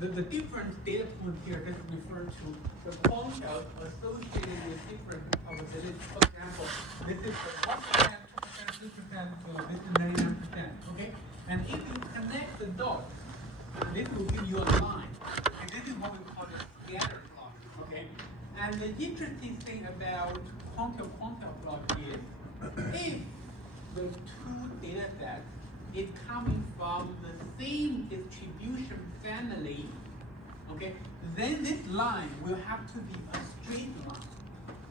the different data points here just refer to the quantiles associated with different probabilities. For example, this is 1%, 2%, 3%, so this is 99%. Okay, and if you connect the dots, this will give you a line, and this is what we call the scatter plot. Okay, and the interesting thing about quantile plot is if the two data sets is coming from the same distribution family, okay, then this line will have to be a straight line.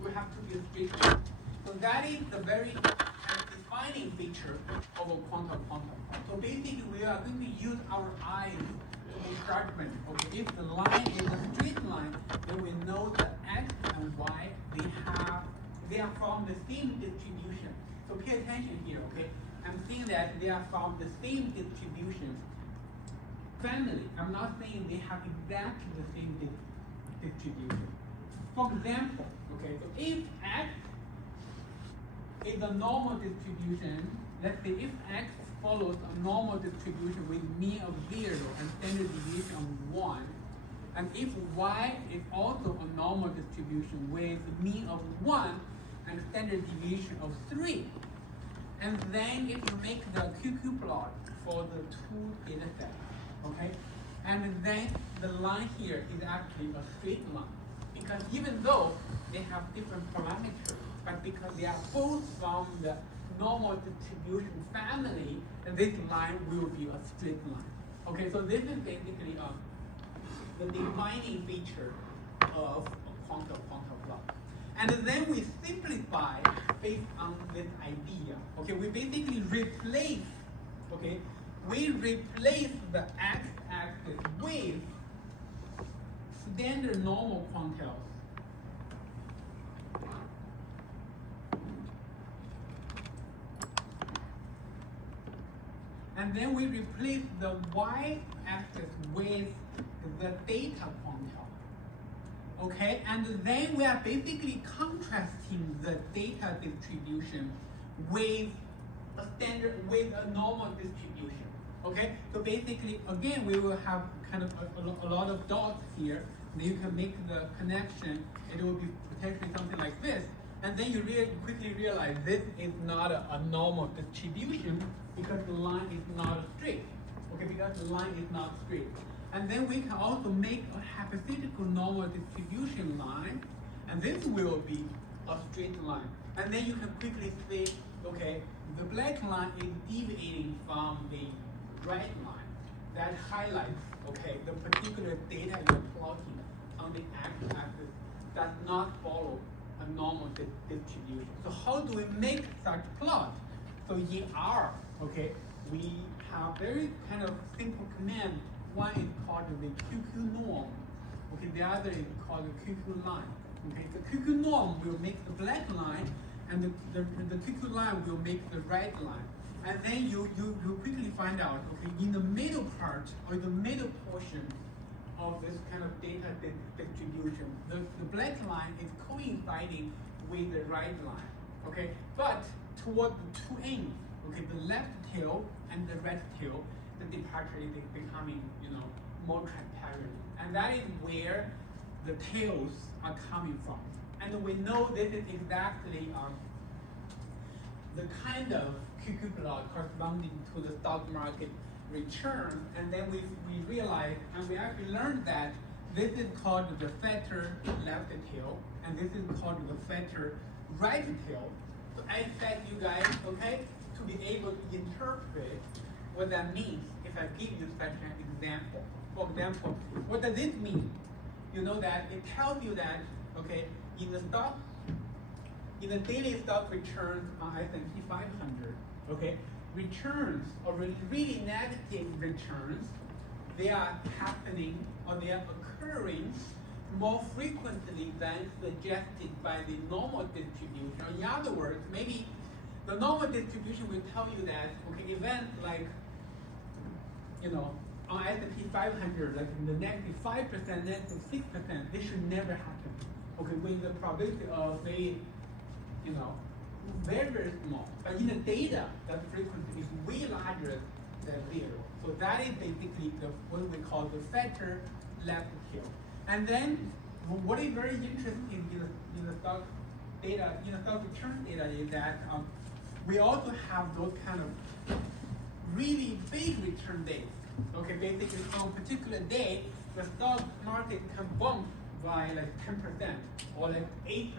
Will have to be a straight line. So that is the very defining feature of a quantile plot. So basically, we are going to use our eyes to make judgment. Okay, if the line is a straight line, then we know that x and y they are from the same distribution. So pay attention here. Okay. I'm saying that they are from the same distribution family. I'm not saying they have exactly the same distribution. For example, okay, so if x is a normal distribution, let's say if x follows a normal distribution with mean of 0 and standard deviation of 1, and if y is also a normal distribution with mean of 1 and standard deviation of 3, and then if you make the QQ plot for the two data sets, okay, and then the line here is actually a straight line, because even though they have different parameters, but because they are both from the normal distribution family, then this line will be a straight line. Okay, so this is basically the defining feature of a quantile plot. And then we simplify based on this idea. Okay, we basically replace, okay, we replace the x-axis with standard normal quantiles. And then we replace the y-axis with the data quantile. Okay, and then we are basically contrasting the data distribution with a normal distribution. Okay, so basically, again, we will have kind of a lot of dots here. Then you can make the connection, and it will be potentially something like this. And then you quickly realize this is not a normal distribution because the line is not straight. Okay, because the line is not straight. And then we can also make a hypothetical normal distribution line, and this will be a straight line. And then you can quickly say, okay, the black line is deviating from the red line. That highlights, okay, the particular data you're plotting on the x-axis does not follow a normal distribution. So how do we make such plot? So in R, okay, we have very kind of simple command. One is called the QQ norm. Okay, the other is called the QQ line. Okay, the QQ norm will make the black line, and the QQ line will make the red line. And then you quickly find out, okay, in the middle part or the middle portion of this kind of data distribution, the black line is coinciding with the red line. Okay, but toward the two ends, okay, the left tail and the right tail, the departure is becoming, more transparent. And that is where the tails are coming from. And we know this is exactly the kind of QQ plot corresponding to the stock market return. And then we realized, and we actually learned that this is called the fatter left tail, and this is called the fatter right tail. So I expect you guys, okay, to be able to interpret what that means if I give you such an example. For example, what does this mean? You know that it tells you that, okay, in the daily stock returns on S&P 500, okay, returns or really negative returns, they are happening or they are occurring more frequently than suggested by the normal distribution. Or in other words, maybe the normal distribution will tell you that, okay, events like, on S&P 500, like in the negative 5%, negative 6%, this should never happen. Okay, with the probability of very, very, very small. But in the data, that frequency is way larger 0. So that is basically what we call the fetter left tail. And then what is very interesting in the stock data, in the stock return data is that we also have those kind of really big return days. Okay, basically on a particular day, the stock market can bump by like 10% or like 8%.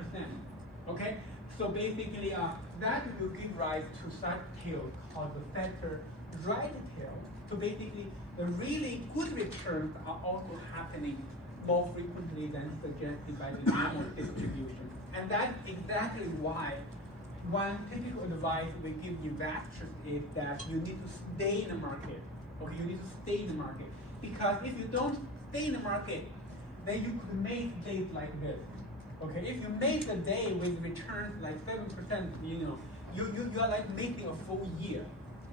Okay, so basically that will give rise to such tail called the fetter right tail. So basically the really good returns are also happening more frequently than suggested by the normal distribution. And that's exactly why one typical advice we give investors is that you need to stay in the market. Okay, you need to stay in the market. Because if you don't stay in the market, then you could make days like this. Okay, if you make a day with returns like 7%, you are like making a full year.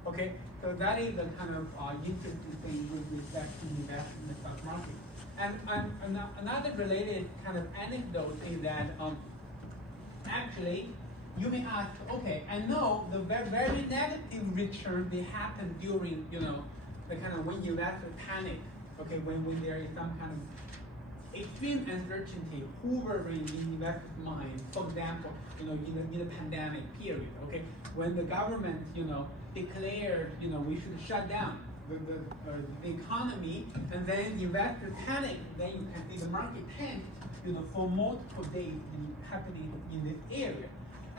Okay, so that is a kind of interesting thing with respect to investing in the stock market. And another related kind of anecdote is that actually you may ask, okay, I know the very negative return they happen during the kind of when investors panic. Okay, when there is some kind of extreme uncertainty hovering in investors' minds. For example, in the pandemic period, okay, when the government, declared, we should shut down the economy, and then investors panic, then you can see the market tanked, for multiple days happening in this area.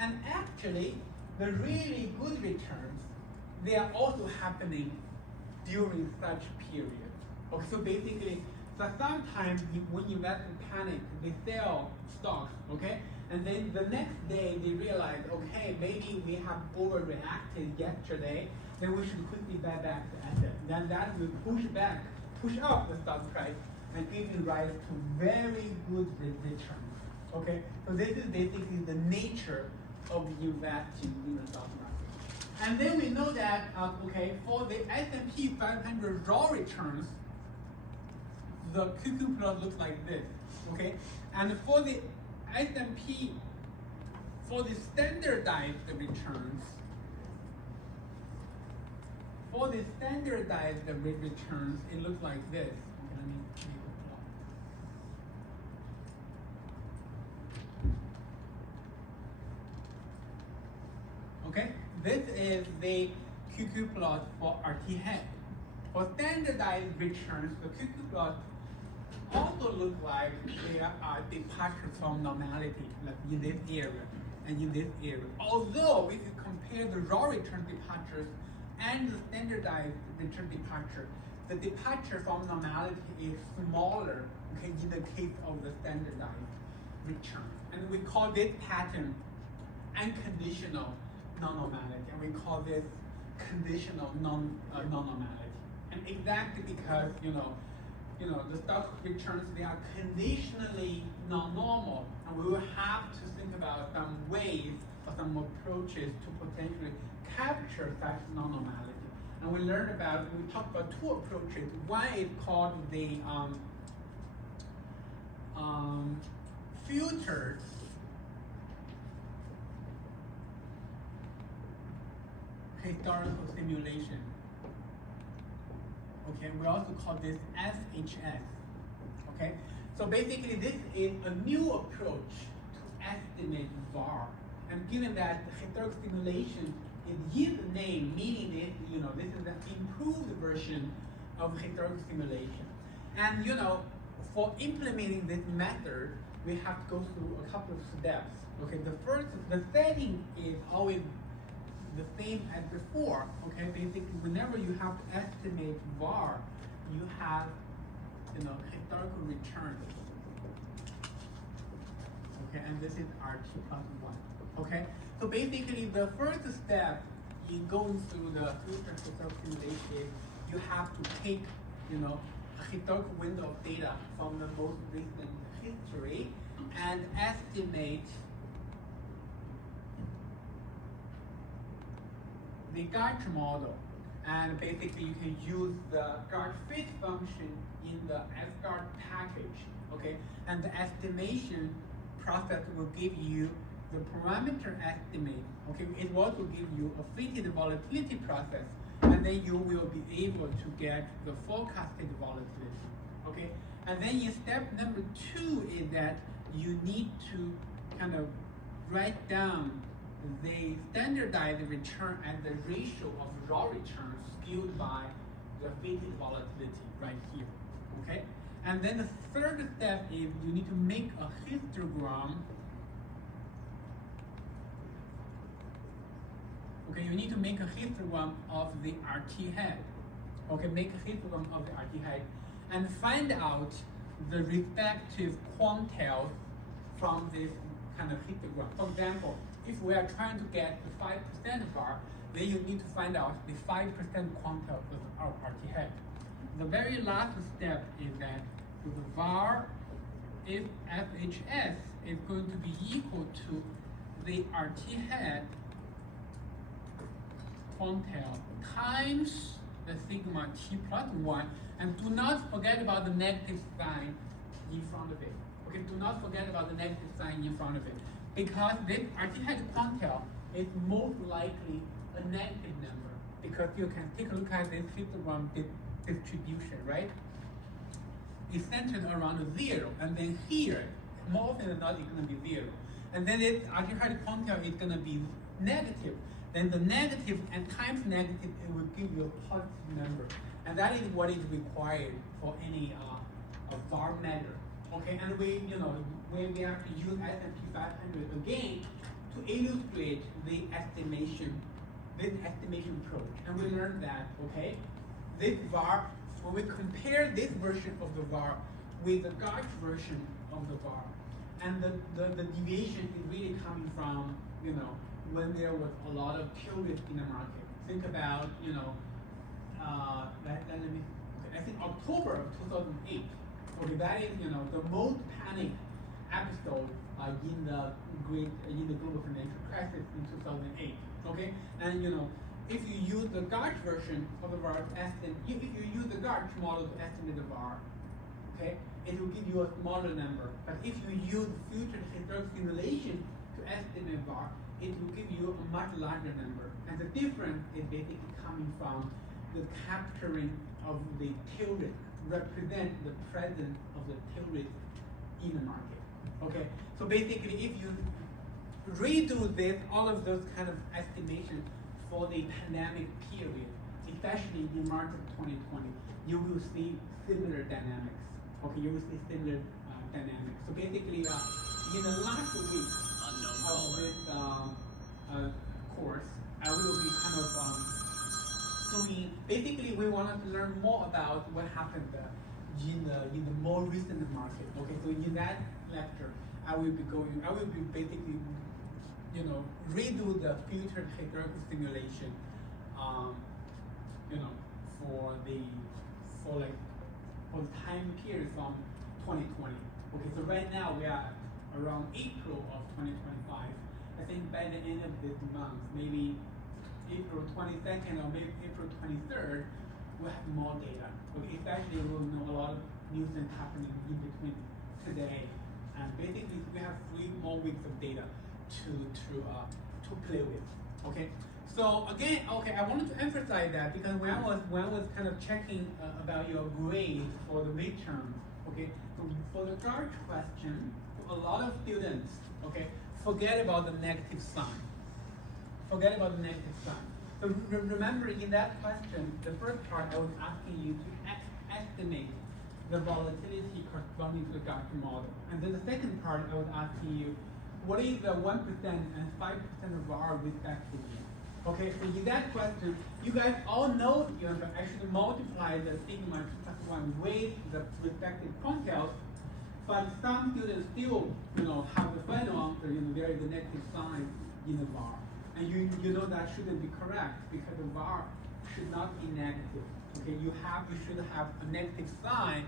And actually, the really good returns, they are also happening during such periods. Okay, so basically, so sometimes when investors panic, they sell stocks, okay? And then the next day they realize, okay, maybe we have overreacted yesterday, then we should quickly buy back the asset. Then that will push up the stock price and giving rise to very good returns. Okay? So this is basically the nature of investing in the stock market. And then we know that, for the S&P 500 raw returns, the QQ plot looks like this, okay? And for the S&P, for the standardized returns, it looks like this. Okay, let me make a plot. Okay, this is the QQ plot for RT head. For standardized returns, the QQ plot also look like they are departures from normality, like in this area and in this area. Although if you compare the raw return departures and the standardized return departure, the departure from normality is smaller, okay, in the case of the standardized return. And we call this pattern unconditional non-normality, and we call this conditional non-normality. And exactly because the stock returns, they are conditionally non-normal, and we will have to think about some ways or some approaches to potentially capture such non-normality. And we talked about two approaches. One is called the filtered historical simulation. Okay, we also call this SHS. Okay, so basically this is a new approach to estimate VAR. And given that historical simulation is gives the name, meaning this is an improved version of historical simulation. And for implementing this method, we have to go through a couple of steps. Okay, the setting is always the same as before. Okay, basically whenever you have to estimate VAR, you have historical returns. Okay, and this is RT plus 1. Okay, so basically the first step in going through the future historical simulation is you have to take a historical window of data from the most recent history and estimate the Garch model. And basically you can use the Garch fit function in the SGART package. Okay, and the estimation process will give you the parameter estimate. Okay, it will also give you a fitted volatility process and then you will be able to get the forecasted volatility, okay? And then in step number 2 is that you need to kind of write down the standardized return and the ratio of raw returns skewed by the weighted volatility right here, okay? And then the third step is you need to make a histogram. Okay, you need to make a histogram of the RT head. Okay, make a histogram of the RT head and find out the respective quantiles from this kind of histogram. For example, if we are trying to get the 5% VAR, then you need to find out the 5% quantile of our RT head. The very last step is that the VAR, if FHS is going to be equal to the RT head quantile times the sigma t plus 1, and do not forget about the negative sign in front of it. Okay, do not forget about the negative sign in front of it, because this RT head quantile is most likely a negative number, because you can take a look at this histogram distribution, right? It's centered around 0, and then here, more often than not, it's going to be 0. And then this RT head quantile is going to be negative. Then the negative and times negative, it will give you a positive number. And that is what is required for any VAR measure. Okay, and we have to use S&P 500 again to illustrate the estimation, this estimation approach. And we learned that, okay, this VAR, when we compare this version of the VAR with the Garch version of the VAR, and the deviation is really coming from, when there was a lot of tail risk in the market. Think about, I think October of 2008. Okay, that is, the most panic episode in the global financial crisis in 2008. Okay, and if you use the Garch version of the VAR estimate, if you use the Garch model to estimate the VAR, okay, it will give you a smaller number. But if you use future historical simulation to estimate VAR, it will give you a much larger number. And the difference is basically coming from the capturing of the tail risk, represent the presence of the tail risk in the market. Okay, so basically if you redo this, all of those kind of estimations for the pandemic period, especially in March of 2020, you will see similar dynamics. Okay, you will see similar dynamics. So basically, in the last week of this course, I will be kind of basically we wanted to learn more about what happened in the more recent market. Okay, so in that lecture, I will be basically redo the future historical simulation, for the time period from 2020. Okay, so right now we are around April of 2025. I think by the end of this month, maybe April 22nd or maybe April 23rd, we'll have more data. Okay, especially we'll know a lot of new things happening in between today. And basically we have 3 more weeks of data to play with. Okay. So again, okay, I wanted to emphasize that because when I was kind of checking about your grade for the midterm, okay, for the Garch question, a lot of students, okay, forget about the negative sign. Forget about the negative sign. So remember in that question, the first part I was asking you to estimate the volatility corresponding to the Garch model. And then the second part I was asking you, what is the 1% and 5% of VAR respectively? Okay, so in that question, you guys all know you have to actually multiply the sigma t plus 1 with the respective quantiles, but some students still, have the final answer, there is a negative sign in the VAR. And you know that shouldn't be correct because the VAR should not be negative. Okay, you should have a negative sign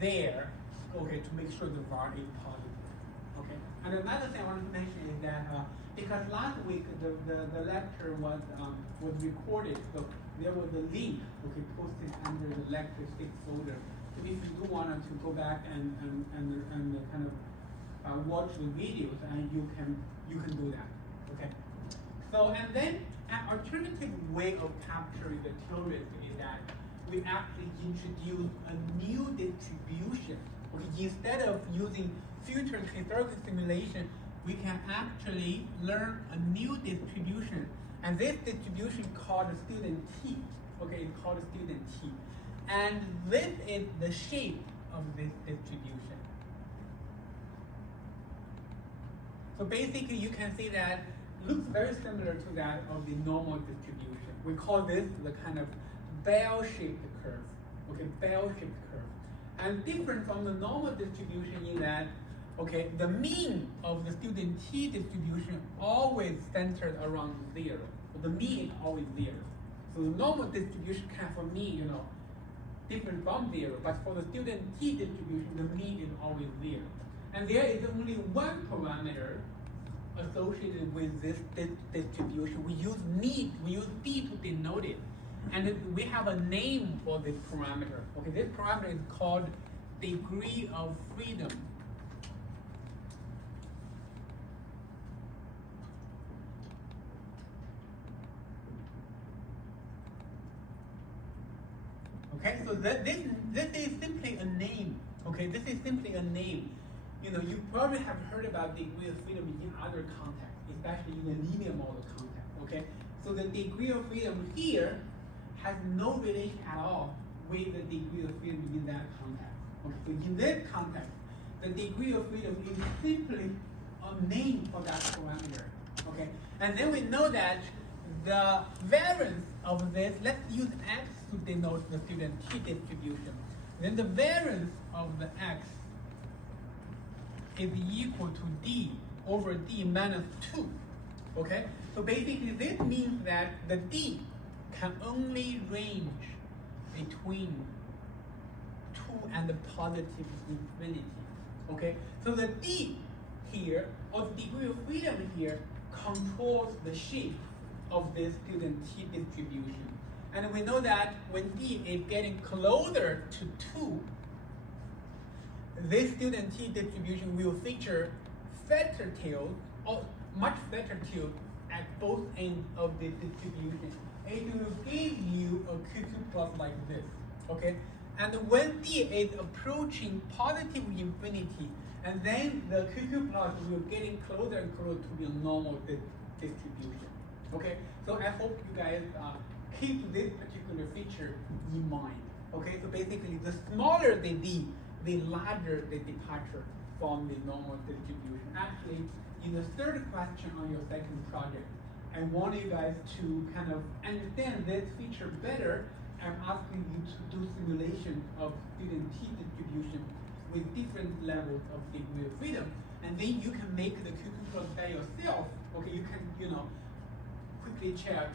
there, okay, to make sure the VAR is positive. Okay. And another thing I wanted to mention is that because last week the lecture was recorded, so there was a link, okay, posted under the lecture 6 folder. So if you do want to go back and kind of watch the videos, and you can do that. Okay. So and then An alternative way of capturing the tail risk is that we actually introduce a new distribution. Okay, instead of using future historical simulation, we can actually learn a new distribution. And this distribution called student T. Okay, it's called student T. And this is the shape of this distribution. So basically you can see that looks very similar to that of the normal distribution. We call this the kind of bell-shaped curve. Okay, bell-shaped curve. And different from the normal distribution in that, okay, the mean of the student T distribution always centered around 0. So the mean is always 0. So the normal distribution can, for mean, different from 0. But for the student T distribution, the mean is always 0. And there is only one parameter associated with this distribution. We use need, we use D to denote it. And we have a name for this parameter. Okay, this parameter is called degree of freedom. Okay, so this is simply a name. Okay, this is simply a name. You probably have heard about degree of freedom in other contexts, especially in the linear model context. Okay, so the degree of freedom here has no relation at all with the degree of freedom in that context. Okay, so in this context, the degree of freedom is simply a name for that parameter. Okay, and then we know that the variance of this, let's use x to denote the student T distribution. Then the variance of the x is equal to D over D minus 2. Okay, so basically this means that the D can only range between 2 and the positive infinity. Okay, so the D here, or the degree of freedom here, controls the shape of this student T distribution. And we know that when D is getting closer to 2, this student T distribution will feature fatter tails, or much fatter tails at both ends of the distribution. It will give you a QQ plus like this, okay? And when D is approaching positive infinity, and then the QQ plus will getting closer and closer to the normal distribution, okay? So I hope you guys keep this particular feature in mind, okay? So basically, the smaller the D, the larger the departure from the normal distribution. Actually, in the third question on your second project, I want you guys to kind of understand this feature better. I'm asking you to do simulation of student T distribution with different levels of degree of freedom, and then you can make the QQ plus by yourself. Okay, you can quickly check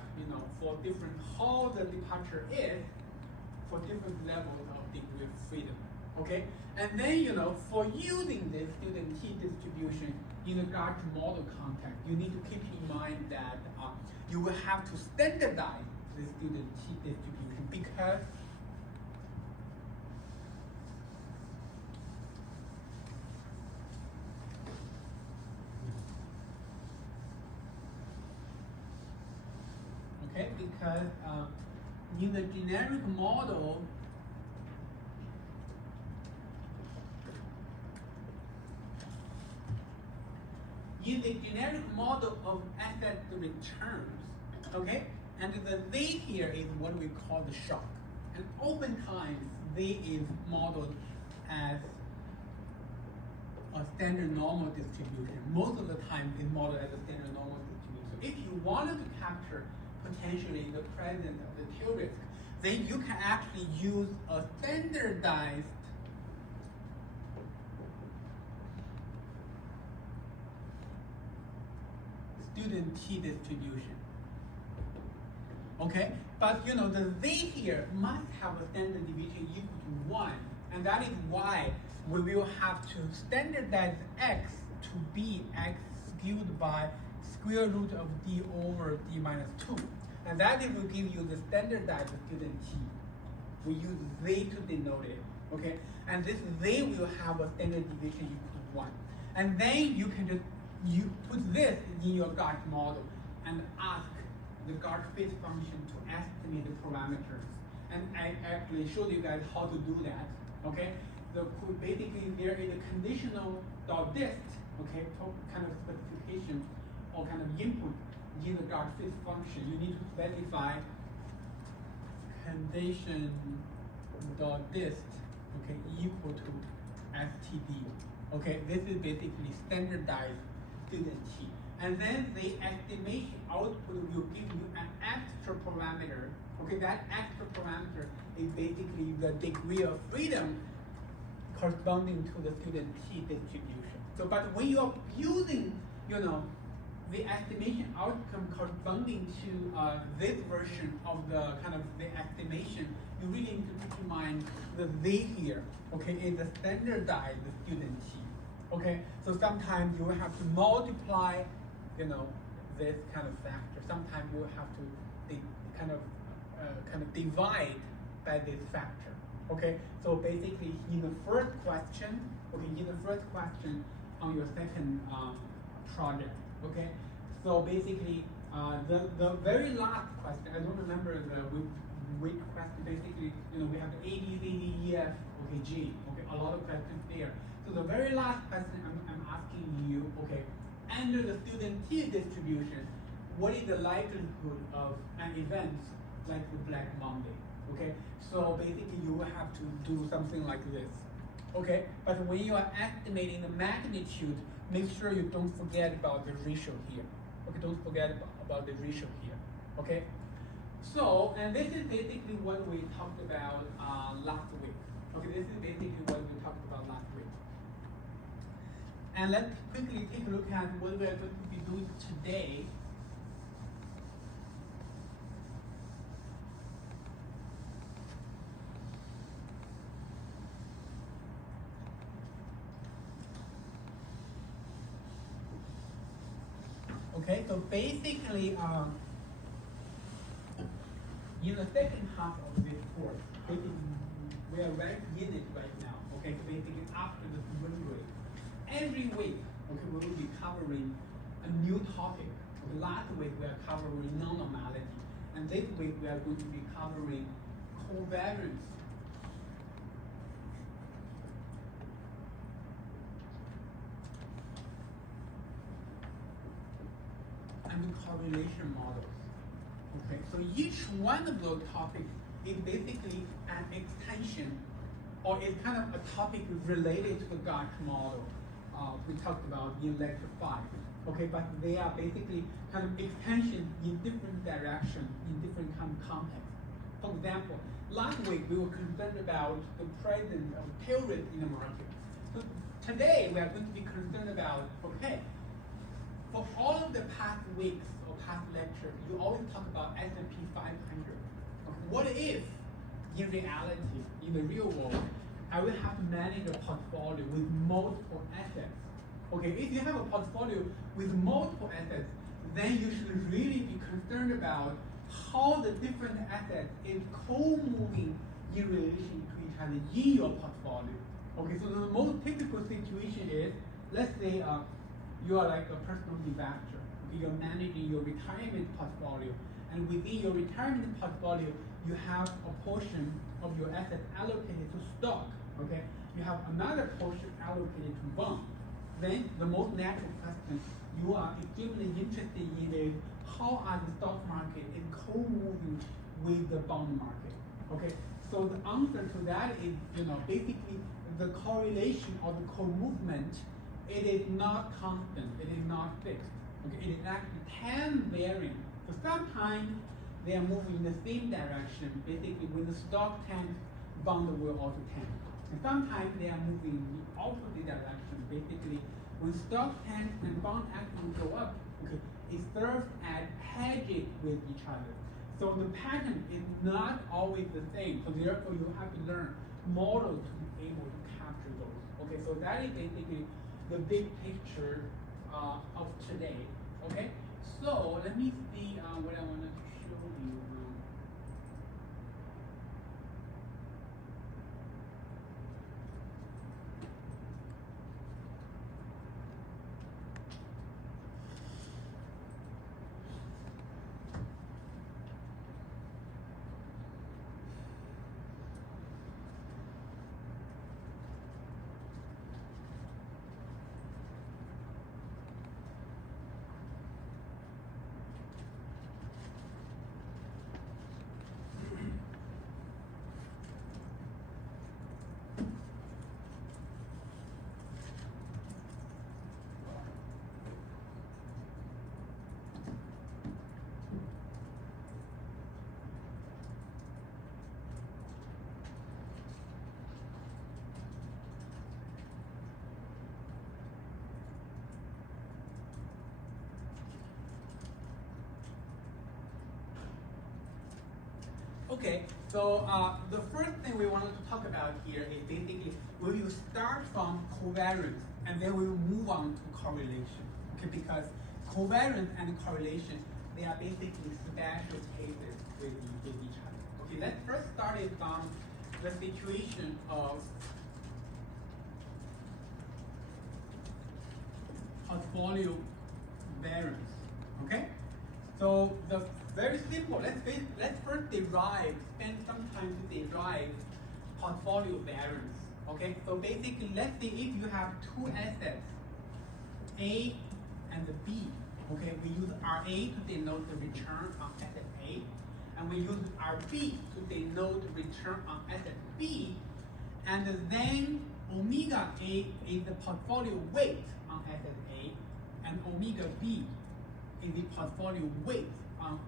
for different how the departure is for different levels of degree of freedom. Okay, and then for using this student T distribution in a large model context, you need to keep in mind that you will have to standardize the student T distribution because in the generic model, in the generic model of asset returns, okay, and the Z here is what we call the shock. And oftentimes, Z is modeled as a standard normal distribution. Most of the time, it's modeled as a standard normal distribution. So if you wanted to capture potentially the presence of the tail risk, then you can actually use a standardized student T distribution. Okay, but the Z here must have a standard deviation equal to 1, and that is why we will have to standardize x to be x skewed by square root of D over D minus 2. And that will give you the standardized student T. We use Z to denote it, okay? And this Z will have a standard deviation equal to 1. And then you can just put this in your Gauss model and ask the guard-fit function to estimate the parameters. And I actually showed you guys how to do that. Okay, basically there is a conditional dist, okay, kind of specification or kind of input in the guard-fit function. You need to specify condition dist, okay, equal to std. Okay, this is basically standardized student t. And then the estimation output will give you an extra parameter. Okay, that extra parameter is basically the degree of freedom corresponding to the student t distribution. So, but when you're using, the estimation outcome corresponding to this version of the kind of the estimation, you really need to keep in mind the z here, okay, is the standardized student t. Okay, so sometimes you will have to multiply, this kind of factor. Sometimes you will have to kind of divide by this factor. Okay, so basically in the first question, on your second project, okay, so basically the very last question, I don't remember which question. Basically, we have the A, B, C, D, E, F, okay, G, okay, a lot of questions there. So the very last question I'm asking you, okay, under the student t distribution, what is the likelihood of an event like the Black Monday? Okay, so basically you will have to do something like this. Okay, but when you are estimating the magnitude, make sure you don't forget about the ratio here. Okay, don't forget about the ratio here. Okay, so, and this is basically what we talked about last week. Okay, this is basically what we talked about last week. And let's quickly take a look at what we're going to be doing today. Okay, so basically, in the second half of this course, basically, we are right in it right now. Okay, so basically after the spring break, every week, okay, we will be covering a new topic. Okay, last week we are covering non-normality, and this week we are going to be covering covariance. And correlation models. Okay, so each one of those topics is basically an extension, or is kind of a topic related to the Gauch model we talked about in lecture 5. Okay, but they are basically kind of extension in different directions, in different kind of contexts. For example, last week we were concerned about the presence of terrorists in the market. So today we are going to be concerned about, okay, for all of the past weeks or past lectures, you always talk about S&P 500. Okay, what if, in reality, in the real world, I will have to manage a portfolio with multiple assets? Okay, if you have a portfolio with multiple assets, then you should really be concerned about how the different assets is co-moving in relation to each other in your portfolio. Okay, so the most typical situation is, let's say you are like a personal investor. Okay, you're managing your retirement portfolio, and within your retirement portfolio, you have a portion of your assets allocated to stock. Okay, you have another portion allocated to bond. Then the most natural question you are extremely interested in is how are the stock market is co-moving with the bond market. Okay, so the answer to that is, basically the correlation or the co-movement, it is not constant, it is not fixed. Okay, it is actually time varying. So sometimes they are moving in the same direction. Basically, when the stock tanks, bond will also tank. And sometimes they are moving in the opposite direction. Basically, when stock tanks and bond actually go up, okay, it serves as hedges with each other. So the pattern is not always the same. So therefore, you have to learn models to be able to capture those. Okay, so that is basically the big picture of today. Okay, so let me see what I wanted to show you. Okay, so the first thing we wanted to talk about here is basically we will start from covariance and then we will move on to correlation. Okay, because covariance and correlation, they are basically special cases with each other. Okay, let's first start it from the situation of portfolio variance. Okay, so the very simple. Let's first spend some time to derive portfolio variance. Okay, so basically, let's say if you have two assets, A and B. Okay, we use RA to denote the return on asset A, and we use RB to denote return on asset B, and then omega A is the portfolio weight on asset A, and omega B is the portfolio weight on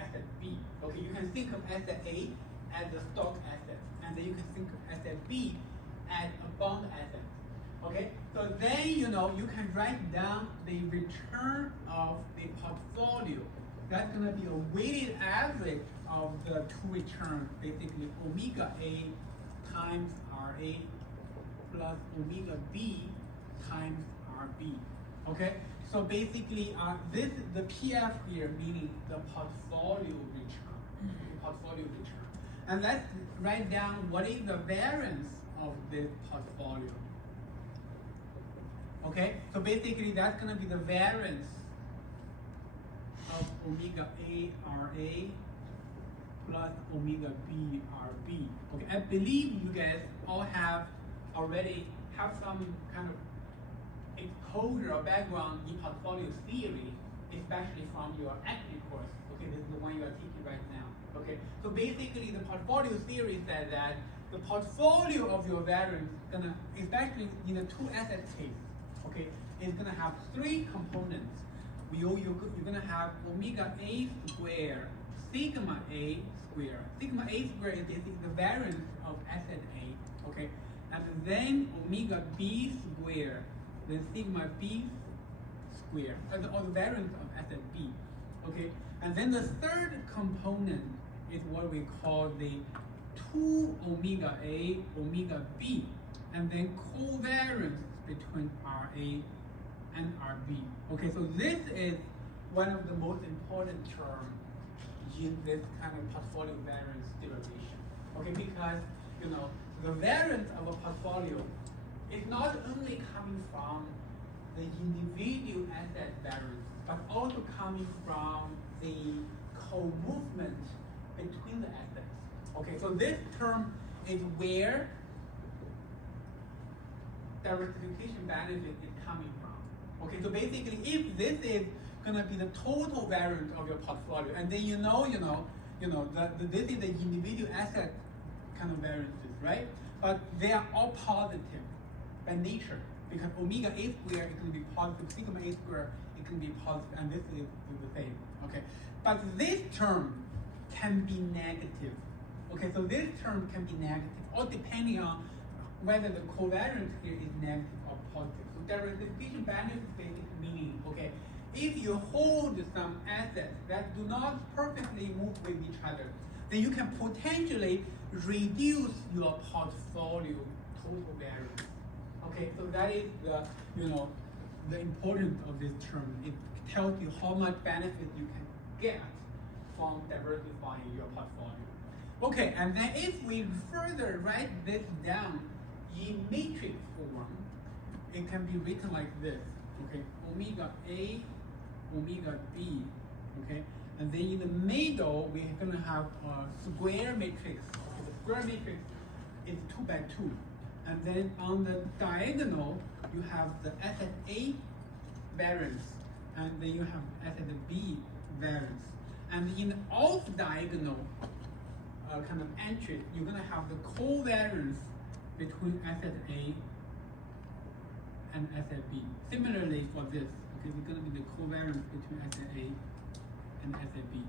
asset B. Okay, you can think of asset A as a stock asset, and then you can think of asset B as a bond asset. Okay, so then you can write down the return of the portfolio. That's going to be a weighted average of the two returns, basically omega A times RA plus omega B times RB. Okay, so basically this is the PF here, meaning the portfolio return. Portfolio return. And let's write down what is the variance of this portfolio. Okay, so basically that's going to be the variance of omega A RA plus omega B RB. Okay, I believe you guys all already have some kind of exposure or background in portfolio theory, especially from your equity course. Okay, this is the one you are taking right now. Okay, so basically the portfolio theory says that the portfolio of your variance is gonna, especially in a two asset case, okay, is gonna have three components. You're gonna have omega A square, sigma A square. Sigma A square is basically the variance of asset A, okay, and then omega B square, then sigma B square, or the variance of asset B, okay, and then the third component is what we call the 2 omega A, omega B, and then covariance between RA and RB. Okay, so this is one of the most important terms in this kind of portfolio variance derivation. Okay, because the variance of a portfolio is not only coming from the individual asset variance, but also coming from the co-movement between the assets. Okay, so this term is where diversification benefit is coming from. Okay, so basically, if this is gonna be the total variance of your portfolio, and then this is the individual asset kind of variances, right? But they are all positive by nature, because omega A square is going to be positive, sigma A square is going to be positive, and this is the same. Okay, but this term can be negative. Okay, so this term can be negative, all depending on whether the covariance here is negative or positive. So diversification benefit basically meaning, okay, if you hold some assets that do not perfectly move with each other, then you can potentially reduce your portfolio total variance. Okay, so that is the importance of this term. It tells you how much benefit you can get from diversifying your portfolio. Okay, and then if we further write this down in matrix form, it can be written like this. Okay, omega A, omega B. Okay, and then in the middle we're gonna have a square matrix. Okay, the square matrix is 2 by 2. And then on the diagonal, you have the asset A variance, and then you have asset B variance. And in the off diagonal kind of entry, you're going to have the covariance between asset A and asset B. Similarly for this, okay, it's going to be the covariance between asset A and asset B.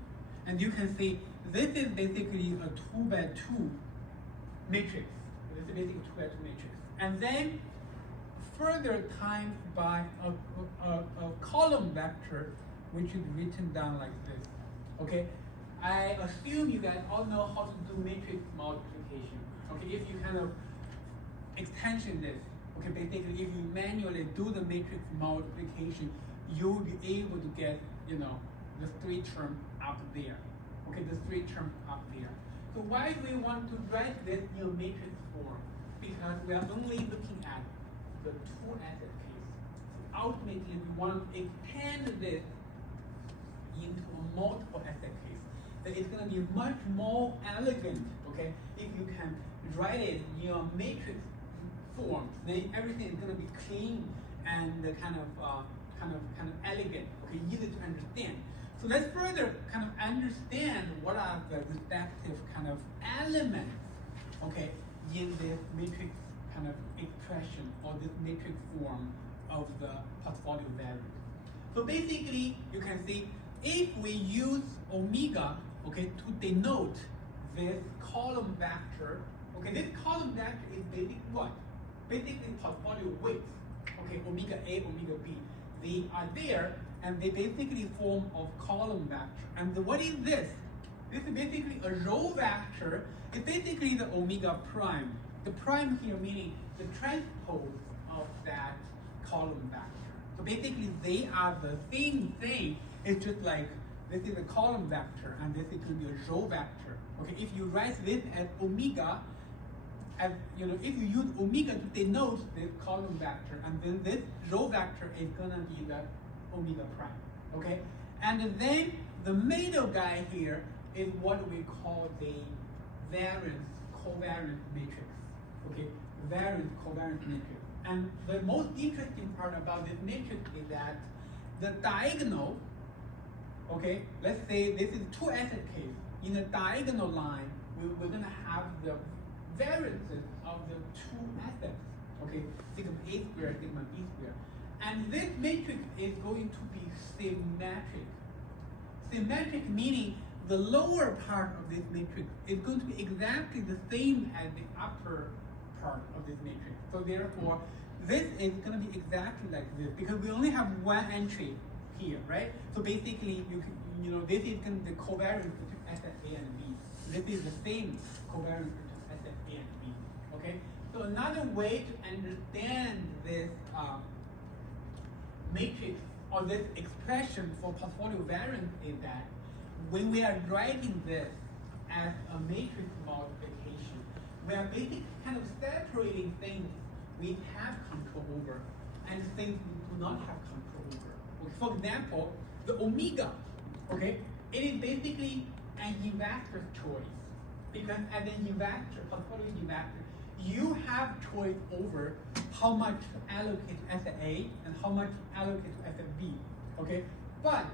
And you can see this is basically a 2 by 2 matrix. This is basically 2 by 2 matrix. And then further times by a column vector, which is written down like this. Okay, I assume you guys all know how to do matrix multiplication. Okay, if you kind of extension this, okay, basically if you manually do the matrix multiplication, you will be able to get, you know, the 3 term up there. Okay, the 3 term up there. So why do we want to write this in a matrix form? Because we are only looking at the 2 asset case. So ultimately we want to extend this into a multiple asset case. That it's going to be much more elegant, okay? If you can write it in a matrix form, then everything is going to be clean and kind of elegant, okay, easy to understand. So let's further kind of understand what are the respective kind of elements, okay, in this matrix kind of expression or this matrix form of the portfolio variant. So basically, you can see if we use omega, okay, to denote this column vector, okay, this column vector is basically what? Basically portfolio weights, okay, omega A, omega B. They are there and they basically form of column vector. And what is this? This is basically a row vector. It's basically the omega prime. The prime here meaning the transpose of that column vector. So basically they are the same thing. It's just like this is a column vector and this is going to be a row vector. Okay, if you write this as omega, as you know, if you use omega to denote this column vector, and then this row vector is gonna be the omega prime. Okay, and then the middle guy here is what we call the variance covariance matrix. Okay, variance covariance matrix. And the most interesting part about this matrix is that the diagonal, okay, let's say this is 2 asset case. In the diagonal line, we're gonna have the variances of the 2 assets, okay, sigma A squared, sigma B squared. And this matrix is going to be symmetric. Symmetric meaning the lower part of this matrix is going to be exactly the same as the upper part of this matrix. So therefore, this is going to be exactly like this because we only have 1 entry here, right? So basically, you know, this is going to be the covariance between asset A and B. This is the same covariance between asset A and B. Okay. So another way to understand this matrix or this expression for portfolio variance is that when we are writing this as a matrix multiplication, we are basically kind of separating things we have control over and things we do not have control over. Okay, for example, the omega, okay, it is basically an investor's choice because as an investor, portfolio investor, you have choice over how much to allocate to asset A and how much to allocate to asset B, okay? But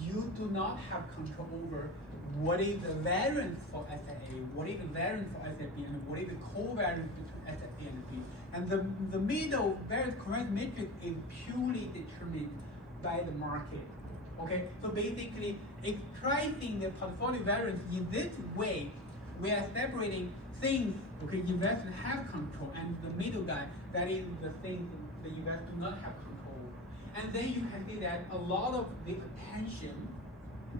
you do not have control over what is the variance for asset A, what is the variance for asset B, and what is the covariance between asset A and B. And the middle variance covariance matrix is purely determined by the market. Okay, so basically extracting the portfolio variance in this way, we are separating things, okay, investors have control, and the middle guy, that is the things the investors do not have control over. And then you can see that a lot of the attention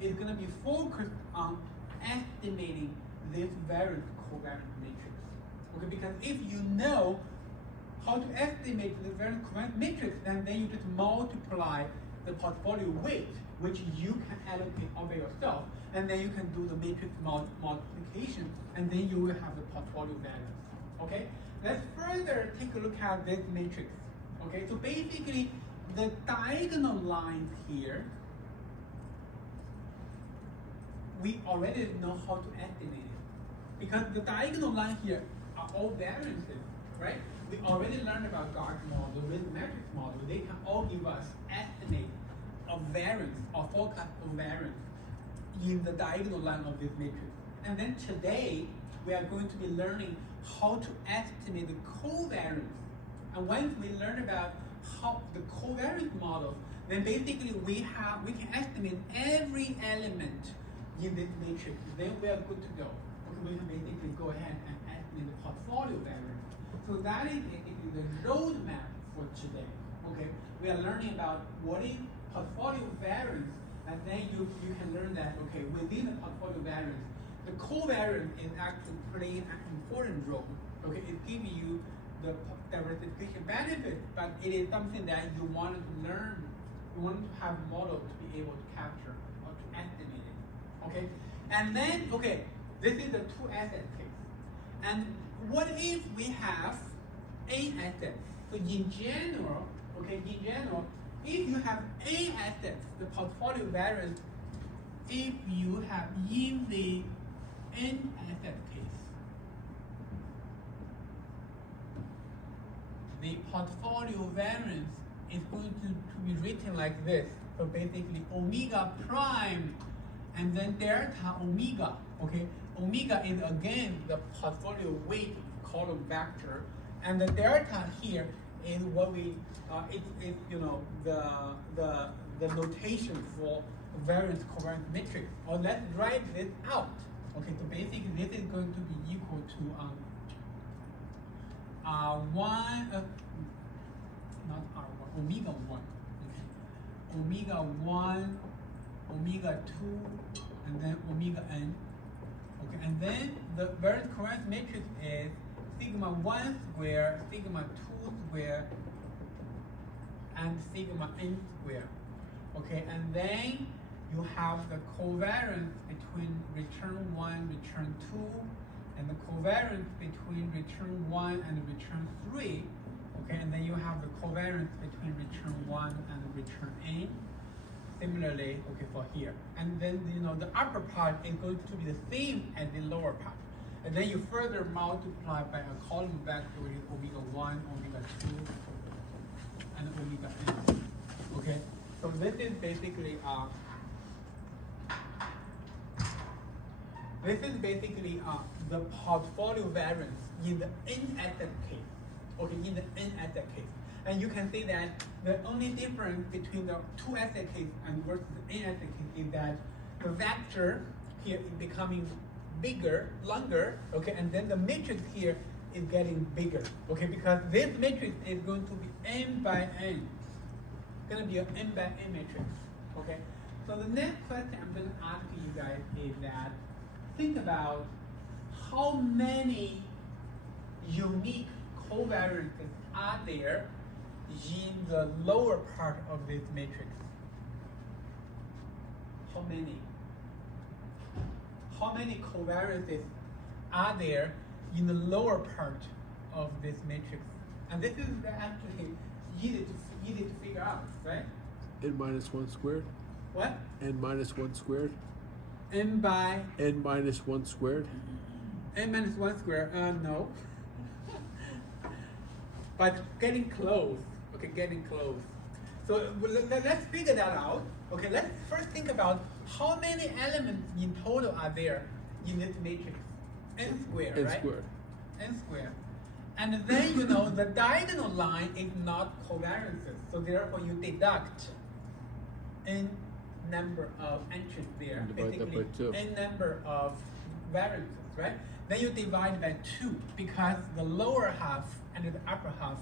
is going to be focused on estimating this variance covariance matrix. Okay, because if you know how to estimate the variance covariance matrix, then you just multiply the portfolio weight, which you can allocate over yourself, and then you can do the matrix multiplication, and then you will have the portfolio variance. Okay, let's further take a look at this matrix. Okay, so basically the diagonal lines here, we already know how to estimate it because the diagonal line here are all variances, right? We already learned about Gauge model, risk matrix model. They can all give us estimate of variance or forecast of variance in the diagonal line of this matrix. And then today, we are going to be learning how to estimate the covariance. And once we learn about how the covariance model, then basically we can estimate every element in this matrix. Then we are good to go. Okay, we can basically go ahead and estimate the portfolio variance. So that is basically the roadmap for today. Okay, we are learning about what is portfolio variance And then you can learn that, okay, within the portfolio variance, the covariance is actually playing an important role. Okay, it gives you the diversification benefit, but it is something that you want to learn. You want to have a model to be able to capture or to estimate it. Okay, and then, okay, this is the two asset case. And what if we have n assets? So in general, okay, if you have n assets, the portfolio variance, if you have in the n asset case, the portfolio variance is going to be written like this. So basically omega prime and then delta omega. Okay, omega is again the portfolio weight column vector, and the delta here is what we it's you know the notation for variance covariance matrix. Or let's write this out. Okay, so basically this is going to be equal to omega 1, okay. Omega 1, omega 2, and then omega n. Okay, and then the variance covariance matrix is sigma 1 square, sigma 2 square, and sigma n square. Okay, and then you have the covariance between return 1, return 2, and the covariance between return 1 and return 3. Okay, and then you have the covariance between return 1 and return n. Similarly, okay, for here. And then, you know, the upper part is going to be the same as the lower part. And then you further multiply by a column vector with omega 1, omega 2, and omega n. Okay, so this is basically the portfolio variance in the n asset case. Okay, in the n asset case. And you can see that the only difference between the two asset case and versus the n asset case is that the vector here is becoming bigger, longer, okay, and then the matrix here is getting bigger, okay, because this matrix is going to be n by n. It's going to be an n by n matrix, okay. So the next question I'm going to ask you guys is that, think about how many unique covariances are there in the lower part of this matrix. How many? How many covariances are there in the lower part of this matrix? And this is actually easy to figure out, right? N minus 1 squared. What? N minus 1 squared. N by? N minus 1 squared. N minus 1 squared, no. But getting close, okay, getting close. So let's figure that out. Okay, let's first think about how many elements in total are there in this matrix. N squared, N right? squared. N squared. And then, you know, the diagonal line is not covariances. So therefore you deduct n number of entries there. And divide that by Basically, 2. n number of variances, right? Then you divide by 2 because the lower half and the upper half,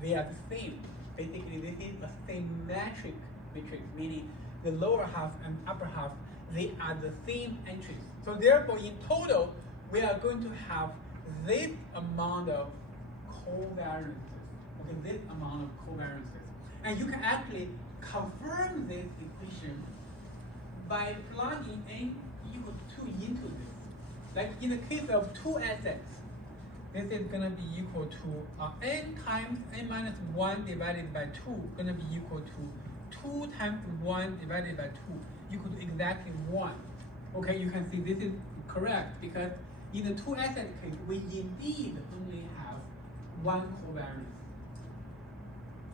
they are the same. Basically, this is a symmetric matrix, meaning the lower half and upper half, they are the same entries. So therefore, in total, we are going to have this amount of covariances. Okay, this amount of covariances. And you can actually confirm this equation by plugging n equal to 2 into this. Like in the case of two assets, this is going to be equal to n times n minus 1 divided by 2 going to be equal to 2 times 1 divided by 2 equal to exactly 1. Okay, you can see this is correct because in the two asset case, we indeed only have one covariance.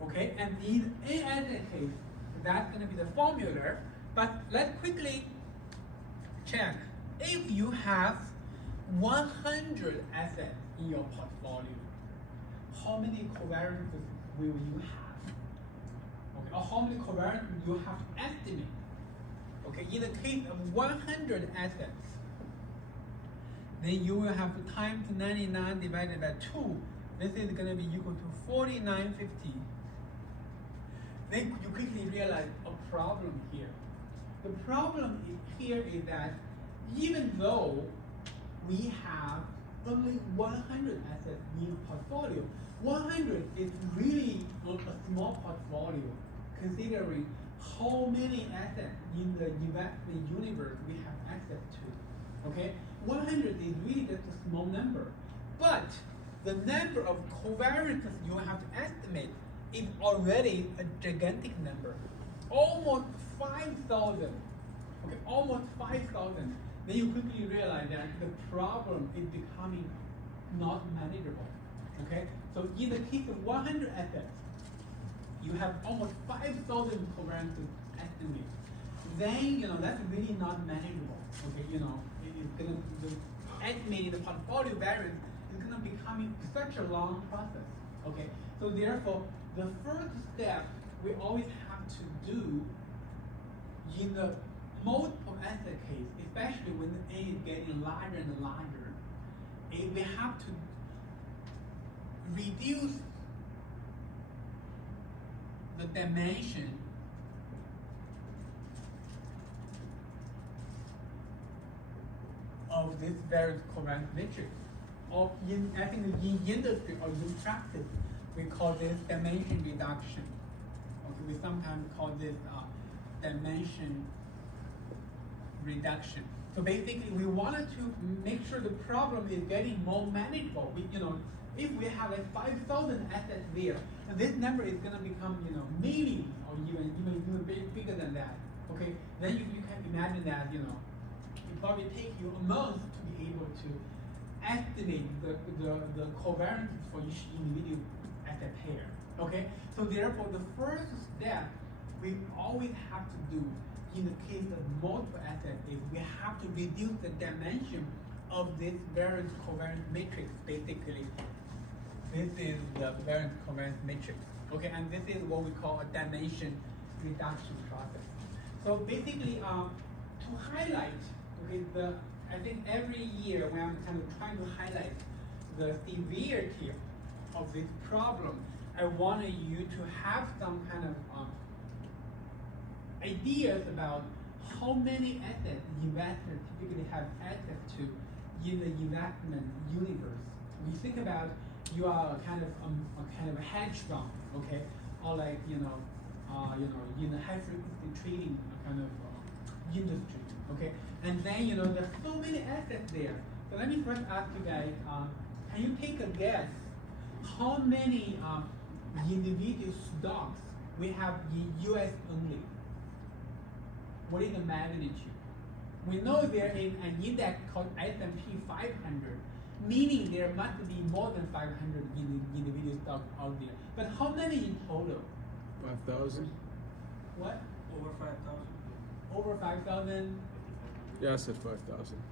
Okay, and in n asset case, that's going to be the formula. But let's quickly check. If you have 100 assets in your portfolio, how many covariances will you have? Okay, or how many covariances you have to estimate? Okay, in the case of 100 assets, then you will have to times 99 divided by 2. This is going to be equal to 4950. Then you quickly realize a problem here. The problem here is that even though we have only 100 assets in portfolio, 100 is really a small portfolio considering how many assets in the investment universe we have access to. Okay, 100 is really just a small number, but the number of covariances you have to estimate is already a gigantic number, almost 5,000. Okay, almost 5,000. Then you quickly realize that the problem is becoming not manageable. Okay, so in the case of 100 assets, you have almost 5,000 covariances estimated. Then that's really not manageable. Okay, it's gonna estimating the portfolio variance is gonna becoming such a long process. Okay, so therefore the first step we always have to do in the multiple asset case, especially when the A is getting larger and larger, we have to reduce the dimension of this various covariance matrix. Or I think in industry or in practice, we call this dimension reduction. Okay, we sometimes call this dimension reduction. So basically, we wanted to make sure the problem is getting more manageable. If we have 5,000 assets there, and this number is going to become millions or even bigger than that. Okay, then you can imagine that it probably take you a month to be able to estimate the covariances for each individual asset pair. Okay, so therefore the first step we always have to do in the case of multiple assets is we have to reduce the dimension of this variance covariance matrix. Basically, this is the variance covariance matrix. Okay, and this is what we call a dimension reduction process. So basically, to highlight, okay, I think every year when I'm kind of trying to highlight the severity of this problem, I wanted you to have some kind of ideas about how many assets investors typically have access to in the investment universe. We think about you are a kind of a hedge fund, okay, or like in the high frequency trading kind of industry, okay, and then there's so many assets there. So let me first ask you guys, can you take a guess how many individual stocks we have in U.S. only? What is the magnitude? We know there is an index called S&P 500, meaning there must be more than 500 individual stocks out there. But how many in total? 5,000. What? Over 5,000. Over 5,000? Yeah, I said 5,000.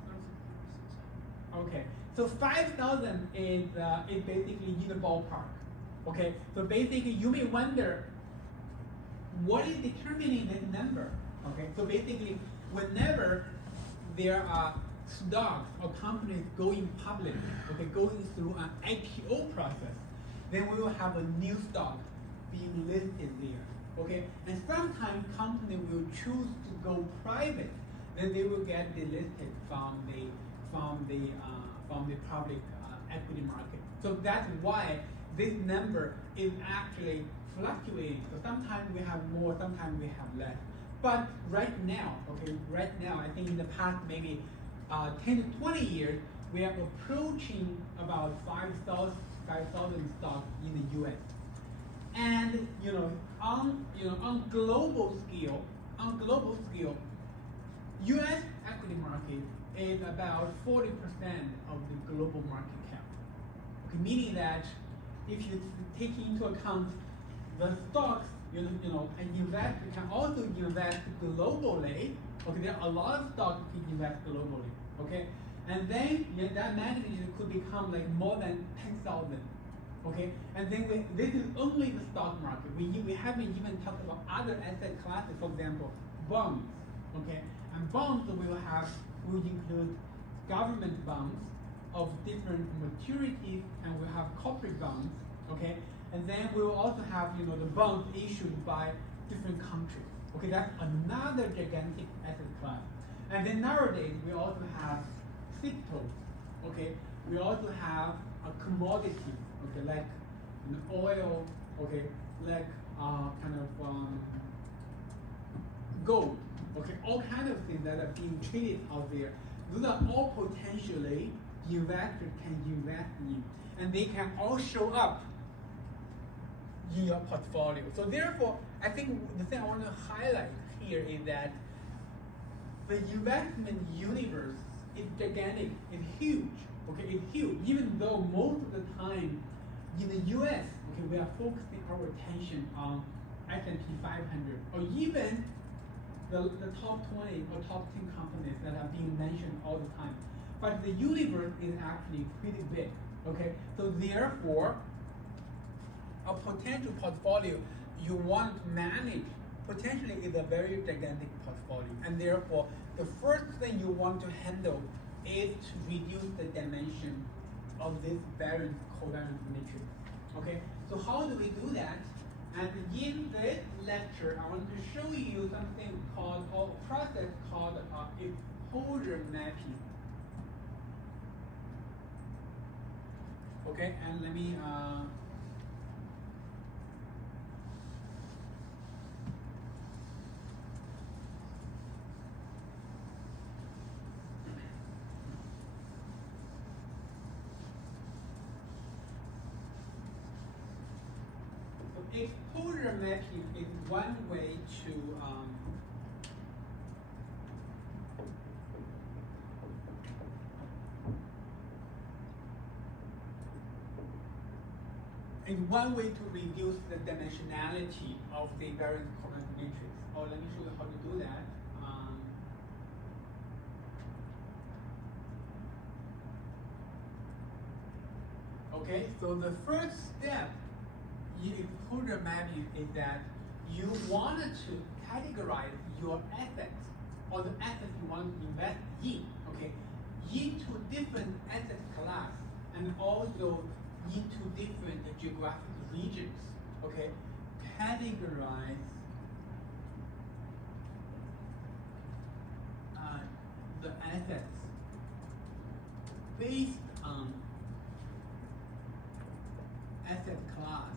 Okay, so 5,000 is basically in the ballpark. Okay, so basically you may wonder what is determining this number. Okay, so basically whenever there are stocks or companies going public, okay, going through an IPO process, then we will have a new stock being listed there. Okay, and sometimes company will choose to go private, then they will get delisted from the public equity market. So that's why this number is actually fluctuating. So sometimes we have more, sometimes we have less. But right now, I think in the past maybe 10 to 20 years, we are approaching about 5,000 stocks in the U.S. And on global scale, U.S. equity market is about 40% of the global market cap. Okay, meaning that if you take into account the stocks, an investor can also invest globally. Okay, there are a lot of stocks you can invest globally. Okay, and then that magnitude could become like more than 10,000. Okay, and then this is only the stock market. We haven't even talked about other asset classes, for example, bonds. Okay, and bonds will include government bonds of different maturities, and we have corporate bonds. Okay, and then we will also have the bonds issued by different countries. Okay, that's another gigantic asset class. And then nowadays we also have cryptos. Okay, we also have a commodity. Okay, like oil. Okay, like kind of gold. Okay, all kind of things that are being traded out there. Those are all potentially investors can invest in, and they can all show up in your portfolio. So therefore, I think the thing I want to highlight here is that the investment universe is gigantic, it's huge. Okay, it's huge. Even though most of the time in the U.S., okay, we are focusing our attention on S&P 500 or even the top 20 or top 10 companies that are being mentioned all the time. But the universe is actually pretty big. Okay, so therefore, a potential portfolio you want to manage potentially is a very gigantic portfolio, and therefore the first thing you want to handle is to reduce the dimension of this variance covariance matrix. Okay, so how do we do that? And in this lecture, I want to show you something called, or a process called exposure mapping. Okay, and let me exposure mapping is one way to reduce the dimensionality of the variance covariance matrix. Or let me show you how to do that. Okay, so the first step in exposure mapping is that you wanted to categorize your assets or the assets you want to invest in, okay, into different asset class and also into different geographic regions, okay, categorize the assets based on asset class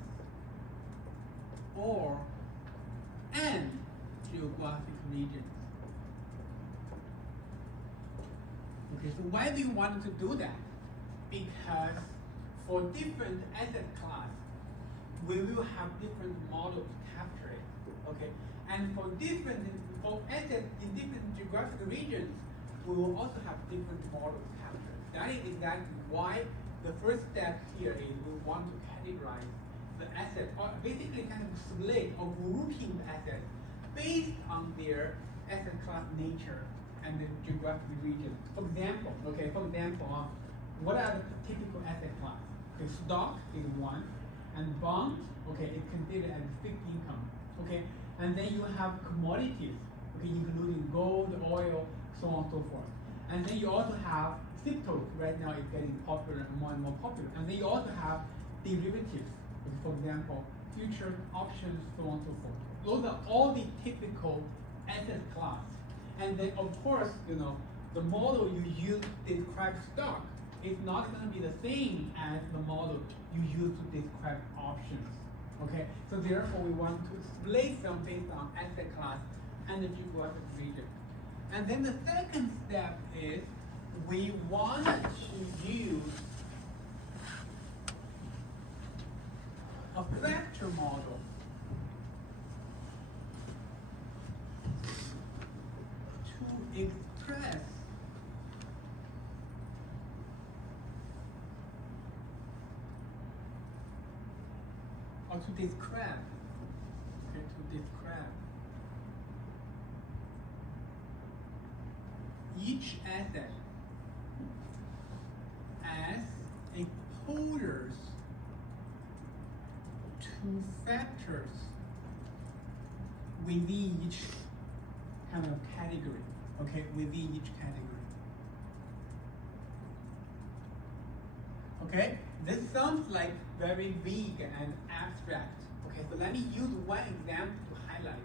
and geographic regions. Okay, so why do you want to do that? Because for different asset class, we will have different models to capture it. Okay, and for assets in different geographic regions, we will also have different models to capture it. That is exactly why the first step here is we want to categorize the assets, or basically kind of split or grouping the assets based on their asset class nature and the geographic region. For example, what are the typical asset class? Okay, stock is one, and bond, okay, is considered as fixed income. Okay, and then you have commodities, okay, including gold, oil, so on and so forth. And then you also have cryptos. Right now, it's getting popular and more popular. And then you also have derivatives. For example, futures, options, so on and so forth. Those are all the typical asset class. And then, of course, the model you use to describe stock is not going to be the same as the model you use to describe options. Okay, so therefore we want to split them based on asset class and the geographic region. And then the second step is we want to use a factor model to express or to describe, each asset as exposures to factors within each kind of category, okay, within each category. Okay, this sounds like very vague and abstract. Okay, so let me use one example to highlight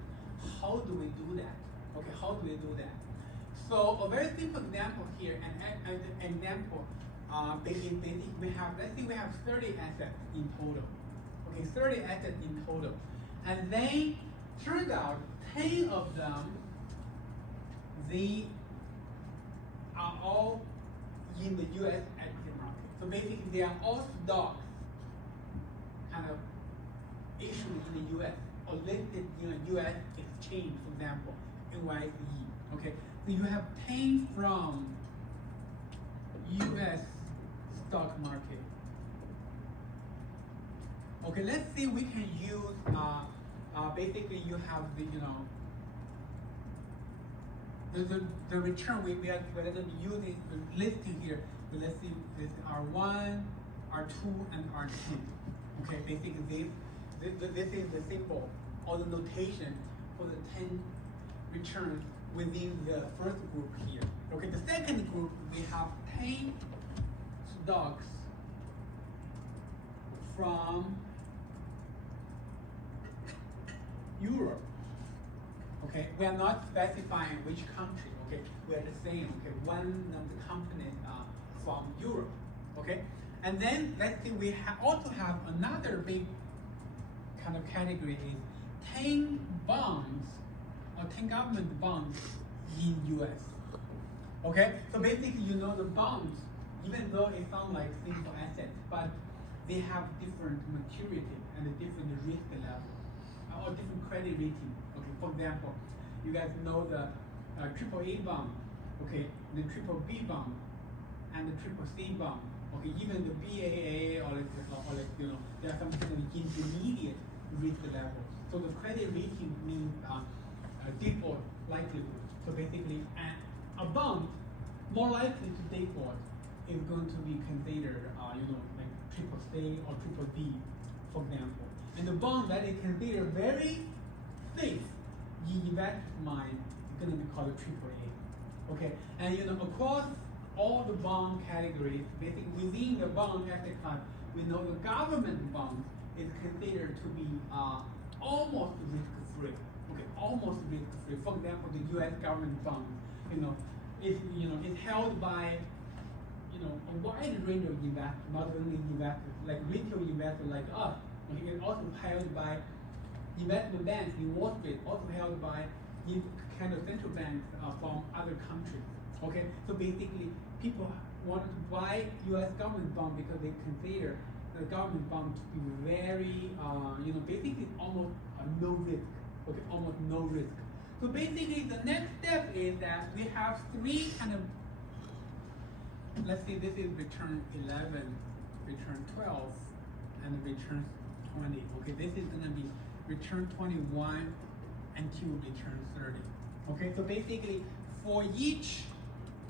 how do we do that? Okay, how do we do that? So a very simple example here, an example, basically we have, let's say we have 30 assets in total. Okay, 30 assets in total. And then turns out 10 of them, they are all in the US equity market. So basically they are all stocks kind of issued in the US or listed in a US exchange, for example, NYSE. Okay, so you have 10 from US stock market. Okay, let's say we can use basically you have the the return we are going to be using the listing here. So let's see this R1, R2, and R10. Okay, basically this is the symbol or the notation for the 10 returns within the first group here. Okay, the second group we have 10 stocks from Europe. Okay, we are not specifying which country. Okay, we are just saying one of the companies from Europe. Okay, and then let's see we also have another big kind of category is 10 bonds or 10 government bonds in US. Okay, so basically the bonds, even though it sounds like simple assets, but they have different maturity and a different risk level or different credit rating. Okay, for example, you guys know the AAA bond, okay, the BBB bond, and the CCC bond. Okay, even the BAA or there are some kind of intermediate risk levels. So the credit rating means default likelihood. So basically, a bond more likely to default is going to be considered, like CCC or BBB, for example. And the bond that is considered very safe in investor's mind is going to be called a AAA. Okay, and across all the bond categories, basically within the bond asset class, we know the government bond is considered to be almost risk-free. Okay, almost risk-free. For example, the U.S. government bond, it's held by a wide range of investors, not only investors like retail investors like us. Okay, it's also held by investment banks in Wall Street, also held by kind of central banks from other countries. Okay, so basically people wanted to buy U.S. government bond because they consider the government bond to be very, basically almost no risk. Okay, almost no risk. So basically the next step is that we have three kind of, let's say this is return 11, return 12, and return 20. Okay, this is going to be return 21 until return 30. Okay, so basically for each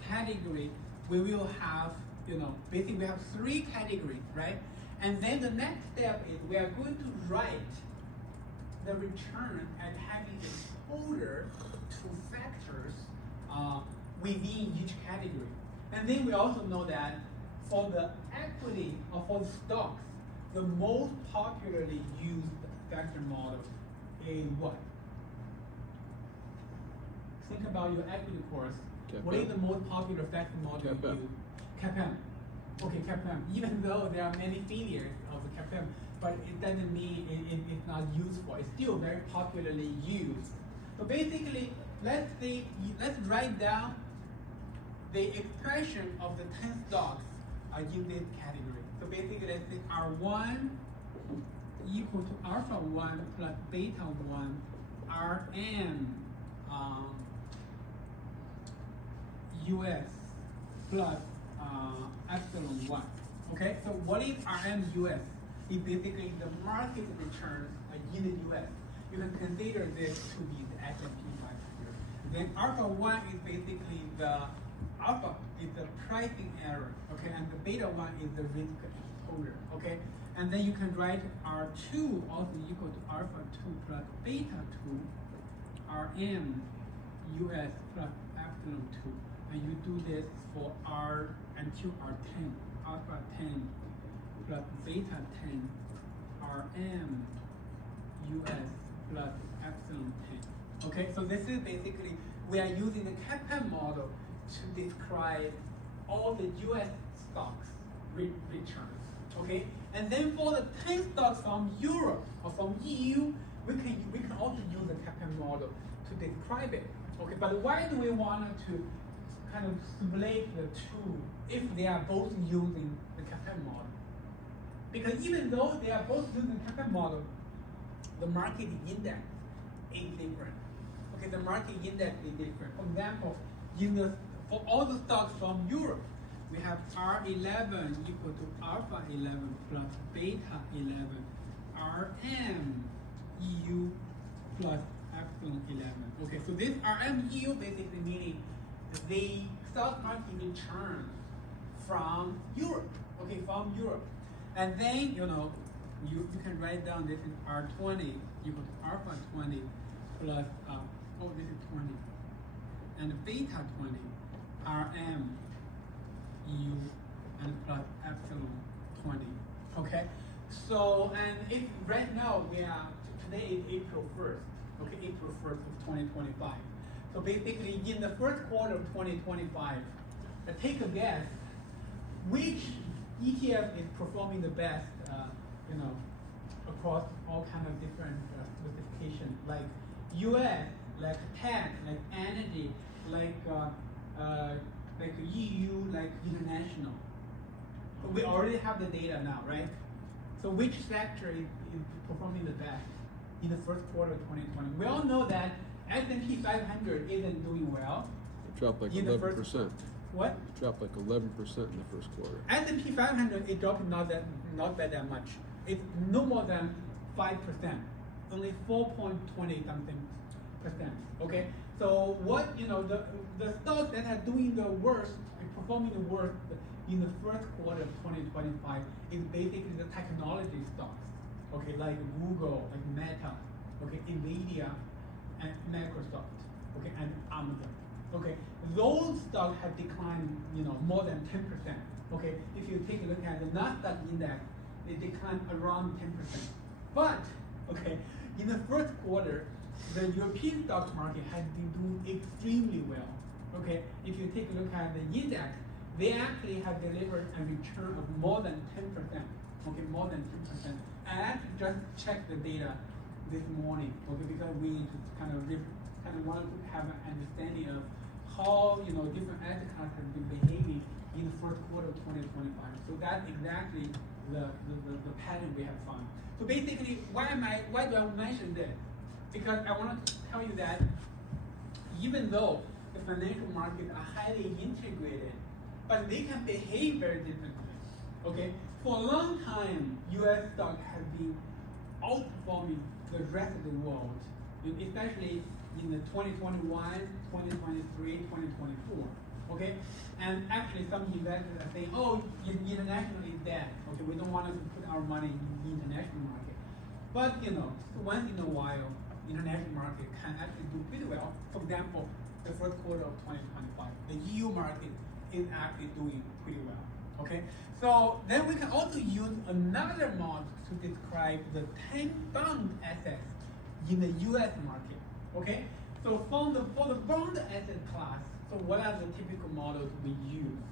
category we will have, basically we have three categories, right? And then the next step is we are going to write the return and having exposure to factors within each category. And then we also know that for the equity or for the stocks, the most popularly used factor model is what? Think about your equity course. CAPM. What is the most popular factor model you use? CAPM. Okay, CAPM. Even though there are many failures of the CAPM, but it doesn't mean it's not useful. It's still very popularly used. So basically, let's write down the expression of the 10 stocks in this category. So basically, let's say R1 equal to alpha 1 plus beta 1 Rm US plus epsilon 1. Okay, so what is Rm US? It's basically the market returns in the US. You can consider this to be the S&P 500. Then alpha 1 is basically the alpha is the pricing error, okay, and the beta 1 is the risk exposure, okay? And then you can write R2 also equal to alpha 2 plus beta 2 Rm US plus epsilon 2. And you do this for R until R10, alpha 10 plus beta 10 Rm US plus epsilon 10. Okay, so this is basically, we are using the CAPM model to describe all the US stocks returns. Okay, and then for the 10 stocks from Europe or from EU, we can also use the CAPM model to describe it. Okay, but why do we want to kind of simulate the two if they are both using the CAPM model? Because even though they are both using the CAPM model, the market index is different. Okay, the market index is different. For example, for all the stocks from Europe, we have R11 equal to alpha 11 plus beta 11, RM EU plus epsilon 11. Okay, so this RM EU basically meaning the stock market return from Europe. Okay, from Europe. And then, you can write down this is R20 equal to alpha 20 plus, this is 20. And beta 20, RM, EU, and plus epsilon 20. Okay? So, and if right now today is April 1st. Okay, April 1st of 2025. So basically, in the first quarter of 2025, take a guess which ETF is performing the best, across all kind of different specifications, like US, like tech, like energy, like EU, like international. So we already have the data now, right? So which sector is performing the best in the first quarter of 2020? We all know that S&P 500 isn't doing well. It dropped like in 11%. What? It dropped like 11% in the first quarter. S&P 500 it dropped not by that much. It's no more than 5%, only 4.20 something percent. Okay, so what the stocks that are doing the worst, performing the worst in the first quarter of 2025 is basically the technology stocks. Okay, like Google, like Meta, okay, Nvidia, and Microsoft, okay, and Amazon. Okay, those stocks have declined, more than 10%. Okay, if you take a look at the Nasdaq index, it declined around 10%. But, okay, in the first quarter, the European stock market has been doing extremely well. Okay, if you take a look at the index, they actually have delivered a return of more than 10%. Okay, more than 10%. I actually just checked the data this morning. Okay, because we need to kind of wanted to have an understanding of how different asset classes have been behaving in the first quarter of 2025. So that's exactly the pattern we have found. So basically, why do I mention this? Because I want to tell you that even though the financial markets are highly integrated, but they can behave very differently. Okay, for a long time, U.S. stock has been outperforming the rest of the world, especially in the 2021, 2023, 2024. Okay, and actually some investors are saying, oh, international is dead. Okay, we don't want to put our money in the international market. But once in a while, international market can actually do pretty well. For example, the first quarter of 2025, the EU market is actually doing pretty well. Okay, so then we can also use another model to describe the 10 bond assets in the US market. Okay, so for the bond asset class, so what are the typical models we use?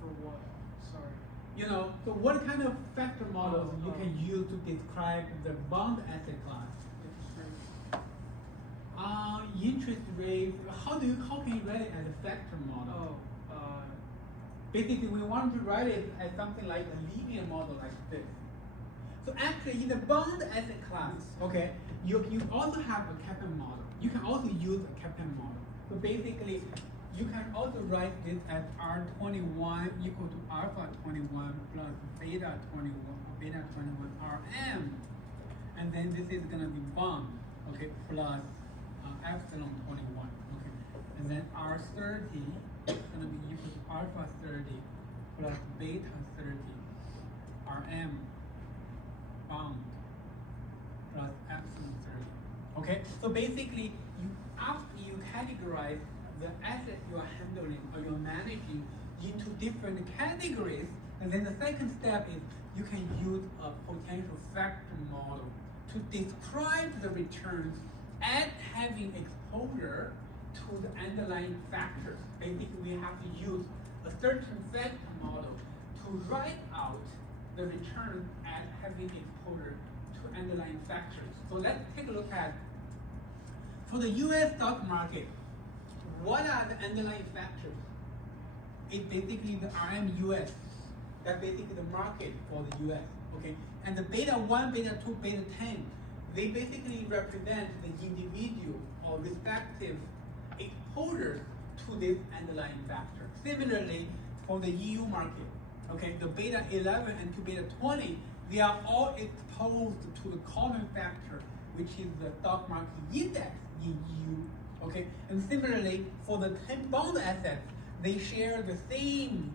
For what? Sorry. So what kind of factor models you can use to describe the bond asset class? Interest rate. How can you write it as a factor model? Basically, we want to write it as something like a linear model like this. So actually, in the bond asset class, okay, you also have a CAPM model. You can also use a CAPM model. So basically, you can also write this as R21 equal to alpha 21 plus beta 21 RM, and then this is gonna be bond, okay, plus epsilon 21, okay, and then R30 is gonna be equal to alpha 30 plus beta 30 RM bond plus epsilon 30. Okay, so basically, after you categorize the asset you are handling or you're managing into different categories, And then the second step is you can use a potential factor model to describe the returns as having exposure to the underlying factors. Basically, we have to use a certain factor model to write out the return as having exposure to underlying factors. So let's take a look at, for the US stock market, what are the underlying factors? It's basically the RMUS. That's basically the market for the US, okay? And the beta 1, beta 2, beta 10, they basically represent the individual or respective exposures to this underlying factor. Similarly, for the EU market, okay, the beta 11 and to beta 20, they are all exposed to the common factor, which is the stock market index in EU, okay? And similarly, for the 10 bond assets, they share the same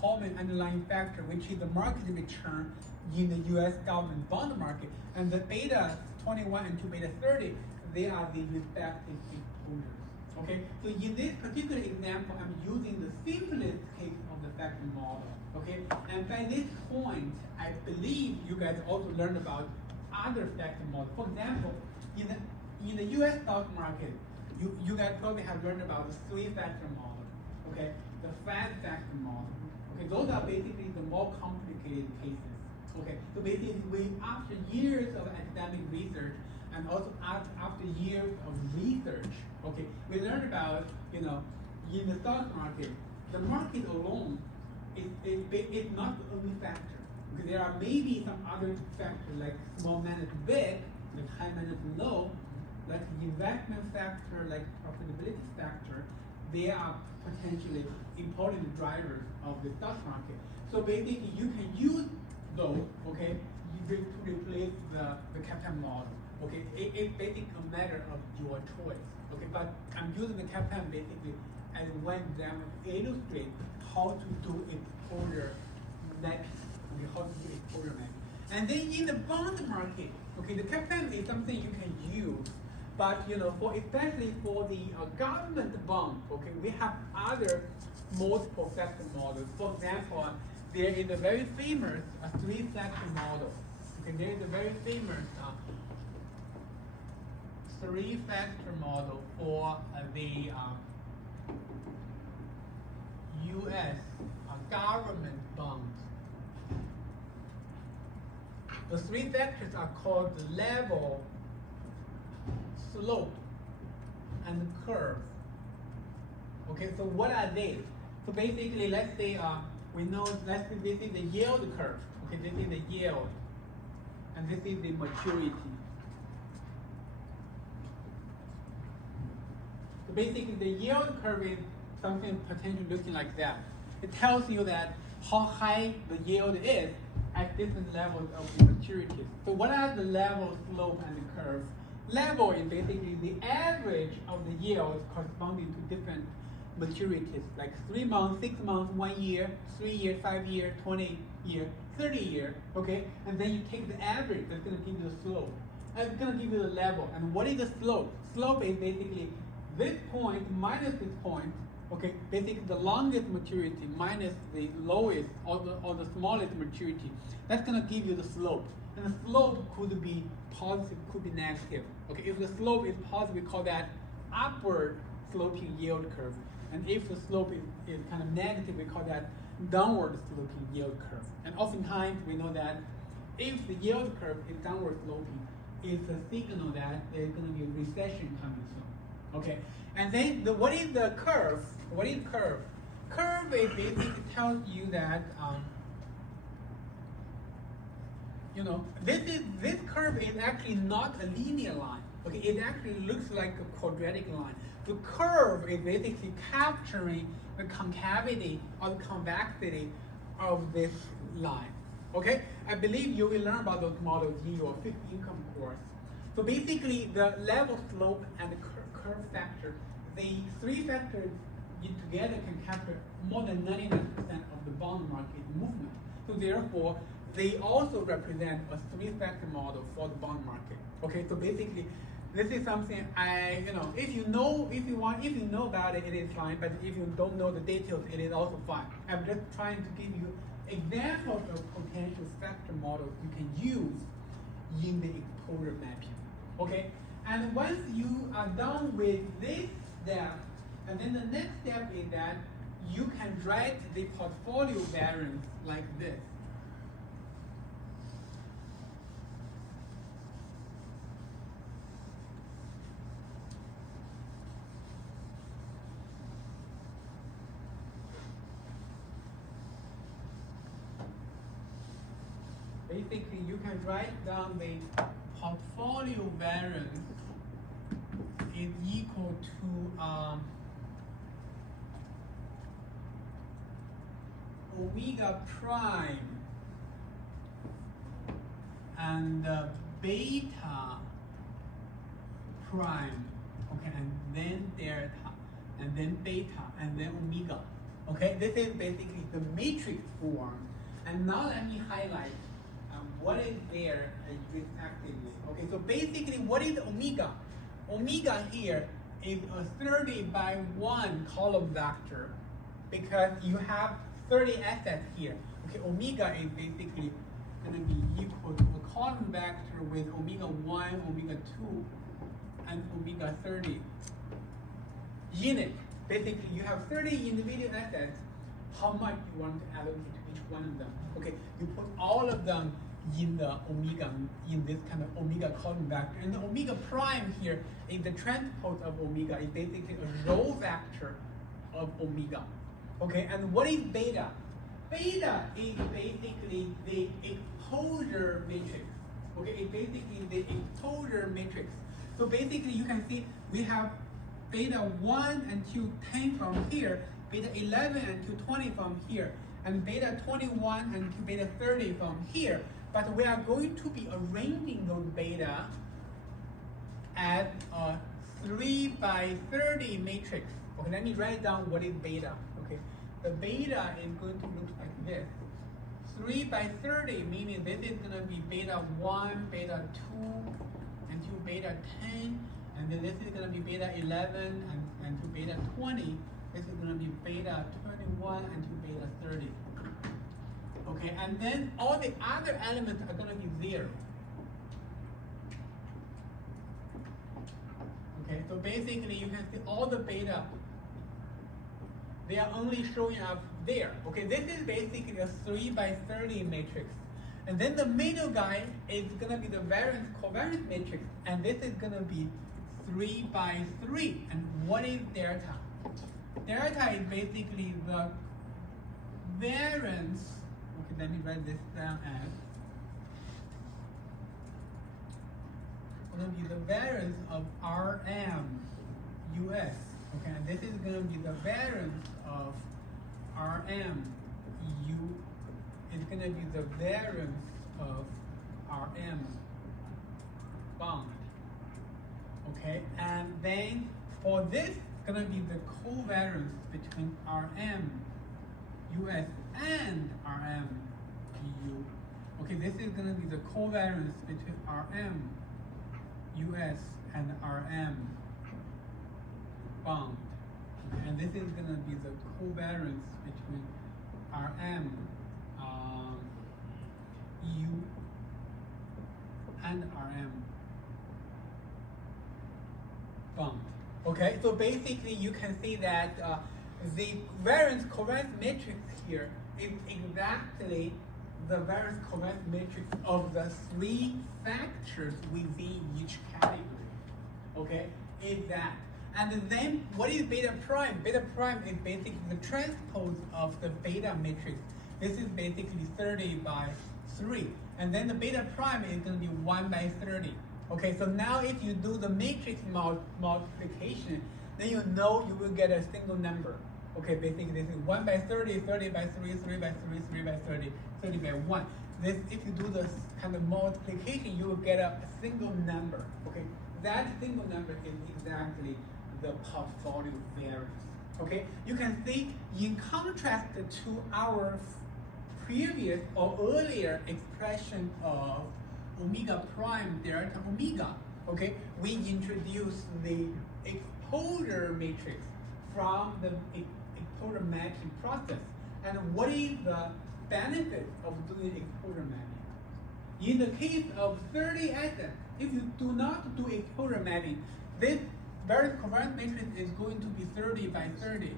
common underlying factor, which is the market return in the US government bond market. And the beta 21 and to beta 30, they are the respective exposures. Okay, so in this particular example, I'm using the simplest case of the factor model. Okay, and by this point, I believe you guys also learned about other factor models. For example, in the US stock market, you guys probably have learned about the 3-factor model. Okay, the 5-factor model. Okay, those are basically the more complicated cases. Okay, so basically after years of academic research and also after years of research, okay, we learned about, in the stock market, the market alone is not the only factor. Because there are maybe some other factors like small minus big, like high minus low, like investment factor, like profitability factor. They are potentially important drivers of the stock market. So basically, you can use those, okay, to replace the CAPTAN model. Okay, it's basically a matter of your choice. Okay, but I'm using the CAPTAN basically as one example to illustrate how to do exposure mapping. Okay, how to do exposure mapping. And then in the bond market, okay, the CAPTAN is something you can use. But for especially for the government bond, okay, we have other multiple factor models. For example, there is a very famous 3-factor model. Okay, there is a very famous 3-factor model for the U.S. Government bonds. The 3 factors are called the level, slope, and curve. Okay, so what are they? So basically, let's say let's say this is the yield curve. Okay, this is the yield, and this is the maturity. So basically, the yield curve is something potentially looking like that. It tells you that how high the yield is at different levels of the maturity. So what are the level, slope, and the curve? Level is basically the average of the yields corresponding to different maturities, like 3 months, 6 months, 1 year, 3 year, 5 year, 20 year, 30 year, okay? And then you take the average, that's gonna give you the slope. And it's gonna give you the level. And what is the slope? Slope is basically this point minus this point, okay? Basically the longest maturity minus the lowest or the smallest maturity. That's gonna give you the slope. And the slope could be positive, could be negative. Okay, if the slope is positive, we call that upward sloping yield curve. And if the slope is kind of negative, we call that downward sloping yield curve. And oftentimes we know that if the yield curve is downward sloping, it's a signal that there's going to be a recession coming soon. Okay, and then what is the curve? What is curve? Curve is basically tells you that this curve is actually not a linear line. Okay, it actually looks like a quadratic line. The curve is basically capturing the concavity or the convexity of this line. Okay, I believe you will learn about those models in your fixed income course. So basically, the level, slope, and the curve factor, the 3 factors together can capture more than 99% of the bond market movement. So therefore, they also represent a 3-factor model for the bond market. Okay, so basically, this is something if you know about it, it is fine. But if you don't know the details, it is also fine. I'm just trying to give you examples of potential spectrum models you can use in the exposure mapping. Okay, and once you are done with this step, and then the next step is that you can write the portfolio variance like this. Basically, you can write down the portfolio variance is equal to omega prime and beta prime, okay, and then delta, and then beta, and then omega. Okay, this is basically the matrix form. And now let me highlight what is there respectively. Okay, so basically, what is omega? Omega here is a 30 by 1 column vector because you have 30 assets here. Okay, omega is basically going to be equal to a column vector with omega 1, omega 2, and omega 30 in it. Basically, you have 30 individual assets. How much you want to allocate to each one of them? Okay, you put all of them in the omega, in this kind of omega column vector. And the omega prime here is the transpose of omega. It's basically a row vector of omega. Okay, and what is beta? Beta is basically the exposure matrix. Okay, it's basically the exposure matrix. So basically you can see we have beta 1 until 10 from here, beta 11 until 20 from here, and beta 21 until beta 30 from here. But we are going to be arranging those beta as a 3 by 30 matrix. Okay, let me write down what is beta. Okay, the beta is going to look like this. 3 by 30 meaning this is going to be beta 1, beta 2 until beta 10, and then this is going to be beta 11 until beta 20. This is going to be beta 21 until beta 30. Okay, and then all the other elements are going to be 0. Okay, so basically you can see all the beta, they are only showing up there. Okay, this is basically a 3 by 30 matrix. And then the middle guy is going to be the variance covariance matrix, and this is going to be 3 by 3. And what is delta? Delta is basically the variance. Okay, let me write this down as going to be the variance of Rm US. Okay, and this is going to be the variance of Rm U. It's going to be the variance of Rm bound. Okay, and then for this, it's going to be the covariance between Rm US and Rm EU. Okay, this is going to be the covariance between Rm US and Rm bound. Okay, and this is going to be the covariance between Rm EU and Rm bound. Okay, so basically you can see that the variance covariance matrix here is exactly the variance covariance matrix of the 3 factors within each category. Okay, is that. And then what is beta prime? Beta prime is basically the transpose of the beta matrix. This is basically 30 by 3. And then the beta prime is going to be 1 by 30. Okay, so now if you do the matrix multiplication, then you know you will get a single number. Okay, basically this is 1 by 30, 30 by 3, 3 by 3, 3 by 30, 30 by 1. This, if you do this kind of multiplication, you will get a single number. Okay, that single number is exactly the portfolio variance. Okay, you can see in contrast to our previous or earlier expression of omega prime delta omega, okay, we introduced the exposure matrix from the exposure matching process. And what is the benefits of doing exposure mapping. In the case of 30 assets, if you do not do exposure mapping, this variance covariance matrix is going to be 30 by 30.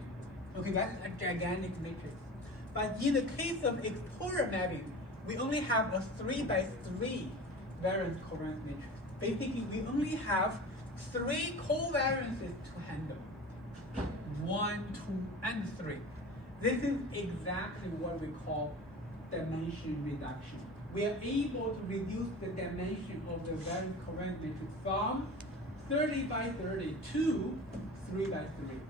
Okay, that's a gigantic matrix. But in the case of exposure mapping, we only have a 3 by 3 variance covariance matrix. Basically, we only have 3 covariances to handle. 1, 2, and 3. This is exactly what we call dimension reduction. We are able to reduce the dimension of the variance covariance matrix from 30 by 30 to 3 by 3.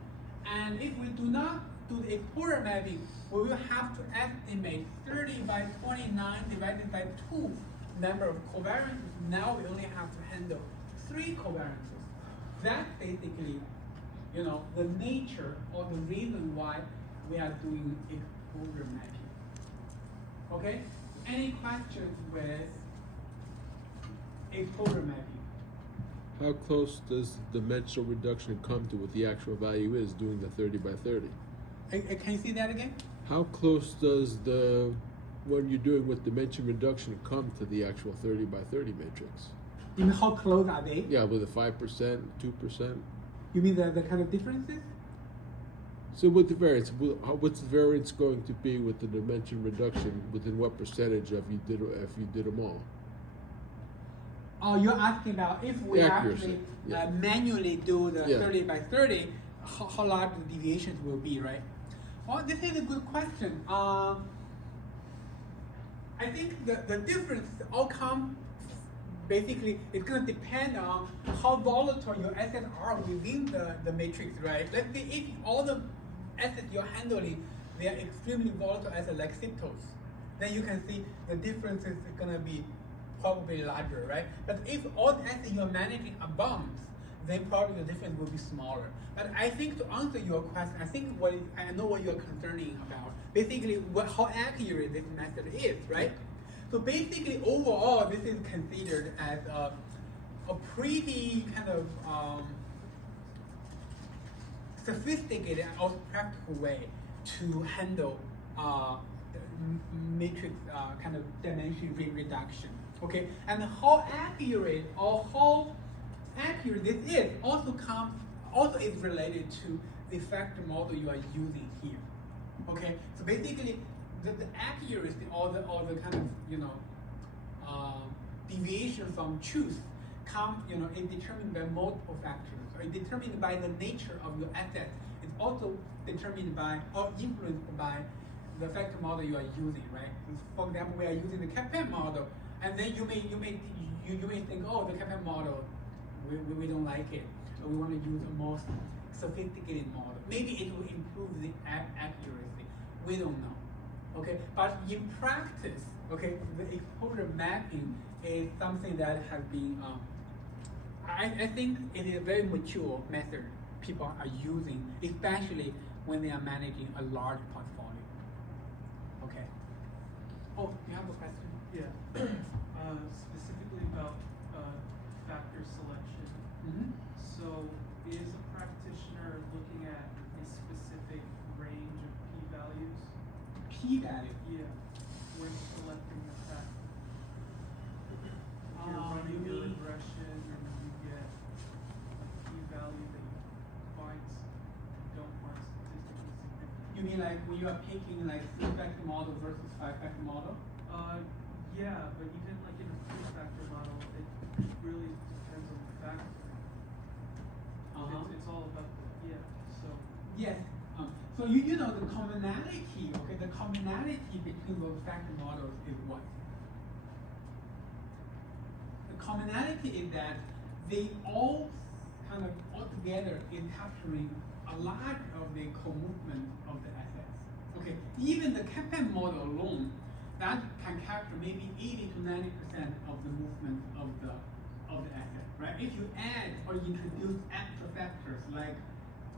And if we do not do the exposure mapping, we will have to estimate 30 by 29 divided by 2 number of covariances. Now we only have to handle 3 covariances. That's basically, the nature or the reason why we are doing exposure mapping. Okay? Any questions with exposure mapping? How close does the dimensional reduction come to what the actual value is doing the 30 by 30? Can you see that again? How close does when you're doing with dimension reduction come to the actual 30 by 30 matrix? You mean how close are they? Yeah, with a 5%, 2%. You mean the kind of differences? So with the variance, what's the variance going to be with the dimension reduction? Within what percentage if you did them all? Oh, you're asking about if we Accuracy, actually manually do the Yeah. 30 by 30, how large the deviations will be, right? Well, this is a good question. I think the difference all come, basically, it's going to depend on how volatile your assets are within the matrix, right? Let's say if all the assets you're handling, they are extremely volatile assets like cryptos, then you can see the difference is going to be probably larger, right? But if all the assets you're managing are bombs, then probably the difference will be smaller. But I think to answer your question, I know what you're concerning about. Basically, how accurate this method is, right? So basically, overall, this is considered as a pretty kind of sophisticated and also practical way to handle matrix kind of dimension reduction. Okay, and how accurate this is also is related to the factor model you are using here. Okay, so basically the accuracy or the kind of deviation from truth is determined by multiple factors, or it's determined by the nature of your asset. It's also determined by or influenced by the factor model you are using, right? For example, we are using the CAPM model, and then you may think, oh, the CAPM model, we don't like it. So we want to use a more sophisticated model. Maybe it will improve the accuracy. We don't know. Okay, but in practice, okay, the exposure mapping is something that has been, I think it is a very mature method people are using, especially when they are managing a large portfolio. Okay. Oh, you have a question? Yeah. Specifically about factor selection. Mm-hmm. So is a practitioner looking at a specific range of p-values? P-value. Yeah. When selecting the factor. If you're You running your mean- regression and you get a p-value that you don't find statistically significant. You mean like when you are picking like 3-factor model versus 5-factor model? Yeah, but even like in a 3-factor model, it really depends on the factor. It's all about so. Yes. So you know the commonality, okay, the commonality between those factor models is what? The commonality is that they all kind of altogether is capturing a lot of the co-movement of the assets. Okay, even the CAPM model alone, that can capture maybe 80 to 90% of the movement of the asset, right? If you add or introduce extra factors like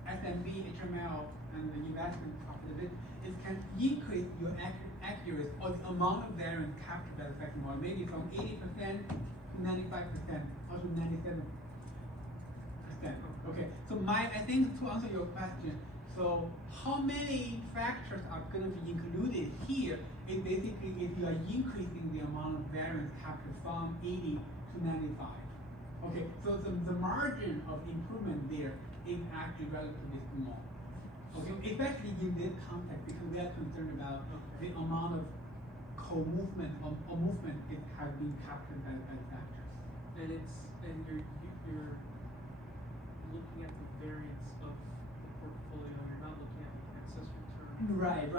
SMB, HML, and the investment profitability, it can increase your accuracy or the amount of variance captured by the factor model, maybe from 80% to 95% or to 97%. Okay, so I think to answer your question, So how many factors are going to be included here is basically if you are increasing the amount of variance captured from 80 to 95. Okay, so the margin of improvement there is actually relatively small. Okay, especially in this context because we are concerned about the amount of co-movement or movement it has been captured by factors. And you're looking at the variance of the portfolio. You're not looking at the excess return. Right.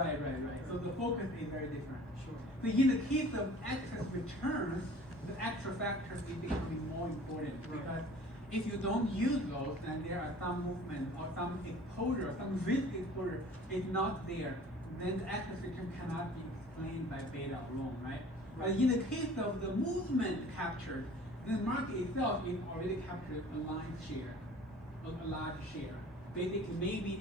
So the focus is very different. Sure. So in the case of excess returns, the extra factors is becoming more important because if you don't use those, then there are some movement or some exposure, some risk exposure is not there. Then the excess return cannot be explained by beta alone, right? But in the case of the movement captured, the market itself is already captured a large share. Basically, maybe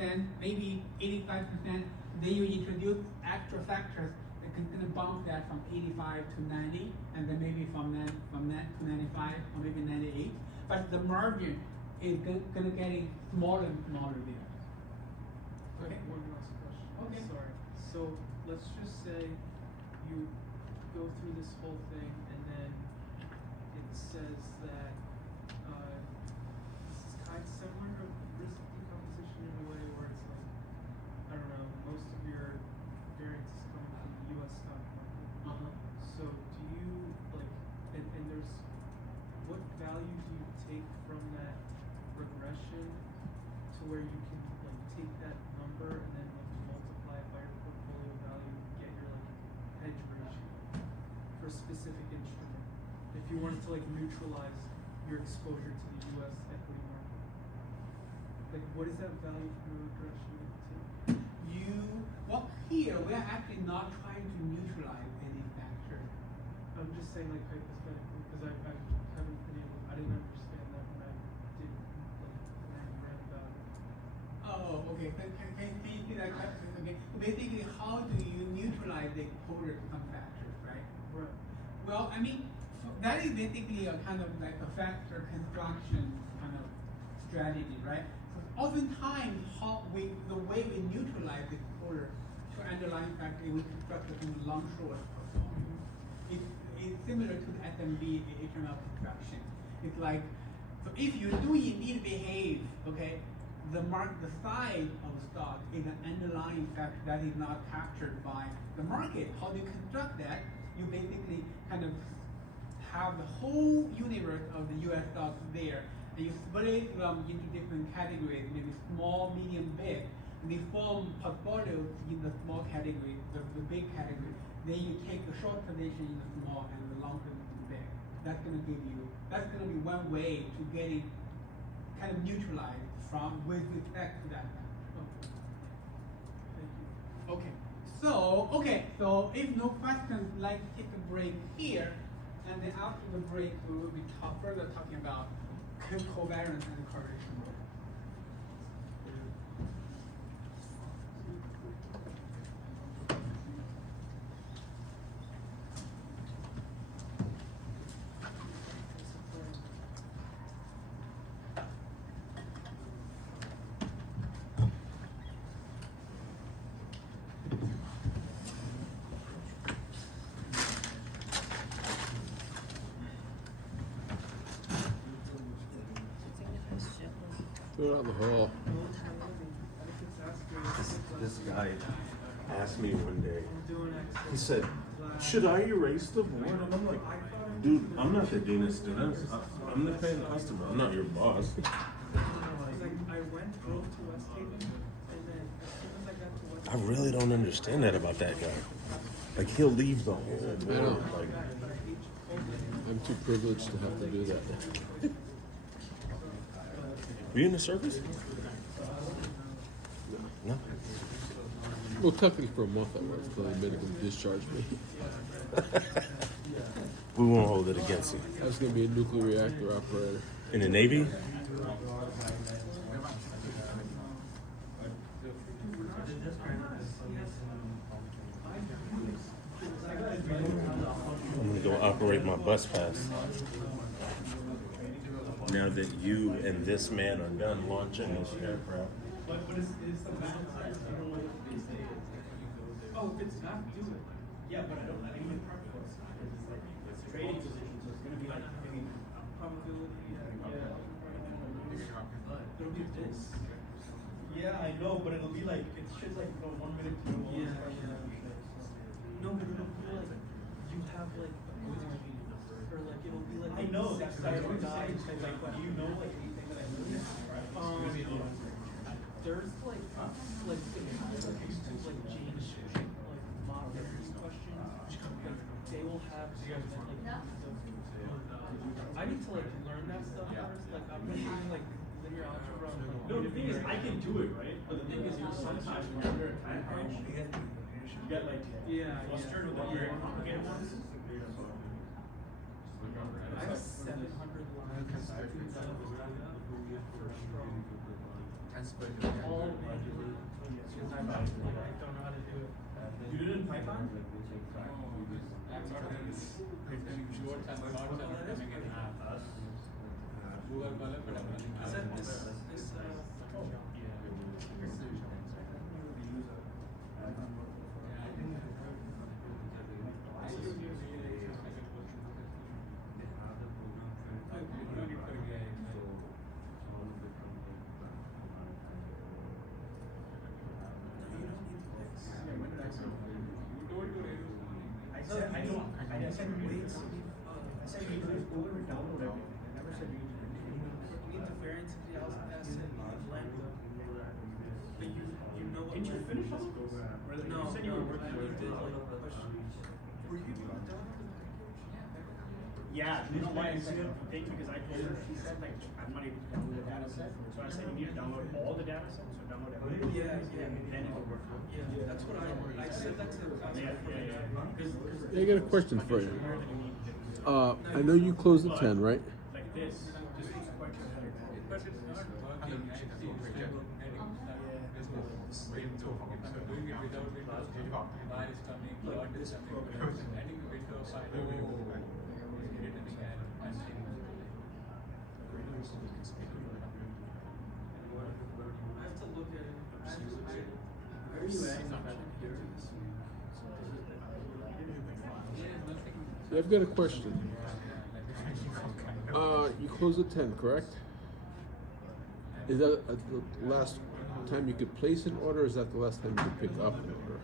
80%, maybe 85%. Then you introduce extra factors that can bump that from 85 to 90, and then maybe from that to 95 or maybe 98. But the margin is gonna getting smaller and smaller there. Okay. One last question. Okay. Sorry. So let's just say you go through this whole thing and then it says that this is kind of similar to risk decomposition in a way where it's like, I don't know, most of your variance is coming from the US stock market. So do you like, and there's, what value do you take from that regression to where you can like take that number and then like multiply it by your portfolio value and get your like hedge ratio for a specific instrument if you wanted to like neutralize your exposure to the US equity market? Like what is that value from the regression that you take? Well, here we are actually not trying to neutralize any factor. I'm just saying like hypothetically because I haven't been able, I didn't understand that when I did like when I read about it. Oh, okay. Can you see that question again? So basically, how do you neutralize the exposure to some factors, right? Right. Well, I mean, so that is basically a kind of like a factor construction kind of strategy, right? So oftentimes, the way we neutralize the exposure to underlying factor, we construct a kind of long-short portfolio. It's similar to the SMB HML construction. It's like, so if you do indeed behave, okay, the size of the stock is an underlying factor that is not captured by the market. How do you construct that? You basically kind of have the whole universe of the US stocks there, and you split them into different categories, maybe small, medium, big, and they form portfolios in the small category, the big category. Then you take the short position in the small and the long position in the big. That's gonna be one way to get it kind of neutralized with respect to that. Thank you. Okay, so if no questions, let's take a break here, and then after the break, we will be further talking about covariance and correlation. Throw it out in the hall. This guy asked me one day, I'm doing he said, should I erase the board? And I'm like, dude, I'm not the dean of students. I'm the paying customer. I'm not your boss. I drove to West Haven, and then as soon as I got to West I really don't understand that about that guy. Like, he'll leave the whole board. know. Like, I'm too privileged to have to do that. were you in the service? No. Well, technically for a month I was, until they medically discharged me. We won't hold it against you. I was going to be a nuclear reactor operator. In the Navy? I'm gonna go operate my bus pass. Now that you and this man are done launching this aircraft. But it's the math side. I don't know what they say. Oh, if it's not, do it. Yeah, but I don't. I mean, it's trading position, so it's gonna be like probability. Yeah. It'll be this. Yeah, I know, but it'll be like it's shit like 1 minute to know all this question. No, but it'll be like you have like or like it'll be like I know that's what I'm saying. Like do you know like anything that I know? There's like like James like modeling questions. Like they will have I need to like learn that stuff first. Like I'm doing like linear algebra. No, the thing is I can do it, right? But the thing is sometimes when you're under a time crunch, you get like flustered with the very complicated ones. I have 700 lines for strong. All manually. Because I don't know how to do it. You did it in Python? Is that this I said wait. I said you just go and download everything. I never said you need the variance of the asset lambda. But you know what? Didn't you finish all those? No, you said you were working on it. Were you done? Yeah, you know why I said thank you because I told her she said like I'm not able to download the data set. So I said you need to download all the data sets, so download everything. Yeah. Then it will work. Yeah, that's what I said that to I got a question for you. I know you closed at 10, right? Like this. I have to look at it. Yeah, I've got a question. You closed at 10, correct? Is that the last time you could place an order, or is that the last time you could pick up an order?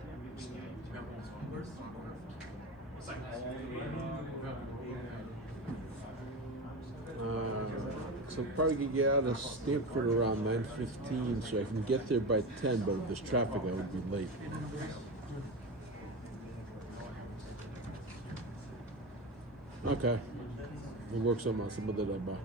So I'm probably gonna get out of Stanford around 9:15, so I can get there by 10. But if there's traffic, I would be late. Okay, we'll work some of that out.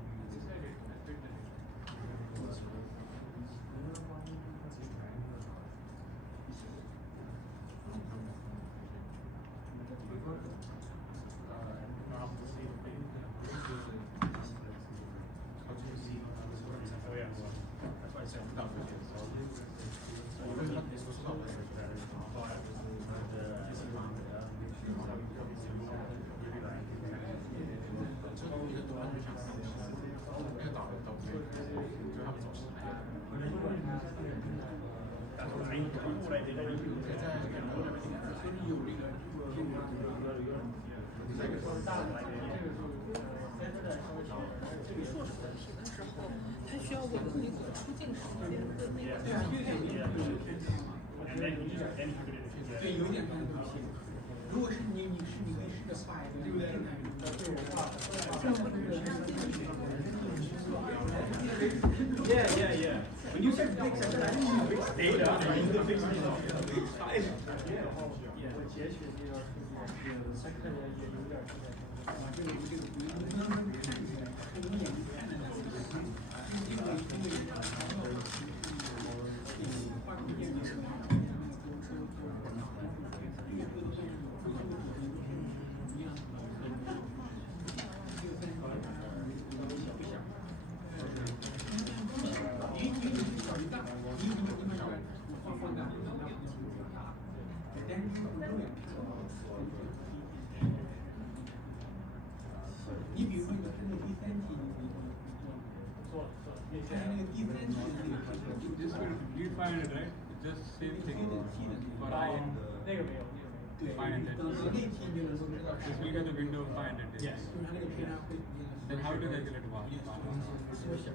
Yeah. When you said fix, I said I didn't use fixed data. I used the fixed data. Lead 500, right? Just same thing for I and 那个没有，那个没有。 500. 等立体你就能知道。 This will get the window of 500 days. Yes. 就是它那个平台会变得 Then how to calculate VAR? 缩小。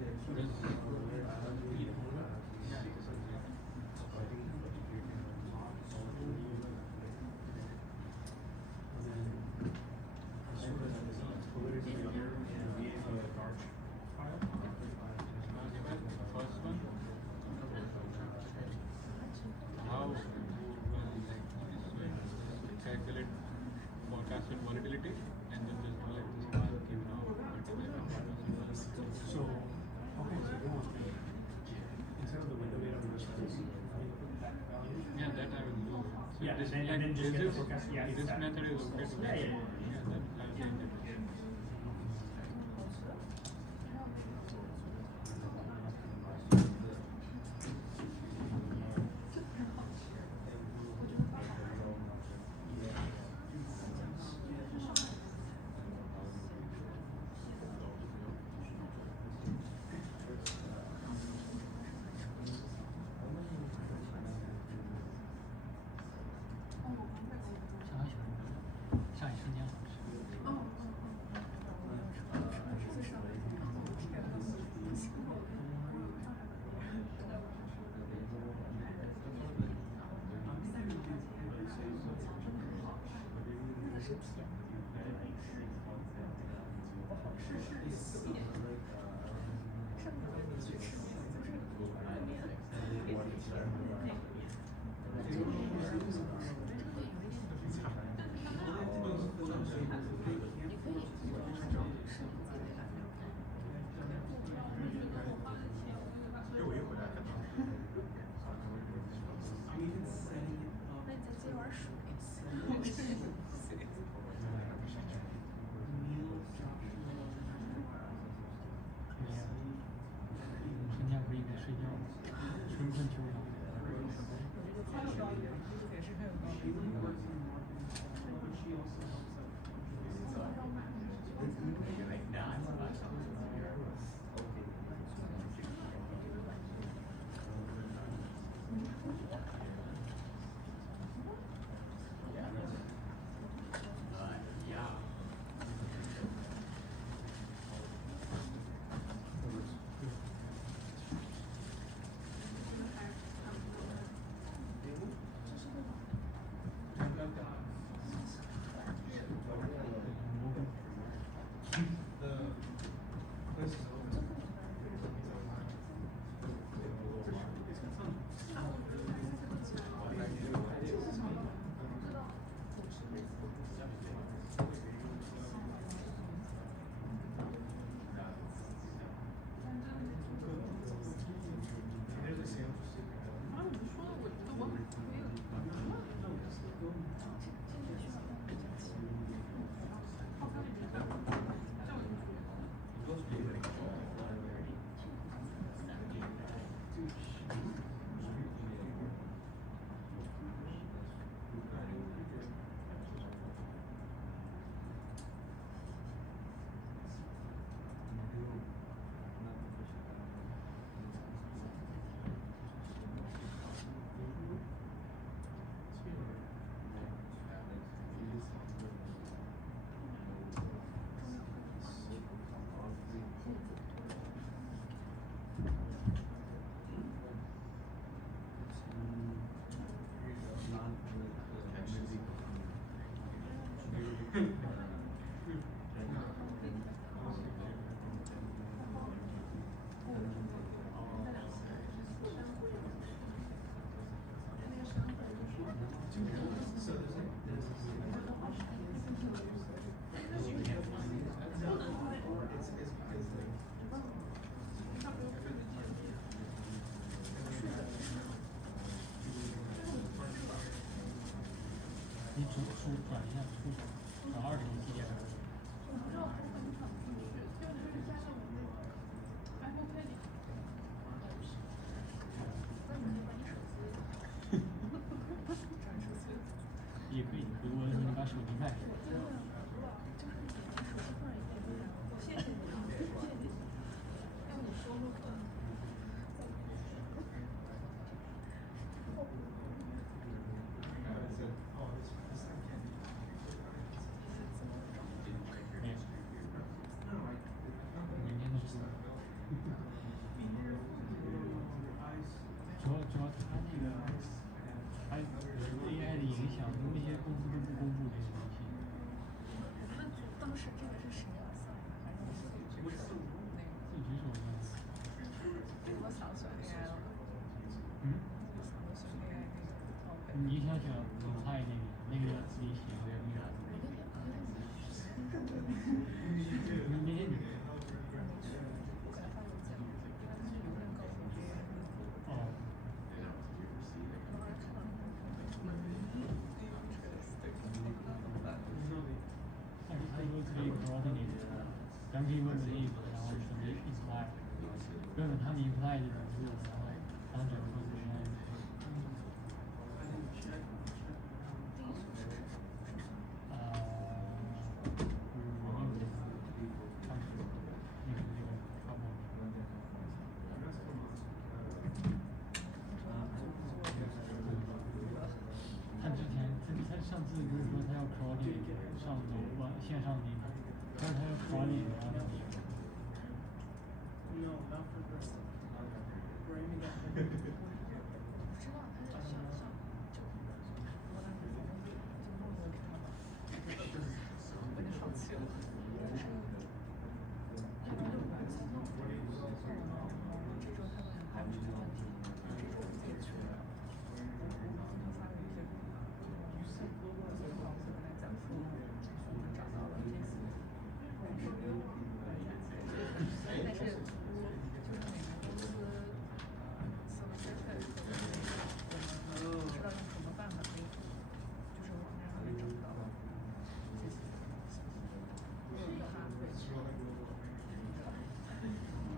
First one. How will calculate forecasted volatility and then just do like this bar given out multiplied by 5%. So, okay, so you want to, instead of the window data, we just use that value? Yeah, that I will do. So Yeah, this, and then just this get the is- forecast. Yeah, this that. method is okay to Yeah, get. yeah, That I'll change it.也可以，如果你把手机带上。公司都不公布这些东西。当时这个是谁要算的？反正是自己举手那个。自己举手的。我想选 AI 了。嗯？我想选 AI 那个套背。你想选鲁菜那个要自己写那个。明天你。我给他发邮件，因为他是有人告诉我这个。哦。但是他说可以 coordinate，咱可以问问 if，然后准备 imply，问问他们 imply 的人数，然后当整个过程。他上次不是说他要 coordinate 上线上那个，但是他要 coordinate 然后那个。No, not for girls. We're aiming at 我知道他是上就我当时就梦游给他们，我就放弃了。就是他觉得我不想弄，做完了，这周他们还有这个问题，这周我自己去了，然后他发了一个，我跟他讲说，我们找到了这些，但是就是每个公司solicitor 我们不知道用什么办法可以，就是网站上面找到这些信息，他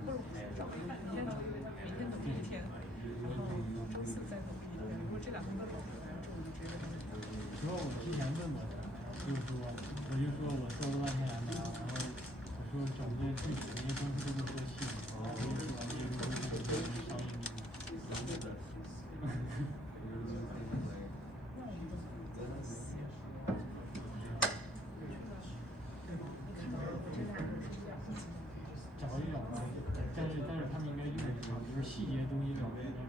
不如找明天努力一天，然后周四再努力一天。如果这两天都找不出来，周五就直接跟他们讲。其实我之前问过他，我说我半天来拿，然后我说整个具体那些东西都不说细，然后我说这些东西都是商业秘密。找一找吧，但是他们应该用一下，就是细节东西找，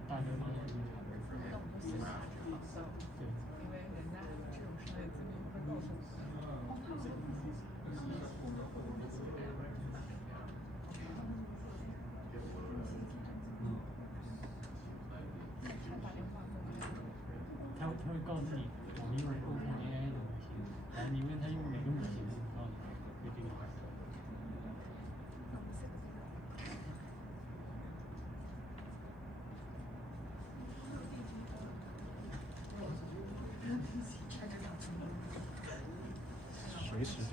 大概方向就差不多。那我们就写下这好像，对。因为人家这种商业机密不会告诉我们。他打电话过来。他会告诉你，我们一会儿会看 AI 的模型，然后你问他用哪个模型，他告诉你，就这个意思。随时都。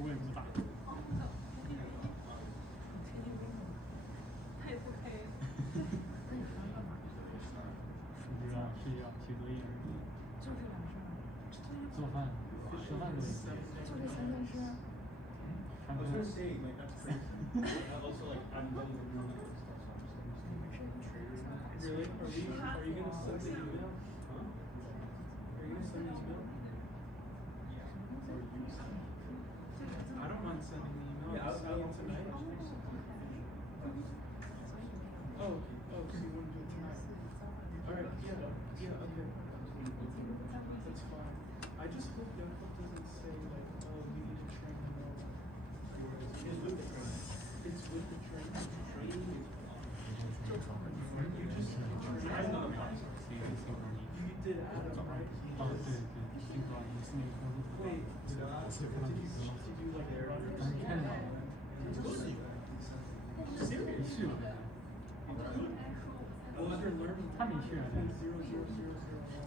我也不打。他也不黑。不知道，睡觉、写作业。就这两事儿。做饭都行。就这三件事。I was gonna say like that's crazy. Also like I'm going to do this Really? Are you gonna send the email? Huh? Are you gonna send the email? I don't mind sending the email. Yeah, I'll send it tonight. Oh, so you want to do it tonight? Alright, yeah, okay. That's fine. I just hope Jakob doesn't say like, oh, we need to train him all. It's with the train. You just trained him. You did Adam, right? Oh, 对，听说你是那个公司。Wait, 是非常几何。你看到是有的。他没去啊，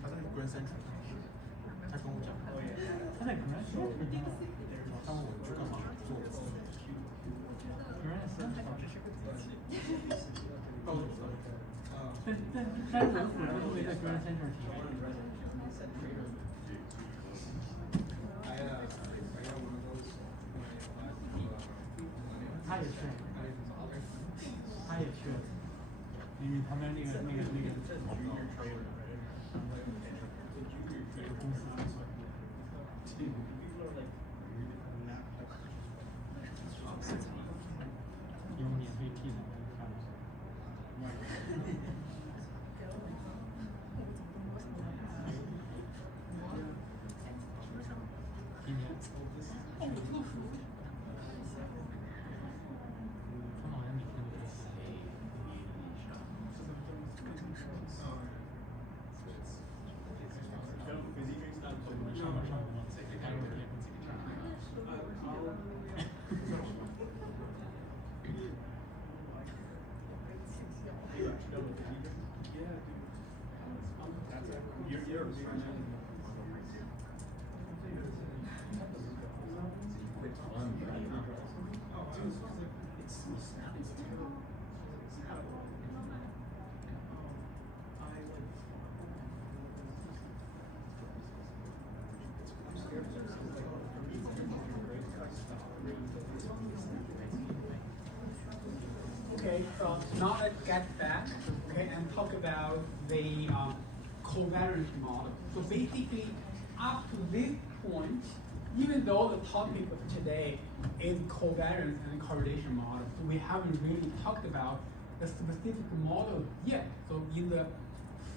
他在 Grand Central，他跟我讲，他在 Grand Central，他问我去干嘛做。Grand Central 只是个机器。但是我都没在 Grand Central 体验。他也去了，他也去了，因为他们那个公司。有免费替的，看了。今天。他们好像每天都在写。Okay, so now let's get back, okay, and talk about the covariance model. So basically, up to this point, even though the topic of today is covariance and correlation model, so we haven't really talked about the specific model yet. So in the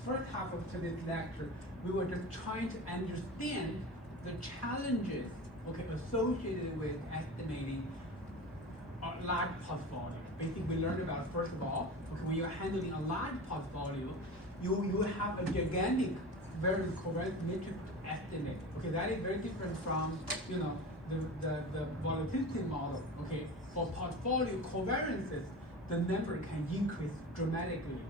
first half of today's lecture, we were just trying to understand the challenges, okay, associated with estimating a large portfolio. Basically, we learned about, first of all, okay, when you're handling a large portfolio, you have a gigantic variance covariance matrix to estimate. Okay, that is very different from, you know, the volatility model. Okay, for portfolio covariances, the number can increase dramatically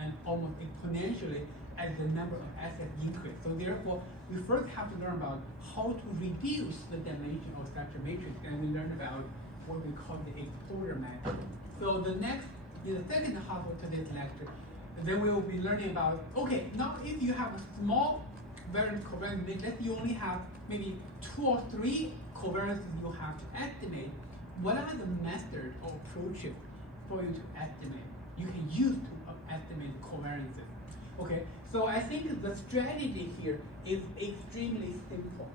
and almost exponentially as the number of assets increase. So therefore, we first have to learn about how to reduce the dimension of such a matrix, and we learn about what we call the exposure method. So the next, in the second half of today's lecture, then we will be learning about, okay, now if you have a small variance covariance matrix, you only have maybe 2 or 3 covariances you have to estimate. What are the methods or approaches for you to estimate? You can use to estimate covariances. Okay, so I think the strategy here is extremely simple.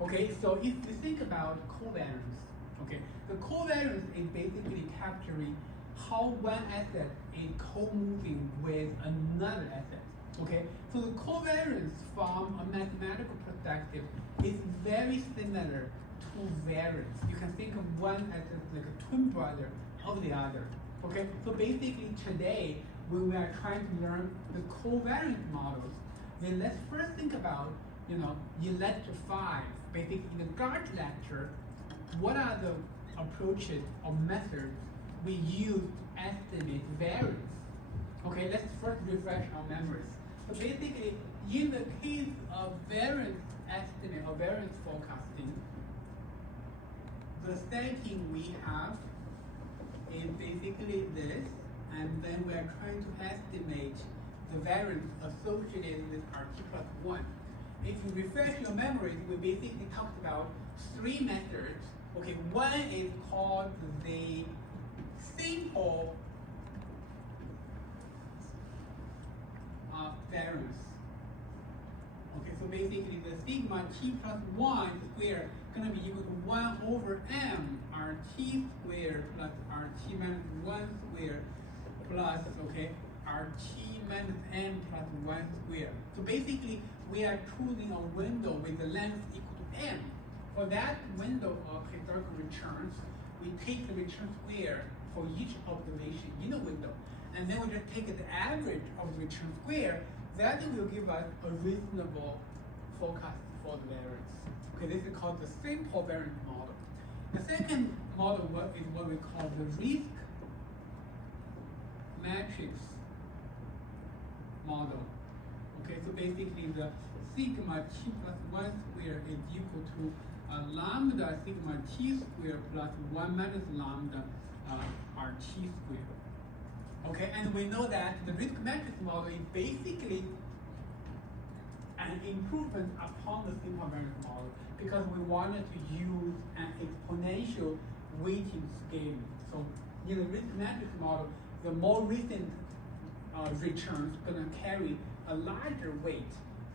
Okay, so if you think about covariance, okay, the covariance is basically capturing how one asset is co-moving with another asset. Okay, so the covariance from a mathematical perspective is very similar to variance. You can think of one as like a twin brother of the other. Okay, so basically today, when we are trying to learn the covariance models, then let's first think about, you know, in lecture 5, basically in the GART lecture, what are the approaches or methods we use to estimate variance? Okay, let's first refresh our memories. So basically, in the case of variance estimate or variance forecasting, the setting we have is basically this, and then we are trying to estimate the variance associated with RT plus 1. If you refresh your memories, we basically talked about 3 methods. Okay, one is called the simple variance. Okay, so basically the sigma t plus 1 squared gonna be equal to 1 over m RT squared plus RT minus 1 squared plus, okay, RT minus m plus 1 squared. So basically, we are choosing a window with the length equal to m. For that window of historical returns, we take the return square for each observation in the window, and then we just take the average of the return square. That will give us a reasonable forecast for the variance. Okay, this is called the simple variance model. The second model is what we call the risk matrix model. Okay, so basically the sigma t plus 1 squared is equal to lambda sigma t squared plus 1 minus lambda RT squared. Okay, and we know that the risk matrix model is basically an improvement upon the simple variance model because we wanted to use an exponential weighting scaling. So in the risk matrix model, the more recent returns going to carry a larger weight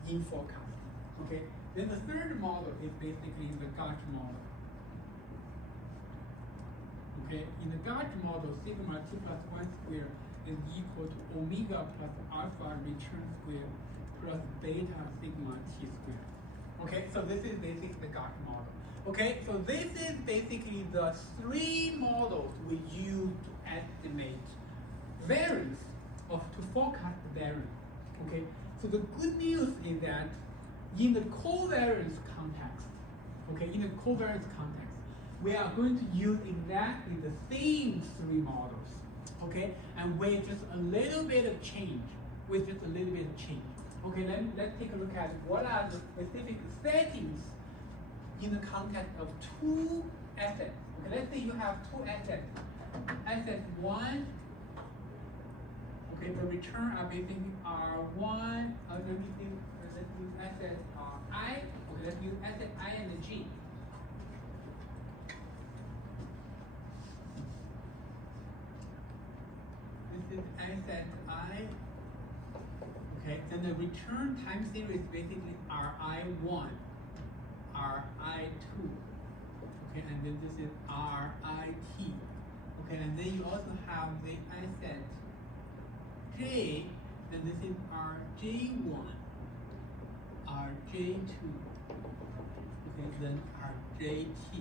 in forecasting. Okay. Then the third model is basically the Gauge model. Okay. In the Gauge model, sigma t plus 1 squared is equal to omega plus alpha return squared plus beta sigma t squared. Okay. So this is basically the Gauge model. Okay. So this is basically the three models we use to estimate variance to forecast the variance. Okay, so the good news is that in the covariance context, we are going to use exactly the same three models. Okay, and with just a little bit of change, Okay, let's take a look at what are the specific settings in the context of two assets. Okay, let's say you have two assets. Asset 1. Okay, the return are basically R1. Let's use asset I. Okay, let's use asset I and G. This is asset I. Okay, then the return time series basically RI1, RI2. Okay, and then this is RIT. Okay, and then you also have the asset J, and this is RJ1, RJ2, okay, then RJT.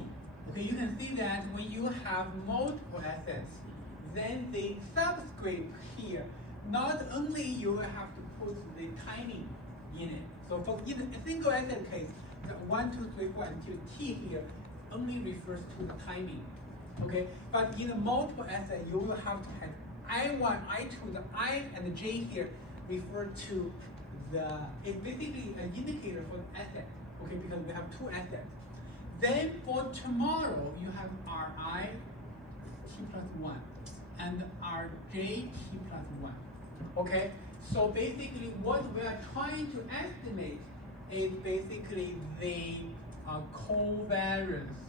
Okay, you can see that when you have multiple assets, then the subscript here, not only you will have to put the timing in it. So for in a single asset case, the 1, 2, 3, 4 until T here only refers to the timing. Okay, but in a multiple asset, you will have to have I1, I2, the I and the J here refer to it's basically an indicator for the asset, okay, because we have two assets. Then for tomorrow, you have Ri t plus 1 and Rj t plus 1, okay? So basically what we are trying to estimate is basically the covariance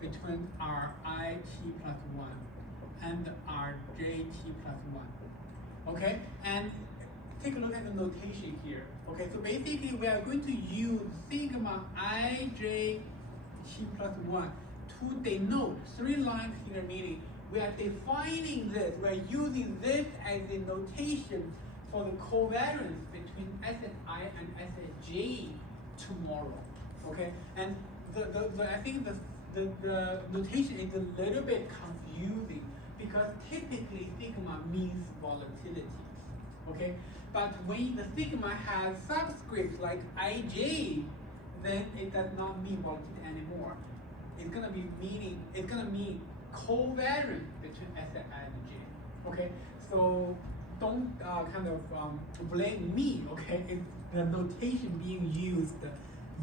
between Ri t plus 1 and Rj t plus 1. Okay, and take a look at the notation here. Okay, so basically we are going to use sigma ij t plus 1 to denote three lines here, meaning we are defining this, we are using this as a notation for the covariance between asset I and asset J tomorrow. Okay, and I think the notation is a little bit confusing because typically sigma means volatility. Okay, but when the sigma has subscripts like ij, then it does not mean volatility anymore. It's gonna mean covariance between asset I and J. Okay, so don't blame me. Okay, it's the notation being used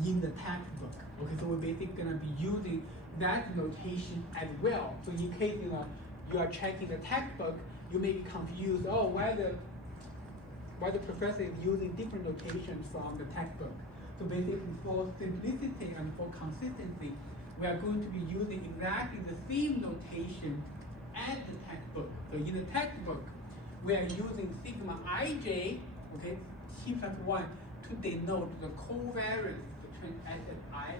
in the textbook. Okay, so we're basically gonna be using that notation as well. So in case you are checking the textbook, you may be confused. Oh, why the professor is using different notations from the textbook? So basically, for simplicity and for consistency, we are going to be using exactly the same notation as the textbook. So in the textbook, we are using sigma ij, okay, t plus 1 to denote the covariance between asset I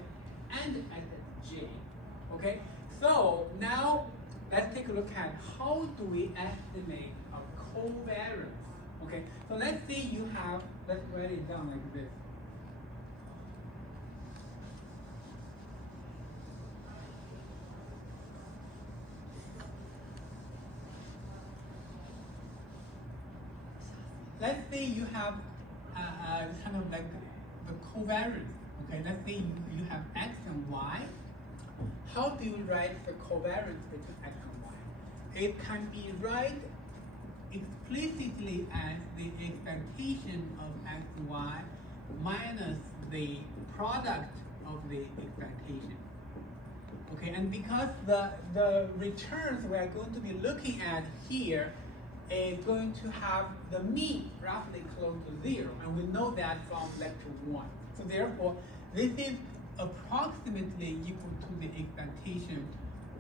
and asset J. Okay, so now let's take a look at how do we estimate a covariance. Okay, so let's say you have, let's write it down like this. Let's say you have kind of like the covariance. Okay, let's say you have x and y. How do you write the covariance between x and y? It can be write explicitly as the expectation of x, y minus the product of the expectation. Okay, and because the returns we are going to be looking at here is going to have the mean roughly close to 0, and we know that from lecture 1. So therefore, this is approximately equal to the expectation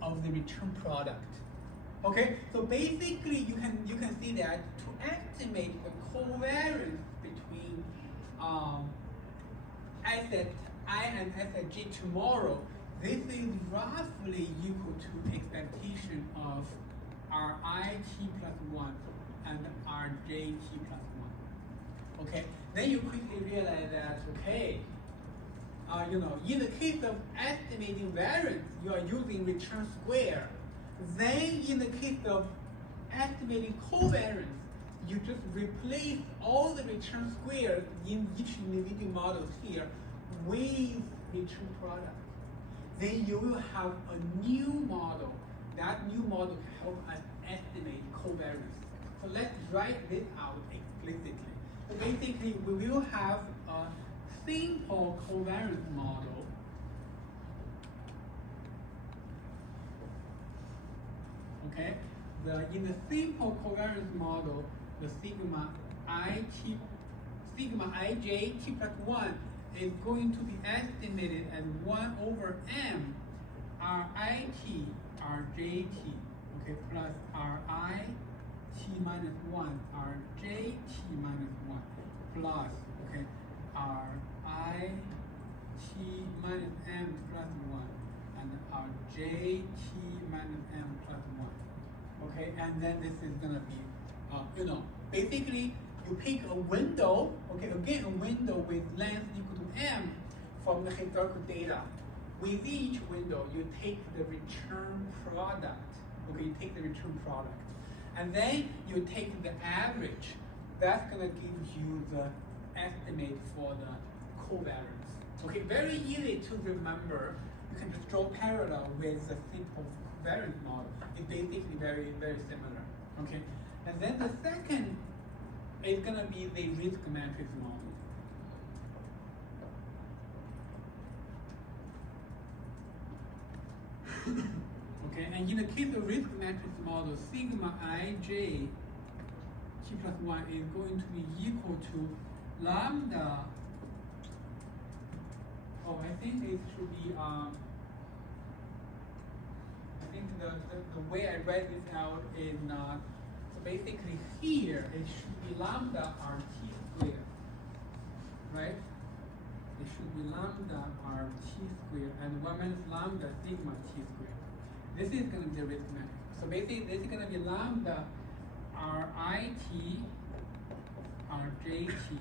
of the return product. Okay, so basically you can see that to estimate the covariance between asset I and asset J tomorrow, this is roughly equal to expectation of Rit plus 1 and Rjt plus 1. Okay, then you quickly realize that, okay, in the case of estimating variance, you are using return square. Then in the case of estimating covariance, you just replace all the return squares in each individual model here with return product. Then you will have a new model. That new model can help us estimate covariance. So let's write this out explicitly. So basically, we will have a simple covariance model. Okay, in the simple covariance model, the sigma ij t plus 1 is going to be estimated as 1 over m Rit Rjt, okay, plus Rit minus 1 Rjt minus 1 plus, okay, Rit minus m plus 1 and Rjt minus m plus 1. Okay, and then this is gonna be, basically you pick a window, okay, again a window with length equal to m from the historical data. With each window, you take the return product, okay, you take the return product. And then you take the average. That's gonna give you the estimate for the covariance. Okay, very easy to remember. You can just draw parallel with the simple covariance model. It's basically very, very similar. Okay, and then the second is gonna be the risk matrix model. Okay, and in the case of risk matrix model, sigma ij t plus 1 is going to be equal to lambda. Oh, I think it should be, I think the way I read this out is not, so basically here it should be lambda RT squared, right? It should be lambda RT squared and 1 minus lambda sigma t squared. This is going to be the risk matrix. So basically this is going to be lambda Rit Rjt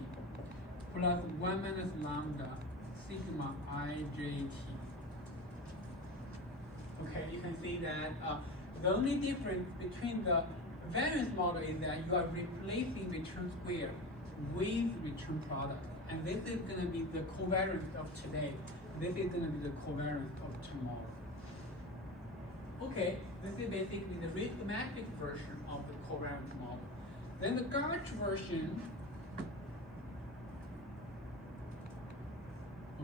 plus 1 minus lambda sigma Ijt. Okay, you can see that the only difference between the variance model is that you are replacing return square with return product. And this is going to be the covariance of today. This is going to be the covariance of tomorrow. Okay, this is basically the risk matrix version of the covariance model. Then the Garch version.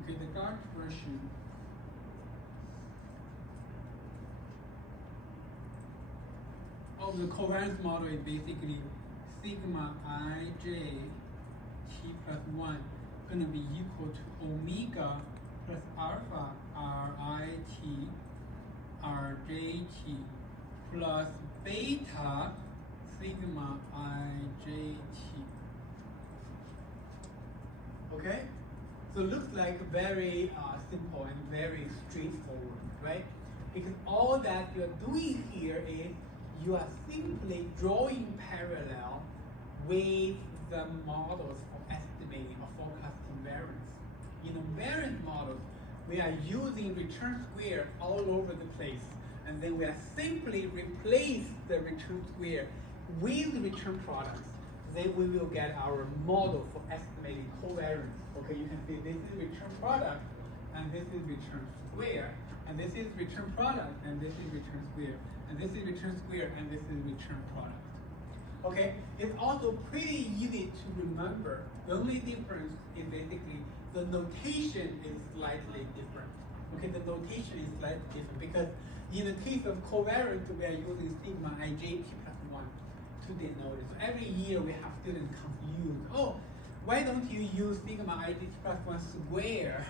Okay, the Garch version of the covariance model is basically sigma ij t plus 1 going to be equal to omega plus alpha Rit Rjt plus beta sigma Ijt. Okay? So it looks like very simple and very straightforward, right? Because all that you're doing here is you are simply drawing parallel with the models for estimating or forecasting variance. In the variance models, we are using return square all over the place, and then we are simply replace the return square with return products. then we will get our model for estimating covariance. Okay, you can see this is return product, and this is return square, and this is return product, and this is return square, and this is return square, and this is return product. Okay, it's also pretty easy to remember. The only difference is basically the notation is slightly different. Okay, the notation is slightly different because in the case of covariance, we are using sigma ij p plus 1 to denote it. So every year we have students confused, oh, why don't you use sigma ij p plus 1 square?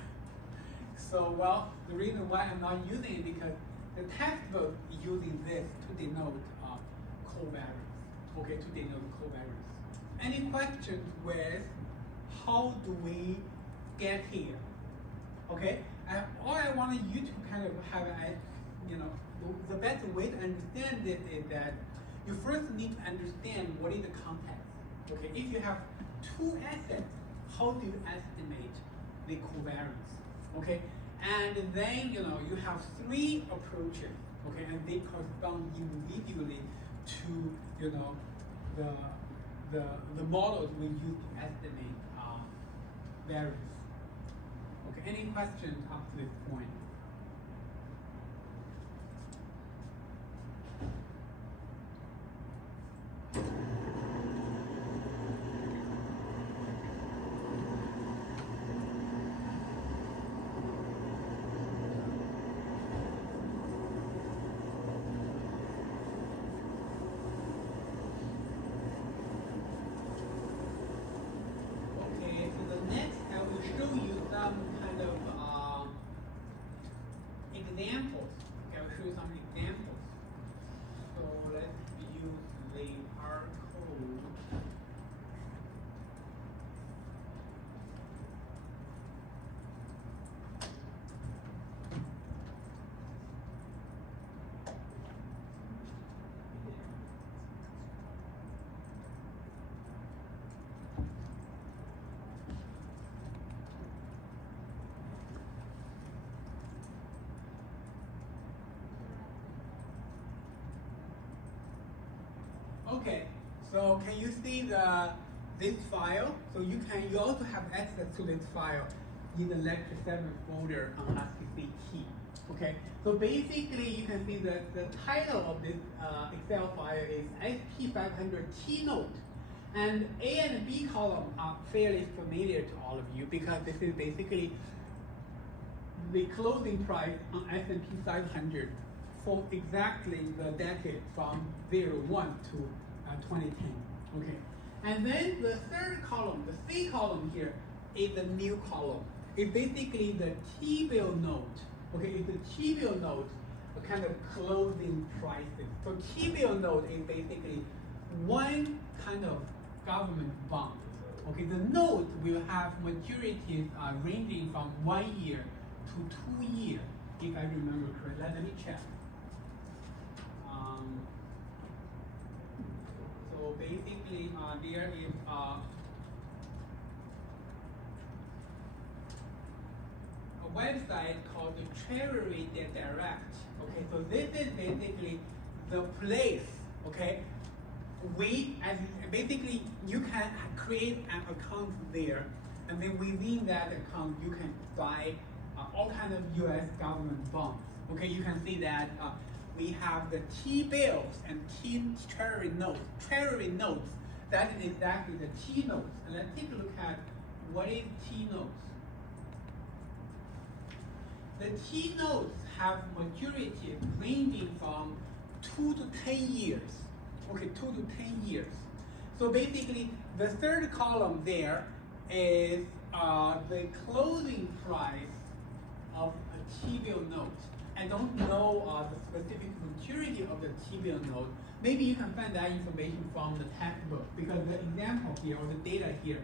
So, well, the reason why I'm not using it because the textbook is using this to denote covariance. Okay, to denote covariance. Any questions with how do we get here? Okay, all I want you to kind of have, the best way to understand this is that you first need to understand what is the context. Okay, if you have two assets, how do you estimate the covariance? Okay, and then you have three approaches. Okay, and they correspond individually to the models we use to estimate variance. Okay, any questions up to this point? Okay, so the next I will show you some kind of examples. Okay, I'll show you some examples. So let's use the R code. Okay, so can you see this file? So you also have access to this file in the lecture 7 folder on STC key. Okay, so basically you can see that the title of this Excel file is SP500 keynote, and A and B column are fairly familiar to all of you because this is basically the closing price on S&P 500 for exactly the decade from 01 to 2010. Okay, and then the third column, the C column here, is the new column. It's basically the T-bill note. Okay, it's the T-bill note, a kind of closing prices. So T-bill note is basically one kind of government bond. Okay, the note will have maturities ranging from 1 year to 2 years, if I remember correctly. Let me check. So basically, there is a website called the Treasury Direct. Okay, so this is basically the place. Okay, basically you can create an account there, and then within that account you can buy all kinds of U.S. government bonds. Okay, you can see that we have the T-bills and Treasury notes. Treasury notes, that is exactly the T-notes. And let's take a look at what is T-notes. The T-notes have maturity ranging from 2 to 10 years. Okay, 2 to 10 years. So basically, the third column there is the closing price of a T-bill note. I don't know the specific maturity of the T-bill note. Maybe you can find that information from the textbook because the example here or the data here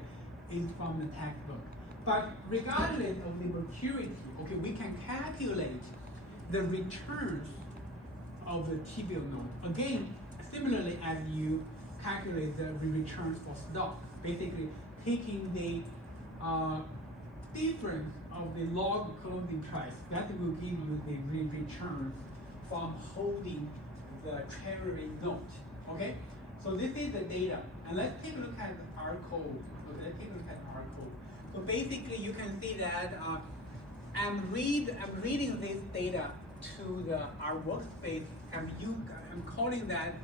is from the textbook. But regardless of the maturity, okay, we can calculate the returns of the T-bill note. Again, similarly as you calculate the returns for stock, basically taking the difference of the log closing price, that will give you the returns from holding the Treasury note. Okay, So this is the data, and let's take a look at our code. Okay, let's take a look at our code. So basically, you can see that I'm reading this data to our workspace. I'm calling that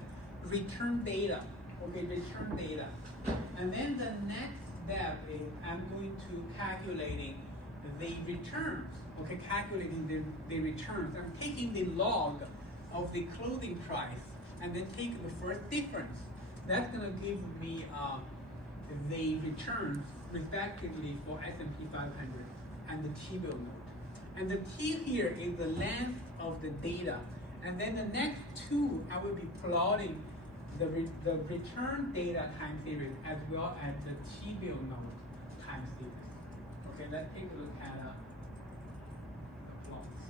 return data. Okay, return data. And then the next step is I'm going to calculating the returns. Okay, calculating the returns. I'm taking the log of the closing price and then take the first difference. That's gonna give me the returns respectively for S&P 500 and the T-bill note. And the T here is the length of the data. And then the next two, I will be plotting the return data time series as well as the T-bill note time series. Okay, let's take a look at the plots.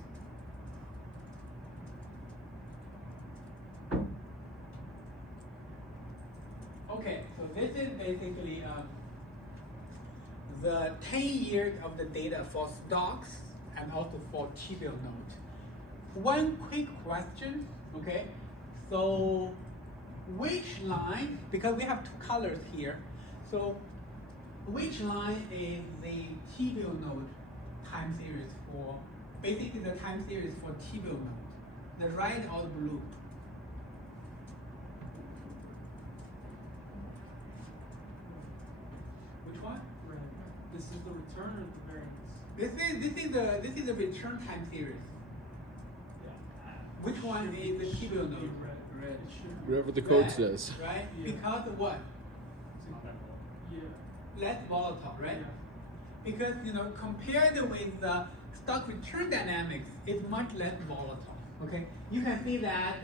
Okay, so this is basically the 10 years of the data for stocks and also for T-bill note. One quick question, okay? So which line, because we have two colors here, so which line is the T-bill note time series for, basically the time series for T-bill note? The red or the blue? Which one? Red. This is the return or the variance? This is the return time series. Yeah. Which one is the T-bill note? Red. Red. It should Whatever the code Red, says. Right? Yeah. Because of what? Yeah. Less volatile, right? Yeah. Because compared with the stock return dynamics, it's much less volatile. Okay, you can see that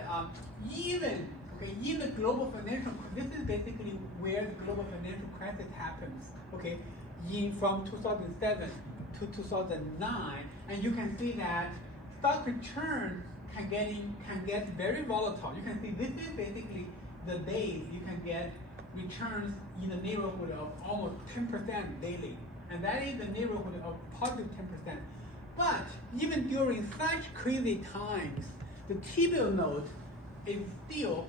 even the global financial, this is basically where the global financial crisis happens. Okay, from 2007 to 2009, and you can see that stock returns can get very volatile. You can see this is basically the days you can get returns in the neighborhood of almost 10% daily, and that is the neighborhood of positive 10%. But even during such crazy times, the T-bill note is still,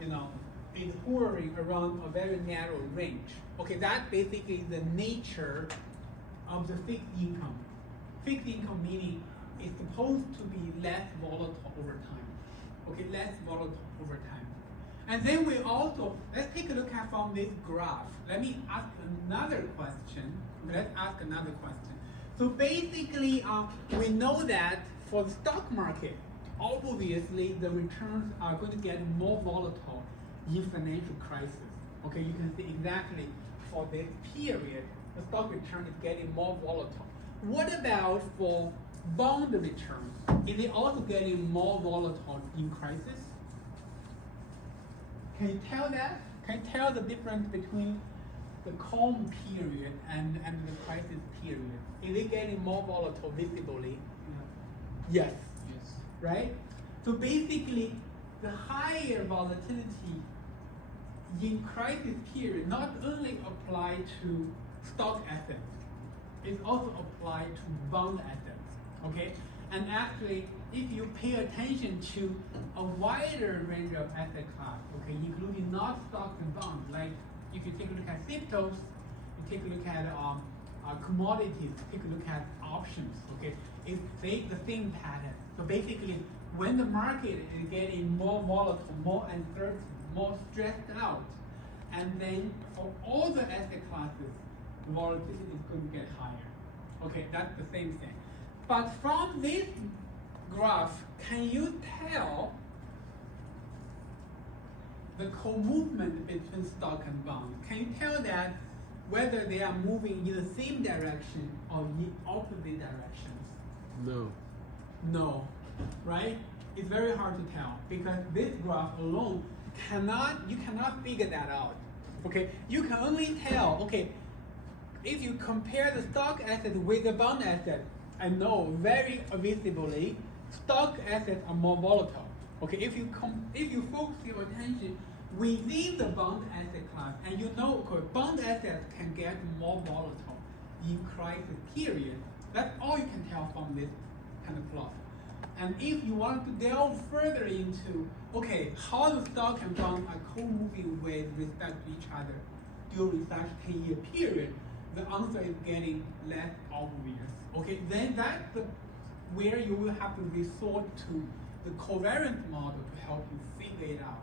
is hovering around a very narrow range. Okay, that basically is the nature of the fixed income. Fixed income meaning it's supposed to be less volatile over time. Okay, less volatile over time. And then we also, let's take a look at from this graph. Let me ask another question. Let's ask another question. So basically, we know that for the stock market, obviously the returns are going to get more volatile in financial crisis. Okay, you can see exactly for this period, the stock return is getting more volatile. What about for bond returns? Is it also getting more volatile in crisis? Can you tell that? Can you tell the difference between the calm period and the crisis period? Is it getting more volatile visibly? Yes. Yes. Right? So basically, the higher volatility in crisis period not only apply to stock assets, it also apply to bond assets. Okay? And actually, if you pay attention to a wider range of asset class, okay, including not stocks and bonds, like if you take a look at cryptos, you take a look at commodities, take a look at options, okay, it's the same pattern. So basically, when the market is getting more volatile, more uncertain, more stressed out, and then for all the asset classes, the volatility is going to get higher. Okay, that's the same thing. But from this graph, can you tell the co-movement between stock and bond? Can you tell that whether they are moving in the same direction or in opposite directions? No. No, right? It's very hard to tell because this graph alone you cannot figure that out. Okay, you can only tell, okay, if you compare the stock asset with the bond asset, I know very visibly stock assets are more volatile. Okay, if you focus your attention within the bond asset class, and okay, bond assets can get more volatile in crisis period. That's all you can tell from this kind of plot. And if you want to delve further into, okay, how the stock and bond are co-moving with respect to each other during such 10-year period, the answer is getting less obvious. Okay, then that's where you will have to resort to the covariance model to help you figure it out.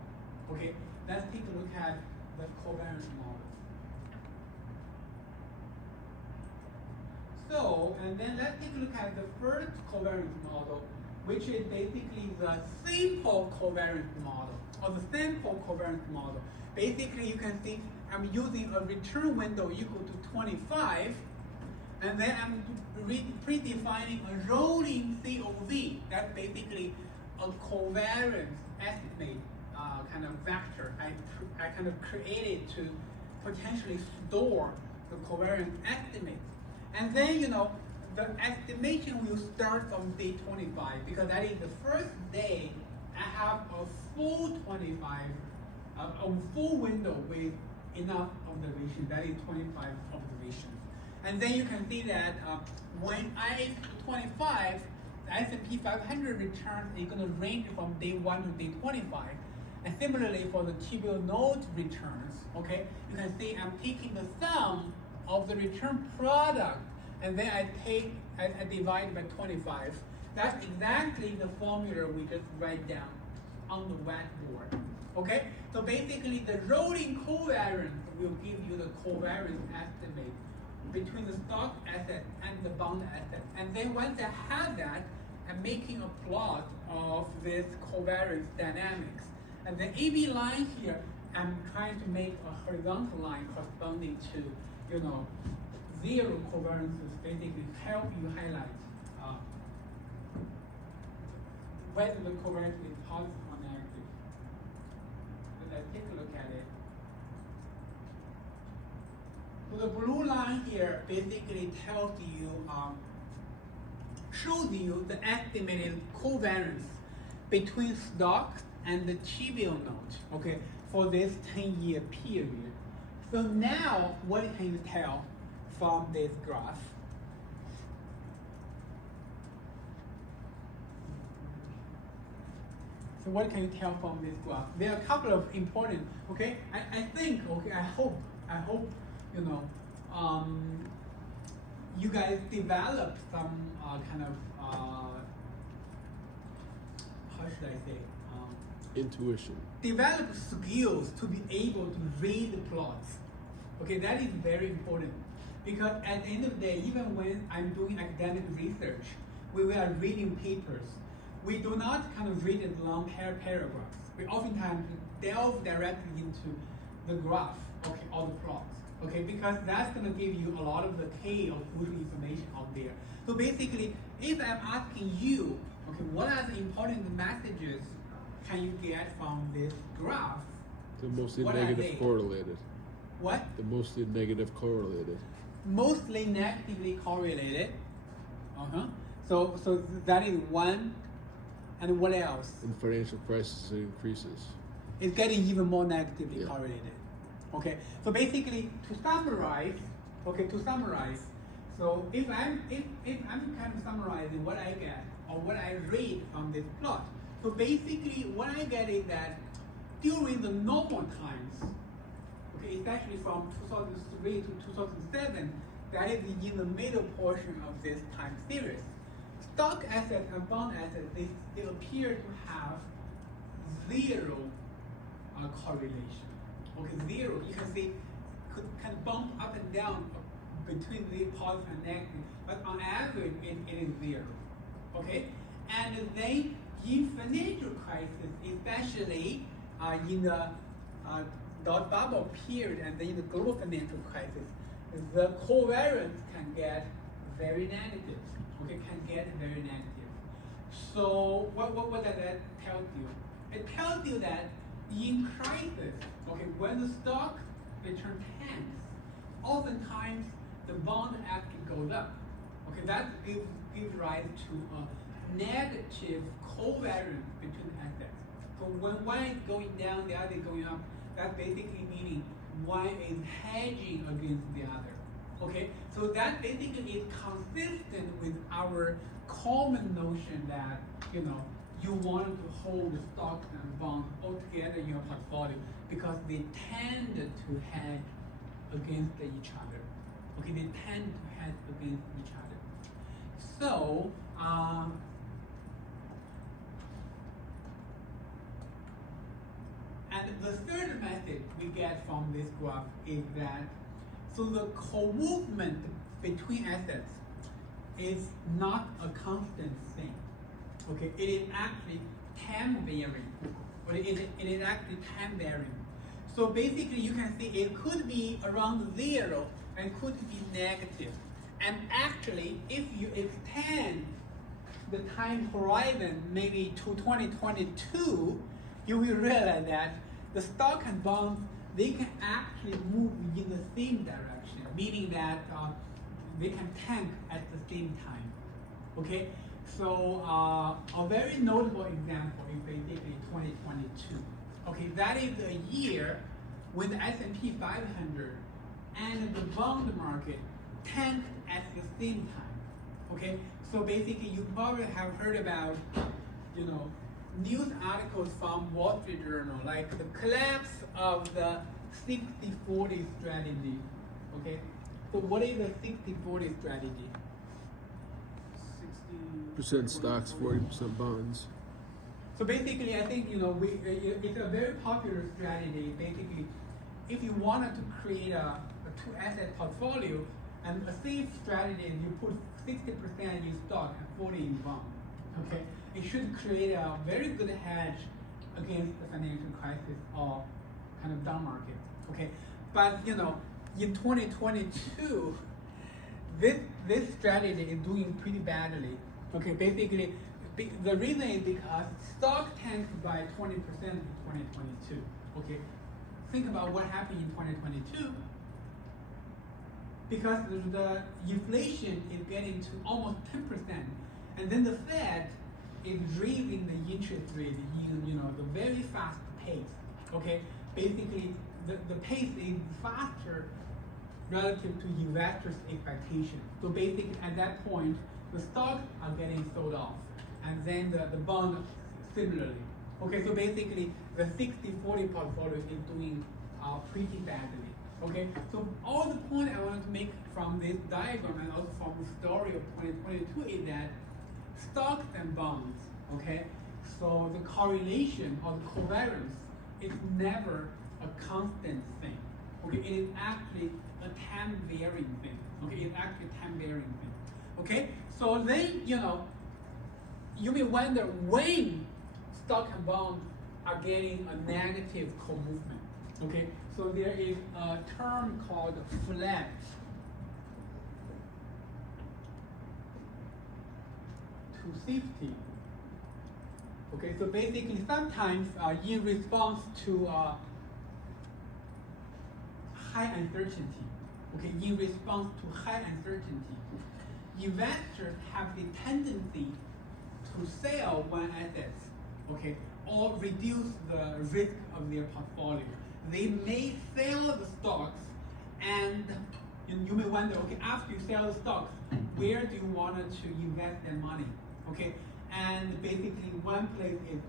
Okay, let's take a look at the covariance model. So, and then let's take a look at the first covariance model, which is basically the simple covariance model, or the sample covariance model. Basically, you can see I'm using a return window equal to 25, and then I'm predefining a rolling COV. That's basically a covariance estimate kind of vector I kind of created to potentially store the covariance estimates. And then, you know, the estimation will start from day 25 because that is the first day I have a full 25, a full window with enough observation. That is 25 observations. And then you can see that when I is 25, the S&P 500 returns is going to range from day 1 to day 25. And similarly for the T-bill note returns, okay, you can see I'm taking the sum of the return product, and then I divide by 25. That's exactly the formula we just write down on the whiteboard. Okay, so basically the rolling covariance will give you the covariance estimate between the stock asset and the bond asset. And then once I have that, I'm making a plot of this covariance dynamics. And the AB line here, I'm trying to make a horizontal line corresponding to, you know, zero covariances basically help you highlight whether the covariance is positive or negative. So let's take a look at it. So the blue line here basically tells you, shows you the estimated covariance between stock and the T-bill note, okay, for this 10-year period. So now, what can you tell from this graph? So what can you tell from this graph? There are a couple of important, okay, I think, okay, I hope, you know, you guys develop some kind of, how should I say? Intuition. Develop skills to be able to read the plots. Okay, that is very important. Because at the end of the day, even when I'm doing academic research, we are reading papers, we do not kind of read it long paragraphs. We oftentimes delve directly into the graph, okay, or the plots. Okay, because that's going to give you a lot of the tail of crucial information out there. So basically, if I'm asking you, okay, what are the important messages can you get from this graph? The mostly What are negative they? correlated. What? The mostly negative correlated. Mostly negatively correlated. So that is one. And what else? And financial crisis increases. It's getting even more negatively Yeah. correlated. Okay. So basically, to summarize. So if I'm kind of summarizing what I get or what I read from this plot. So basically, what I get is that during the normal times, okay, especially from 2003 to 2007, that is in the middle portion of this time series, stock assets and bond assets, they appear to have zero correlation. Okay, zero. You can see can bump up and down between the positive and negative, but on average, it is zero. Okay, and then in financial crisis, especially in the dot bubble period and then in the global financial crisis, the covariance can get very negative. Okay, can get very negative. So what does that tell you? It tells you that in crisis, okay, when the stock return tanks, oftentimes the bond actually goes up. Okay, that gives rise to a negative covariance between assets. So when one is going down, the other is going up, that's basically meaning one is hedging against the other. Okay, so that basically is consistent with our common notion that, you want to hold the stocks and bonds all together in your portfolio because they tend to hedge against each other. Okay, they tend to hedge against each other. So, and the third method we get from this graph is that, so the co-movement between assets is not a constant thing. Okay, it is actually time varying. Or it is actually time varying. So basically you can see it could be around 0 and could be negative. And actually if you extend the time horizon maybe to 2022, you will realize that the stock and bonds, they can actually move in the same direction, meaning that they can tank at the same time. Okay, so a very notable example is basically 2022. Okay, that is a year when the S&P 500 and the bond market tanked at the same time. Okay, so basically you probably have heard about, news articles from Wall Street Journal, like the collapse of the 60-40 strategy. Okay, so what is the 60-40 strategy? 60% stocks, 40% bonds. So basically, I think it's a very popular strategy. Basically, if you wanted to create a two-asset portfolio, and a safe strategy is you put 60% in stock and 40 in bond. Okay, it should create a very good hedge against the financial crisis or kind of down market. Okay, but in 2022, this strategy is doing pretty badly. Okay, basically, the reason is because stock tanked by 20% in 2022. Okay, think about what happened in 2022. Because the inflation is getting to almost 10%, and then the Fed is raising the interest rate in the very fast pace. Okay, basically the pace is faster relative to investors' expectations. So basically at that point, the stocks are getting sold off, and then the bond similarly. Okay, so basically the 60-40 portfolio is doing pretty badly. Okay, so all the point I want to make from this diagram and also from the story of 2022 is that stocks and bonds, okay, so the correlation or the covariance is never a constant thing. Okay, it is actually a time varying thing. Okay, it's actually a time varying thing. Okay, so then you may wonder when stock and bonds are getting a negative co-movement. Okay, so there is a term called flat to safety. Okay, so basically sometimes in response to high uncertainty, okay, in response to high uncertainty, investors have the tendency to sell one assets, okay, or reduce the risk of their portfolio. They may sell the stocks, and you may wonder, okay, after you sell the stocks, where do you want to invest their money? Okay, and basically one place is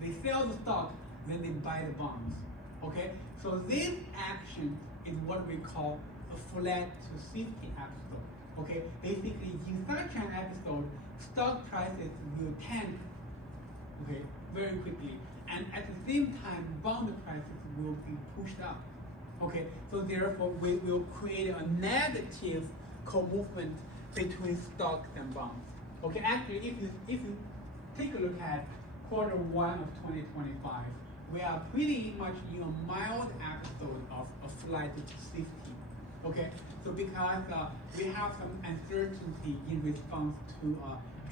they sell the stock, then they buy the bonds. Okay, so this action is what we call a flat to safety episode. Okay, basically in such an episode, stock prices will tank, okay, very quickly, and at the same time, bond prices will be pushed up. Okay, so therefore we will create a negative co-movement between stocks and bonds. Okay, actually, if you take a look at Q1 of 2025, we are pretty much in a mild episode of a flight to safety. Okay, so because we have some uncertainty in response to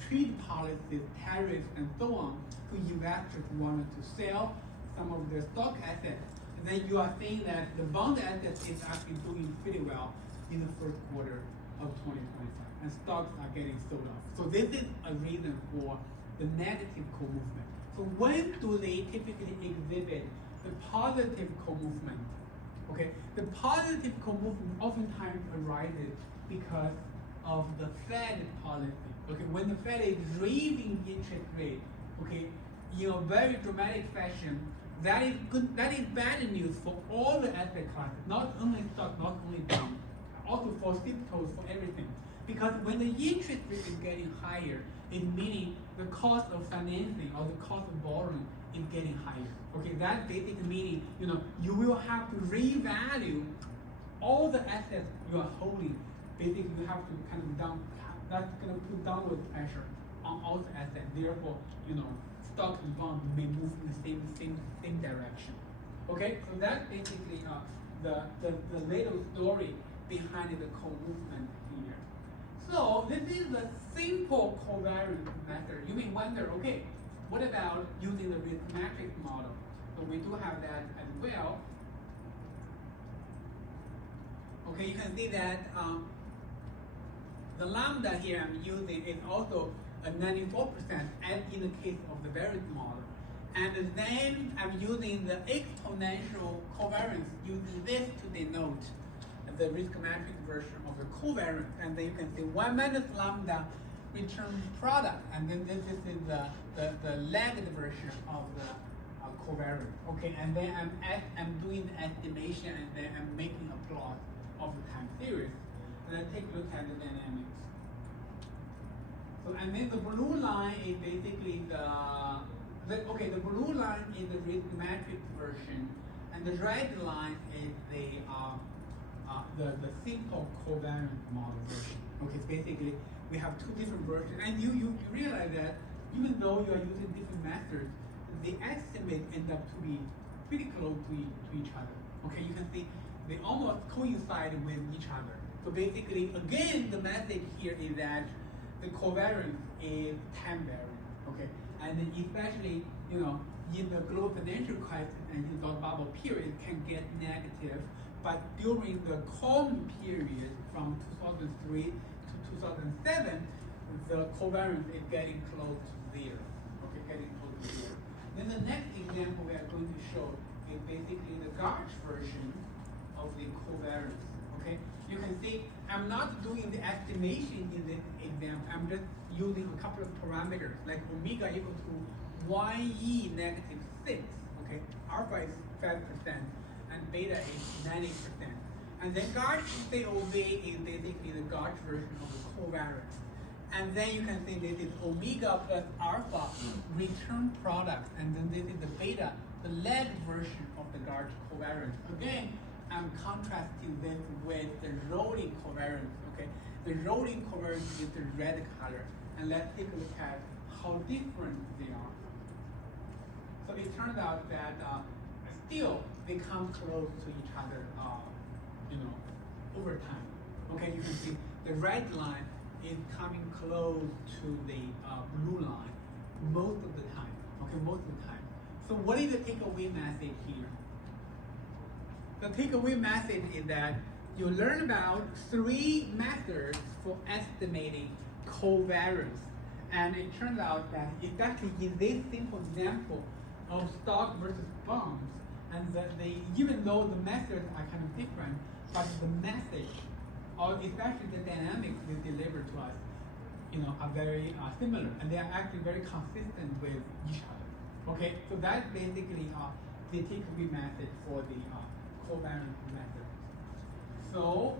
trade policies, tariffs, and so on, so investors wanted to sell some of their stock assets. And then you are saying that the bond asset is actually doing pretty well in the first quarter of 2025, and stocks are getting sold off. So this is a reason for the negative co-movement. So when do they typically exhibit the positive co-movement? Okay, the positive co-movement oftentimes arises because of the Fed policy. Okay, when the Fed is raising interest rate, okay, in a very dramatic fashion, that is good. That is bad news for all the asset classes, not only stock, not only bond, also for cryptos, for everything. Because when the interest rate is getting higher, it meaning the cost of financing or the cost of borrowing is getting higher. Okay, that basically meaning you will have to revalue all the assets you are holding. Basically, you have to kind of that's going to put downward pressure on all the assets. Therefore, stock and bond may move in the same direction. Okay, so that's basically the little story behind the co-movement here. So this is the simple covariance method. You may wonder, okay, what about using the risk matrix model? So we do have that as well. Okay, you can see that the lambda here I'm using is also a 94%, as in the case of the variance model. And then I'm using the exponential covariance, using this to denote the risk matrix version of the covariance. And then you can see 1 minus lambda returns product, and then this is the lagged version of the covariance. Okay, and then I'm doing the estimation, and then I'm making a plot of the time series. And then take a look at the dynamics. So, and then the blue line is basically the blue line is the risk matrix version, and the red line is the simple covariance model version. Okay, so basically we have two different versions, and you realize that even though you are using different methods, the estimates end up to be pretty close to each other. Okay, you can see they almost coincide with each other. So basically, again, the message here is that the covariance is time variant. Okay, and then especially in the global financial crisis and in the bubble period can get negative, but during the calm period from 2003 to 2007, the covariance is getting close to zero. Okay, getting close to zero. Then the next example we are going to show is basically the Garch version of the covariance. Okay, you can see I'm not doing the estimation in this example. I'm just using a couple of parameters like omega equal to YE negative 6. Okay, alpha is 5% and beta is 90%. And then Garch COV is basically the Garch version of the covariance. And then you can see this is omega plus alpha return product, and then this is the beta, the lagged version of the Garch covariance. Again, I'm contrasting this with the rolling covariance. Okay, the rolling covariance is the red color, and let's take a look at how different they are. So it turns out that still they come close to each other, over time. Okay, you can see the red line is coming close to the blue line most of the time. Okay, most of the time. So what is the takeaway message here? The takeaway message is that you learn about 3 methods for estimating covariance. And it turns out that it's actually in this simple example of stock versus bonds, and that even though the methods are kind of different, but the message, or especially the dynamics they deliver to us, are very similar, and they are actually very consistent with each other. Okay, so that's basically the takeaway message for the covariance method. So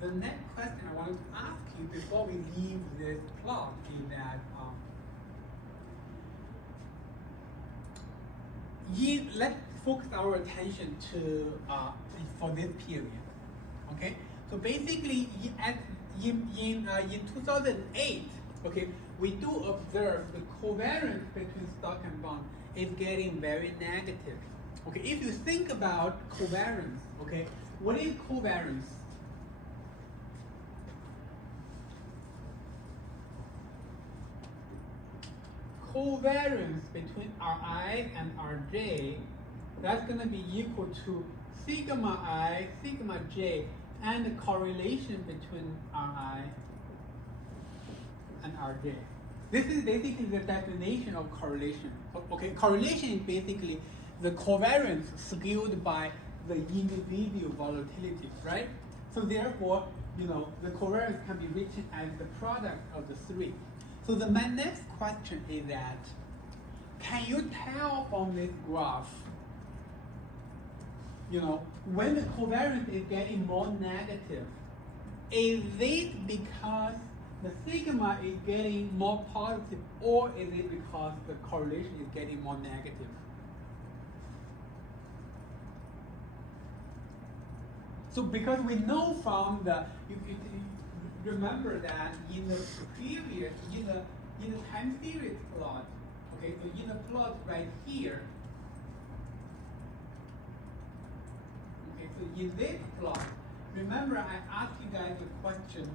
the next question I wanted to ask you before we leave this plot is that let's focus our attention to for this period. Okay, so basically in 2008, okay, we do observe the covariance between stock and bond is getting very negative. Okay, if you think about covariance, okay, what is covariance? Covariance between Ri and Rj, that's going to be equal to sigma I, sigma j, and the correlation between Ri and Rj. This is basically the definition of correlation. Okay, correlation is basically the covariance skewed by the individual volatility, right? So therefore, the covariance can be written as the product of the three. So my next question is that, can you tell from this graph, when the covariance is getting more negative, is it because the sigma is getting more positive, or is it because the correlation is getting more negative? So because we know from you remember that in the previous, in the time series plot, okay, so in the plot right here, okay, so in this plot, remember I asked you guys a question,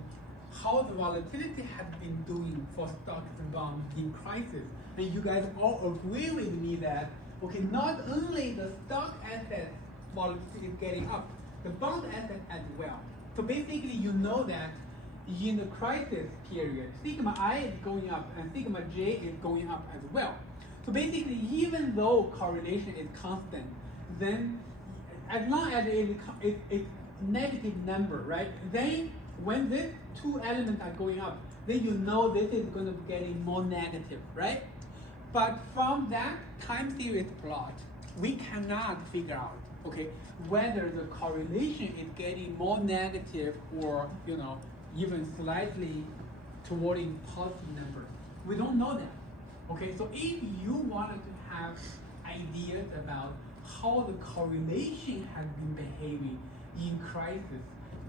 how the volatility has been doing for stocks and bonds in crisis, and you guys all agree with me that, okay, not only the stock asset volatility is getting up, the bond asset as well. So basically, you know that in the crisis period, sigma I is going up and sigma j is going up as well. So basically, even though correlation is constant, then as long as it's negative number, right? Then when these two elements are going up, then you know this is going to be getting more negative, right? But from that time series plot, we cannot figure out, okay, whether the correlation is getting more negative or, even slightly towarding positive number. We don't know that. Okay, so if you wanted to have ideas about how the correlation has been behaving in crisis,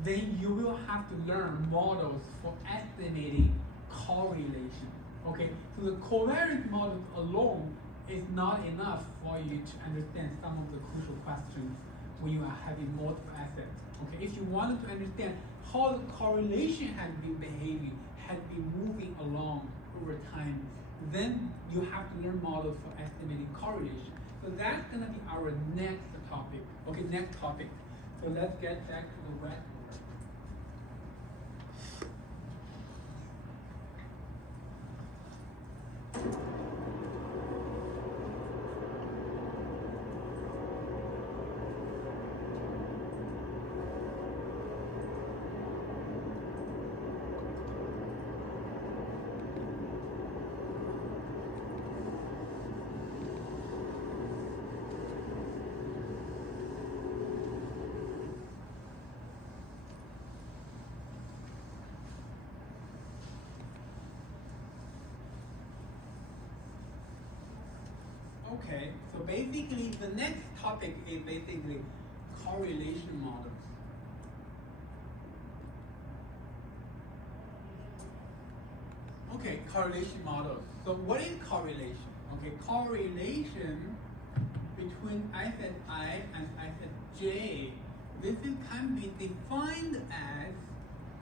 then you will have to learn models for estimating correlation. Okay, so the covariance models alone is not enough for you to understand some of the crucial questions when you are having multiple assets. Okay, if you wanted to understand how the correlation has been behaving, has been moving along over time, then you have to learn models for estimating correlation. So that's gonna be our next topic. Okay, next topic. So let's get back to the whiteboard. Okay, so basically the next topic is basically correlation models. Okay, correlation models. So what is correlation? Okay, correlation between asset I and asset J, this can be defined as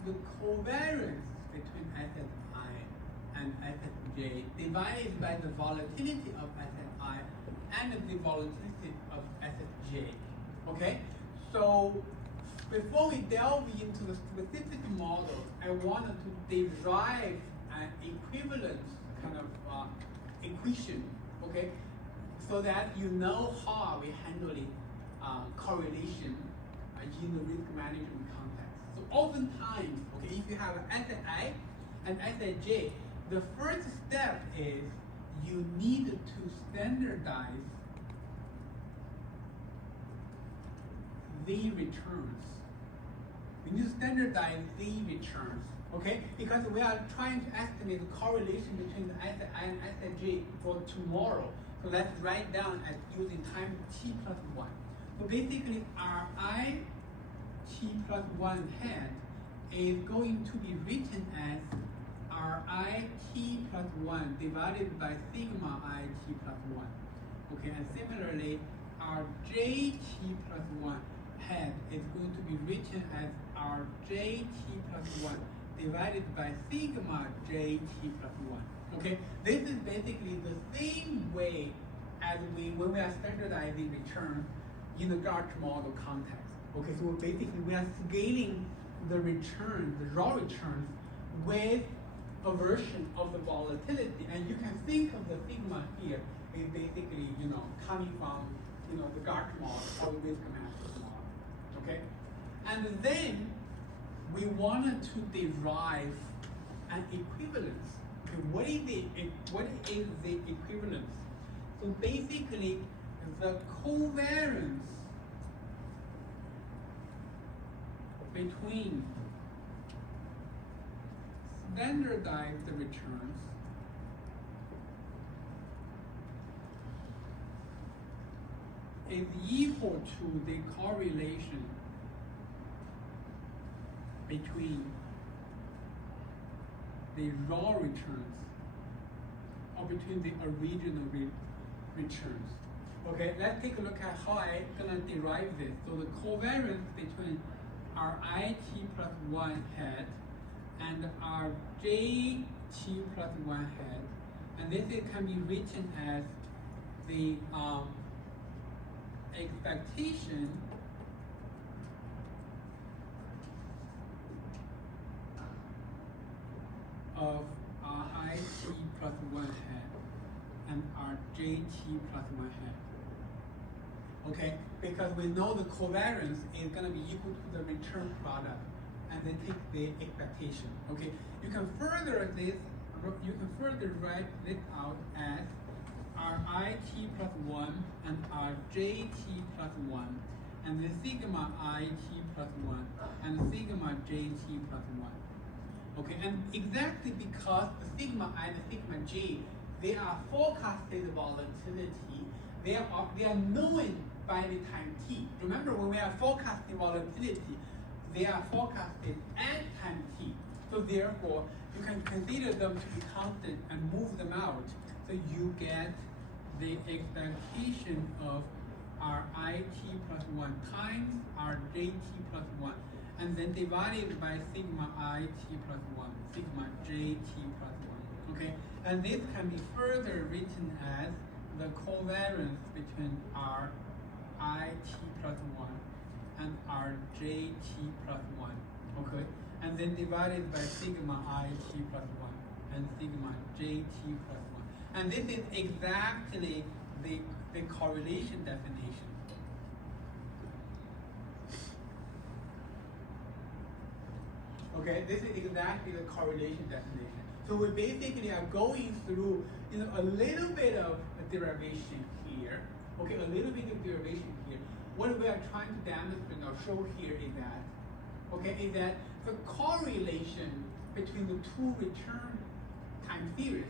the covariance between asset I and asset J divided by the volatility of asset I and the volatility of asset J. Okay? So before we delve into the specific model, I wanted to derive an equivalence kind of equation, okay? So that you know how are we handling correlation in the risk management context. So oftentimes, okay, if you have an asset I and asset J, the first step is you need to standardize the returns. We need to standardize the returns, okay? Because we are trying to estimate the correlation between the asset I and asset J for tomorrow. So let's write down as using time t plus 1. So basically, our I t plus 1 head is going to be written as our I t plus 1 divided by sigma I t plus 1. Okay, and similarly, our j t plus 1 head is going to be written as our j t plus 1 divided by sigma j t plus 1. Okay, this is basically the same way as when we are standardizing return in the Garch model context. Okay, so basically we are scaling the return, the raw returns, with a version of the volatility, and you can think of the sigma here is basically coming from the Garch model or the risk management model. Okay, and then we wanted to derive an equivalence. Okay, what is the equivalence? So basically, the covariance between standardized returns is equal to the correlation between the raw returns or between the original returns. Okay, let's take a look at how I'm gonna derive this. So the covariance between our IT plus 1 head and our JT plus 1 head, and this can be written as the expectation of our IT plus 1 head and our JT plus 1 head. Okay, because we know the covariance is going to be equal to the return product, and then take the expectation. Okay, you can further write this out as our IT plus 1 and our JT plus 1, and the sigma IT plus 1 and sigma JT plus 1. Okay, and exactly because the sigma I and the sigma j, they are forecasted volatility, they are known by the time t. Remember, when we are forecasting volatility, they are forecasted at time t. So therefore, you can consider them to be constant and move them out. So you get the expectation of our IT plus 1 times our JT plus 1, and then divided by sigma IT plus 1, sigma JT plus 1. Okay, and this can be further written as the covariance between our IT plus 1 and our JT plus 1. Okay, and then divided by sigma IT plus 1 and sigma JT plus 1. And this is exactly the correlation definition. Okay, this is exactly the correlation definition. So we basically are going through, a little bit of a derivation here. Okay, a little bit of derivation here. What we are trying to demonstrate or show here is that, the correlation between the two return time series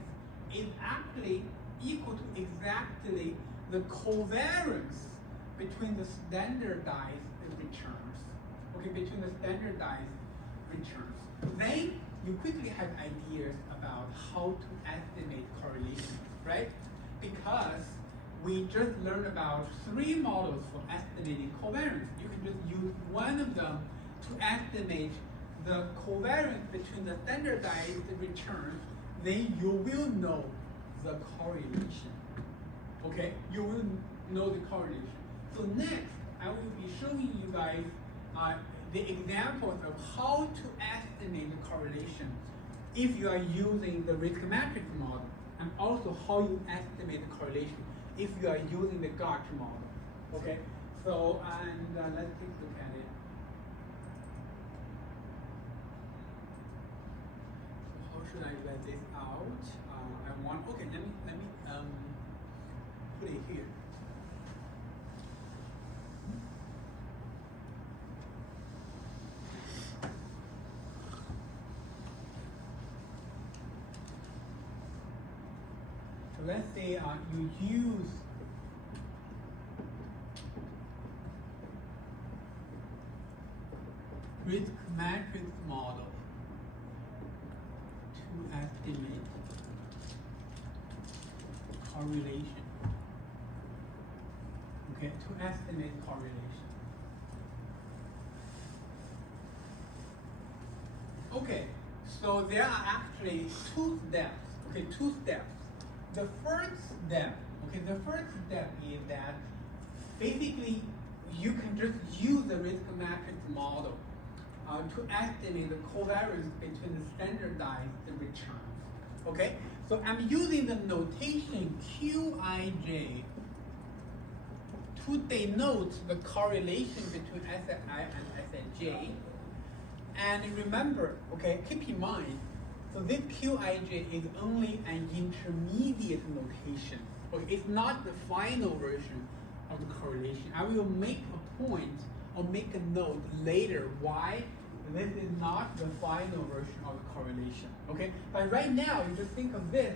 is actually equal to exactly the covariance between the standardized returns. Okay, between the standardized returns. Then you quickly have ideas about how to estimate correlation, right? Because we just learned about 3 models for estimating covariance. You can just use one of them to estimate the covariance between the standardized returns. Then you will know the correlation. Okay, you will know the correlation. So next, I will be showing you guys the examples of how to estimate the correlation if you are using the risk matrix model, and also how you estimate the correlation if you are using the GARCH model. Okay, so let's take a look at it. So how should I write this out? Okay, let me put it here. So let's say you use risk matrix model to estimate correlation. Okay, to estimate correlation. Okay, so there are actually 2 steps. Okay, 2 steps. The first step is that basically you can just use the risk matrix model to estimate the covariance between the standardized returns. Okay, so I'm using the notation Qij to denote the correlation between SI and SJ, And remember, okay, keep in mind, so this Qij is only an intermediate notation. Okay, it's not the final version of the correlation. I will make a point or make a note later why this is not the final version of the correlation. Okay, but right now you just think of this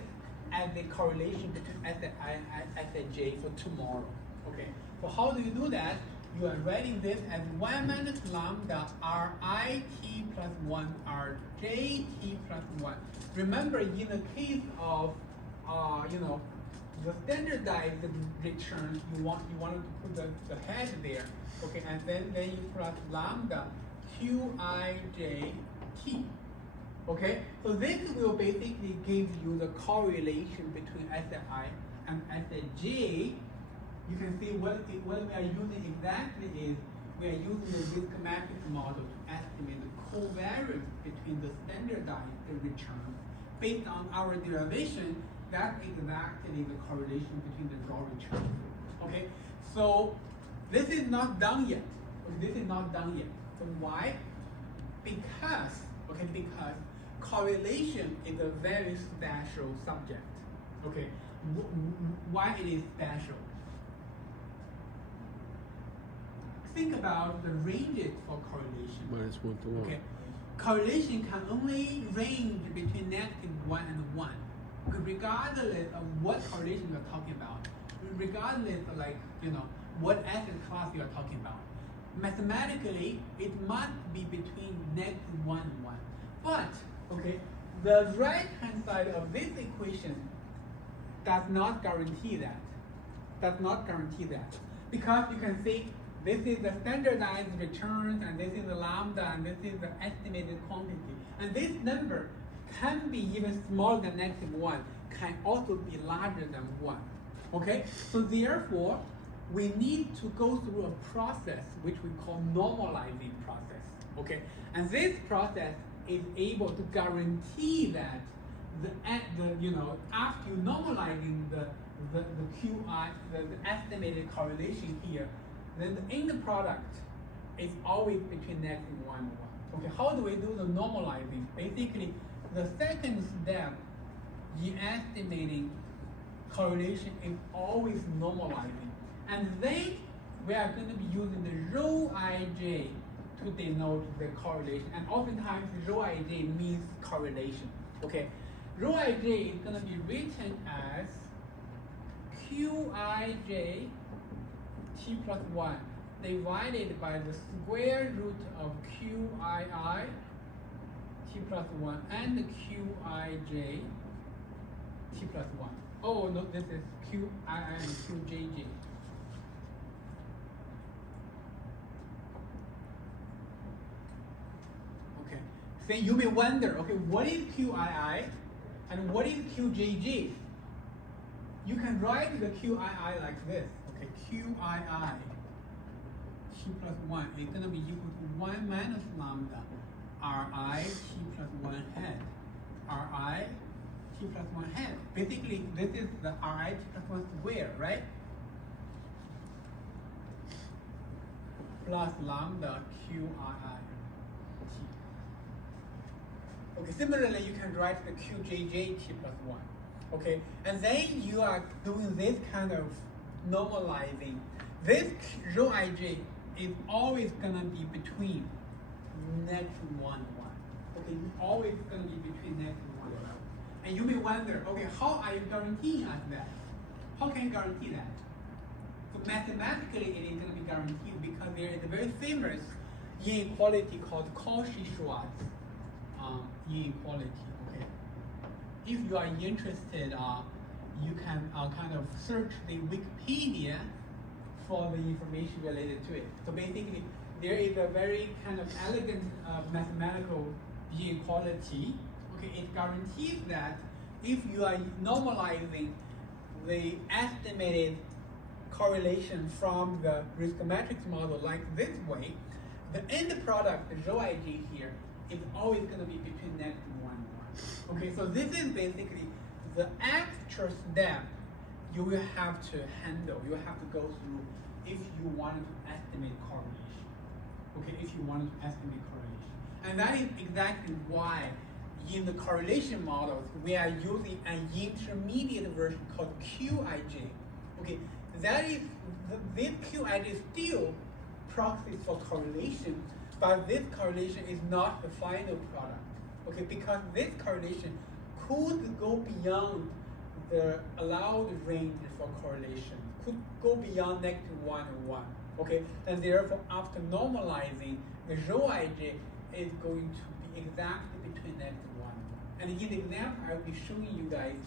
as the correlation between Sij for tomorrow. Okay, so how do you do that? You are writing this as 1 minus lambda Rit plus 1 Rjt plus 1. Remember, in the case of the standardized return, you wanted to put the head there, okay, and then you plus lambda Qij t. Okay, so this will basically give you the correlation between Si and Sij. You can see what we are using exactly is we are using the risk matrix model to estimate the covariance between the standardized return. Based on our derivation, that's exactly the correlation between the draw return. Okay, so this is not done yet. This is not done yet. So why? Because correlation is a very special subject. Okay, why it is special? Think about the ranges for correlation. Minus 1 to 1. Okay, correlation can only range between -1 and 1. Regardless of what correlation you're talking about, regardless of what asset class you're talking about. Mathematically, it must be between -1 and 1. But, okay, the right-hand side of this equation does not guarantee that. Does not guarantee that. Because you can see this is the standardized returns, and this is the lambda, and this is the estimated quantity. And this number can be even smaller than -1, can also be larger than 1. Okay? So therefore, we need to go through a process which we call normalizing process. Okay? And this process is able to guarantee that after you normalizing the QI, the estimated correlation here, then the end product is always between -1 and 1. Okay, how do we do the normalizing? Basically, the second step in estimating correlation is always normalizing. And then we are going to be using the rho ij to denote the correlation. And oftentimes rho ij means correlation. Okay, rho ij is going to be written as Qij t plus 1 divided by the square root of Qii t plus 1 and Qij t plus 1. Oh no, this is Qii and Qjj. Okay, so you may wonder, okay, what is Qii and what is Qjj? You can write the Qii like this. Okay, Qii t plus 1 is going to be equal to 1 minus lambda Ri t plus 1 head. Ri t plus 1 head. Basically, this is the Ri t plus 1 square, right? Plus lambda Qii t. Okay, similarly, you can write the Qjj t plus 1. Okay, and then you are doing this kind of normalizing. This rho ij is always gonna be between -1 and 1. Okay, it's always gonna be between -1 and 1. And you may wonder, okay, how are you guaranteeing us that? How can you guarantee that? So mathematically, it is gonna be guaranteed because there is a very famous inequality called Cauchy-Schwarz inequality. Okay, if you are interested, you can kind of search the Wikipedia for the information related to it. So basically, there is a very kind of elegant mathematical inequality. Okay, it guarantees that if you are normalizing the estimated correlation from the risk matrix model like this way, the end product, the rho ij here, is always going to be between -1 and 1. Okay, so this is basically the extra step you will have to handle, you have to go through if you wanted to estimate correlation. Okay, if you wanted to estimate correlation. And that is exactly why in the correlation models, we are using an intermediate version called QIJ. Okay, that is, this QIJ is still proxy for correlation, but this correlation is not the final product. Okay, because this correlation could go beyond the allowed range for correlation, could go beyond -1 and 1. Okay, and therefore after normalizing, the rho ij is going to be exactly between -1 and 1. And in the example I will be showing you guys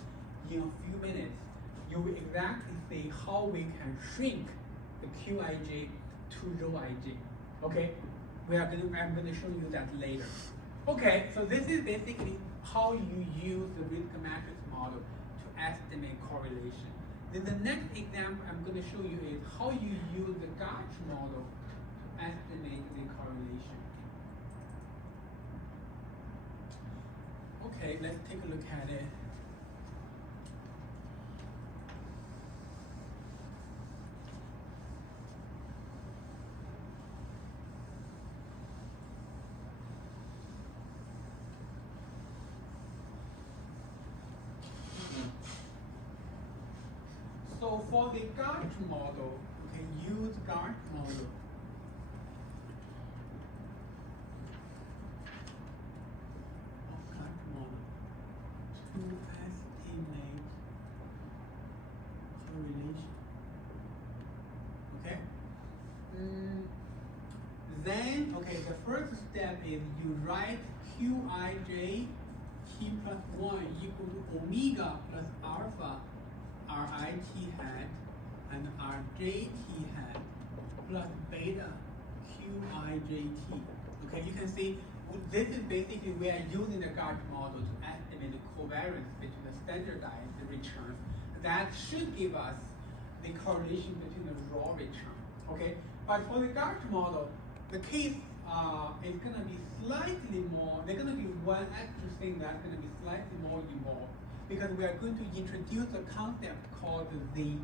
in a few minutes, you will exactly see how we can shrink the Qij to rho ij. Okay, I'm going to show you that later. Okay, so this is basically how you use the risk matrix model to estimate correlation. Then the next example I'm going to show you is how you use the Gauch model to estimate the correlation. Okay, let's take a look at it. So for the Gauch model, okay, use Gauch model. Gauch model to estimate correlation. Okay. Then, okay, the first step is you write Qij t plus 1 equal to omega plus alpha RIT hat and RJT hat plus beta QIJT. Okay, you can see this is basically we are using the Gauch model to estimate the covariance between the standardized returns. That should give us the correlation between the raw return. Okay, but for the Gauch model, the case is going to be slightly more. There's going to be one extra thing that's going to be slightly more involved, because we are going to introduce a concept called the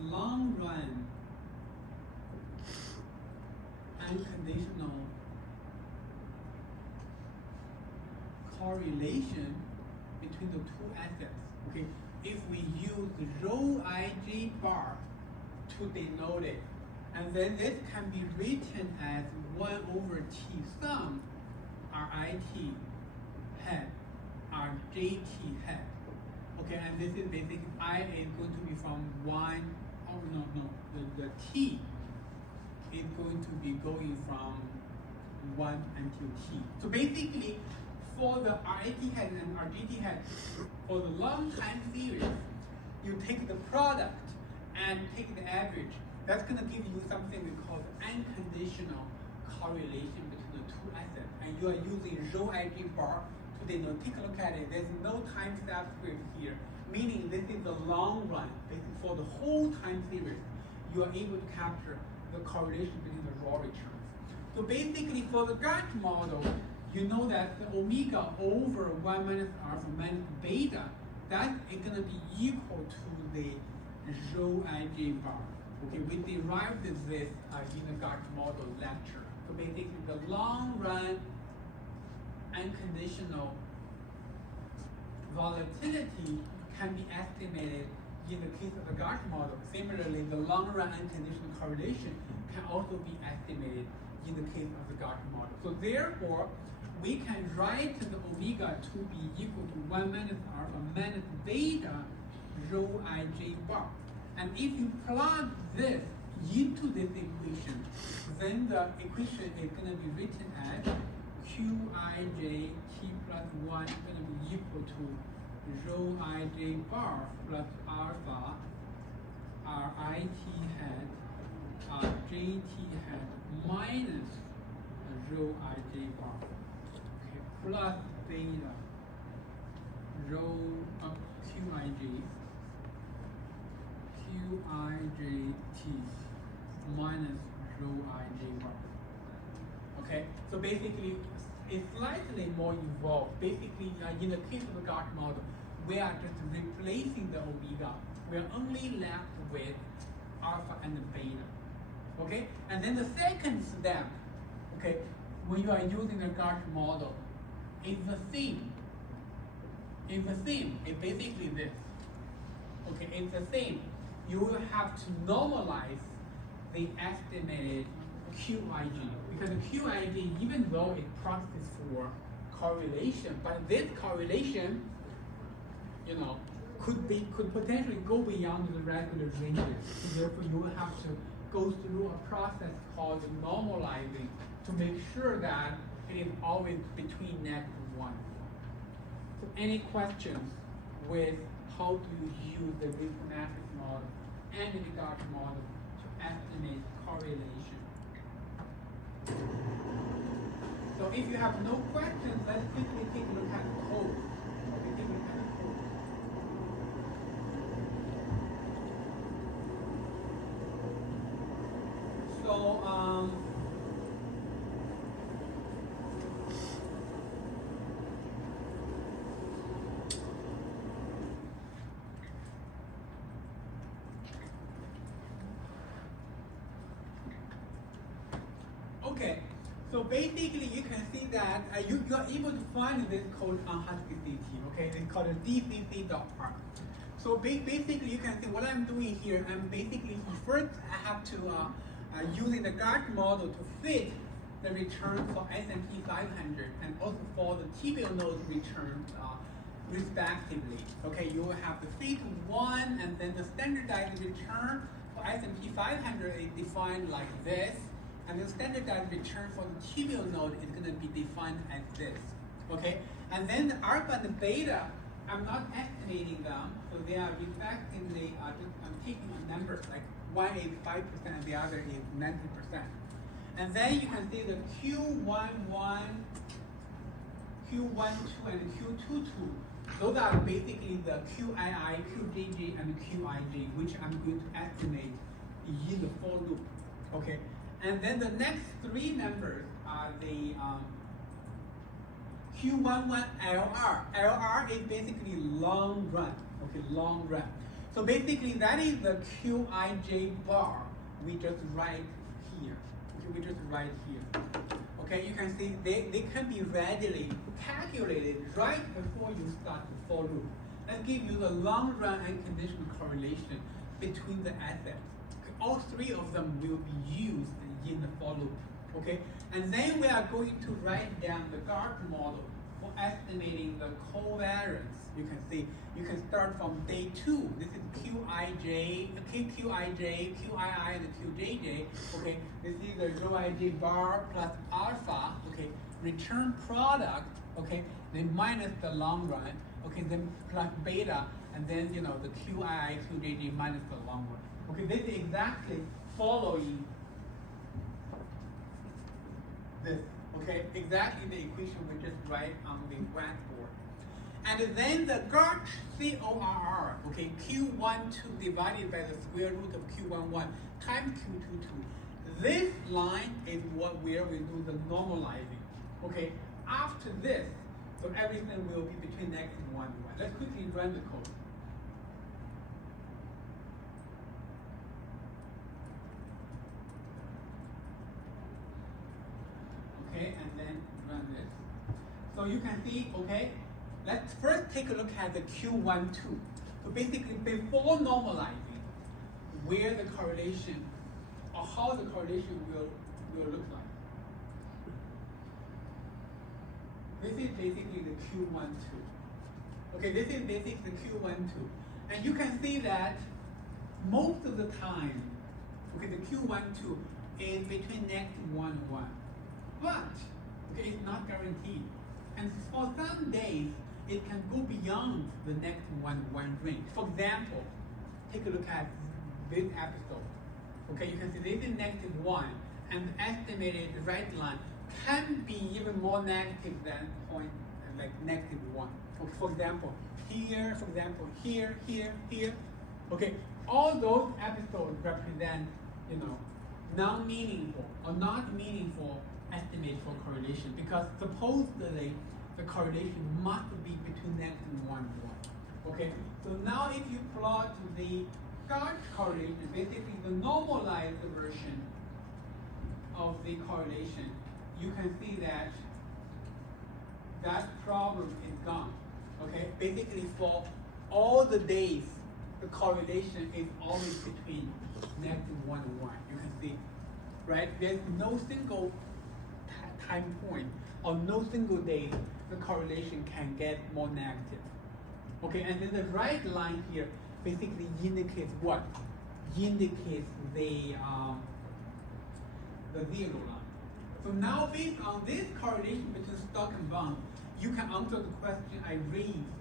long run unconditional correlation between the two assets. Okay, if we use rho ij bar to denote it, and then this can be written as 1 over T sum RIT hat RJT hat. Okay, and this is basically I is going to be from 1, oh no, the T is going to be going from 1 until T. So basically, for the RIT hat and RJT hat, for the long time series, you take the product and take the average. That's going to give you something we call unconditional correlation between the two assets. And you are using rho ij bar to denote. Take a look at it. There's no time subscript here, meaning this is the long run. Basically, for the whole time series, you are able to capture the correlation between the raw returns. So basically, for the Gauch model, you know that the omega over 1 minus alpha minus beta, that is going to be equal to the rho ij bar. Okay, we derived this in the Gauch model lecture. So basically, the long run unconditional volatility can be estimated in the case of the Gauch model. Similarly, the long run unconditional correlation can also be estimated in the case of the Gauch model. So therefore, we can write the omega to be equal to 1 minus alpha minus beta rho ij bar. And if you plug this into this equation, then the equation is going to be written as Qij t plus 1 is going to be equal to rho ij bar plus alpha RIT hat JT hat minus rho ij bar, okay, plus beta rho Qij QIJT minus rho ij bar. Okay, so basically it's slightly more involved. Basically, in the case of the Gauch model, we are just replacing the omega. We are only left with alpha and beta. Okay, and then the second step, okay, when you are using the GARCH model, is the same. It's the same. It's basically this. Okay, it's the same. You will have to normalize the estimated QIG, because the QIG, even though it proxies for correlation, but this correlation, you know, could potentially go beyond the regular ranges. So therefore, you will have to go through a process called normalizing to make sure that it is always between -1. So any questions with how to use the risk matrix model and the GARCH model to estimate correlation? So if you have no questions, let's quickly take a look at the code. Okay, take a look at the code. So okay, so basically you can see that you are able to find this code on HashiCT. Okay, it's called dcc.r. So basically you can see what I'm doing here. I'm basically first I have to using the GARCH model to fit the return for S&P 500 and also for the TBL node returns respectively. Okay, you will have the fit one, and then the standardized return for S&P 500 is defined like this. And the standardized return for the TBL node is going to be defined as this, okay? And then the alpha and the beta, I'm not estimating them, so they are respectively, I'm taking a number, like one is 5% and the other is 90%. And then you can see the Q11, Q12, and Q22. Those are basically the QII, QJJ, and QIJ, which I'm going to estimate in the for loop, okay? And then the next three numbers are the Q11 LR. LR is basically long run, okay, long run. So basically that is the QIJ bar we just write here. Okay, we just write here. Okay, you can see they can be readily calculated right before you start the for loop. That gives you the long run and conditional correlation between the assets. All three of them will be used in the for loop, okay? And then we are going to write down the GARCH model for estimating the covariance. You can see, you can start from day 2. This is QIJ, QIJ, QII, and QJJ, okay? This is the rho ij bar plus alpha, okay? Return product, okay? Then minus the long run, okay? Then plus beta, and then, you know, the QII, QJJ minus the long run. Okay, this is exactly following this, okay? Exactly the equation we just write on the whiteboard. And then the GARCH CORR, okay, Q12 divided by the square root of Q11 times Q22. This line is where we do the normalizing, okay? After this, so everything will be between -1 and 1. Let's quickly run the code. Okay, and then run this. So you can see, okay, let's first take a look at the Q12. So basically, before normalizing, where the correlation, or how the correlation will look like. This is basically the Q12. Okay, this is basically the Q12. And you can see that most of the time, okay, the Q12 is between -1 and 1. But, okay, it's not guaranteed. And for some days, it can go beyond the -1 range. For example, take a look at this episode. Okay, you can see this is -1, and the estimated red line can be even more negative than point, like -1. Okay, for example, here, for example, here, here. Okay, all those episodes represent, you know, non-meaningful or not meaningful estimate for correlation, because supposedly the correlation must be between -1 and 1. Okay, so now if you plot the GARCH correlation, basically the normalized version of the correlation, you can see that that problem is gone. Okay, basically for all the days, the correlation is always between -1 and 1. You can see, right? There's no single time point or no single day the correlation can get more negative. Okay, and then the right line here basically indicates what? Indicates the zero line. So now based on this correlation between stock and bond, you can answer the question I raised,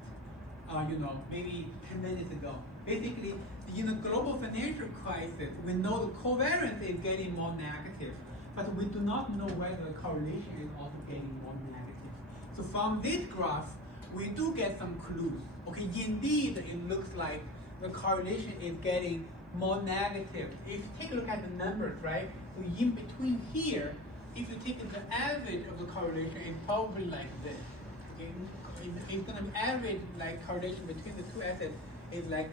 maybe 10 minutes ago. Basically, in the global financial crisis, we know the covariance is getting more negative, but we do not know whether the correlation is also getting more negative. So from this graph, we do get some clues. Okay, indeed, it looks like the correlation is getting more negative. If you take a look at the numbers, right? So in between here, if you take the average of the correlation, it's probably like this. Okay? It's going to be average like correlation between the two assets is like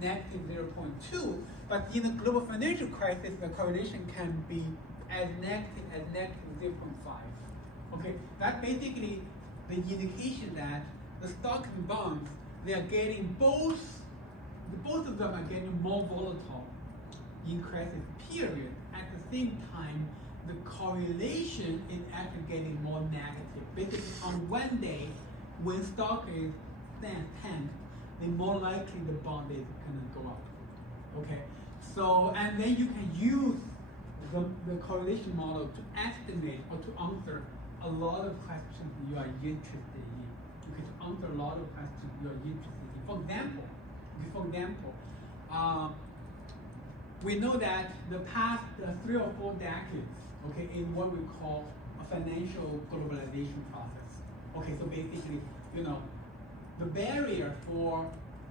-0.2. But in the global financial crisis, the correlation can be as negative as -0.5. Okay, that's basically the indication that the stock and bonds, they are getting both of them are getting more volatile in crisis period. At the same time, the correlation is actually getting more negative. Basically, on one day, when stock is stands 10, the more likely the bond is gonna go up. Okay, so and then you can use the correlation model to estimate or to answer a lot of questions you are interested in. You can answer a lot of questions you are interested in. For example, we know that the past 3 or 4 decades, okay, is what we call a financial globalization process. Okay, so basically, the barrier for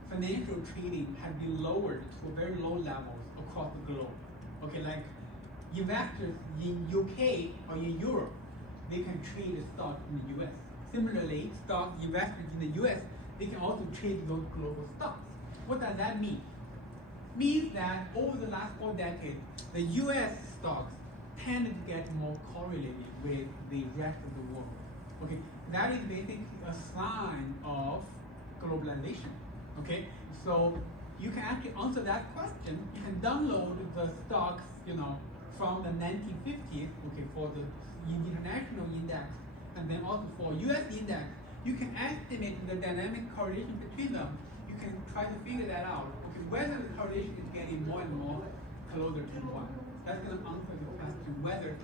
financial trading has been lowered to very low levels across the globe. Okay, like investors in UK or in Europe, they can trade stock in the US. Similarly, stock investors in the US, they can also trade those global stocks. What does that mean? Means that over the last 4 decades, the US stocks tended to get more correlated with the rest of the world. Okay, that is basically a sign of globalization. Okay, so you can actually answer that question. You can download the stocks, from the 1950s, okay, for the international index, and then also for US index. You can estimate the dynamic correlation between them. You can try to figure that out. Okay, whether the correlation is getting more and more closer to 1. That's going to answer the question whether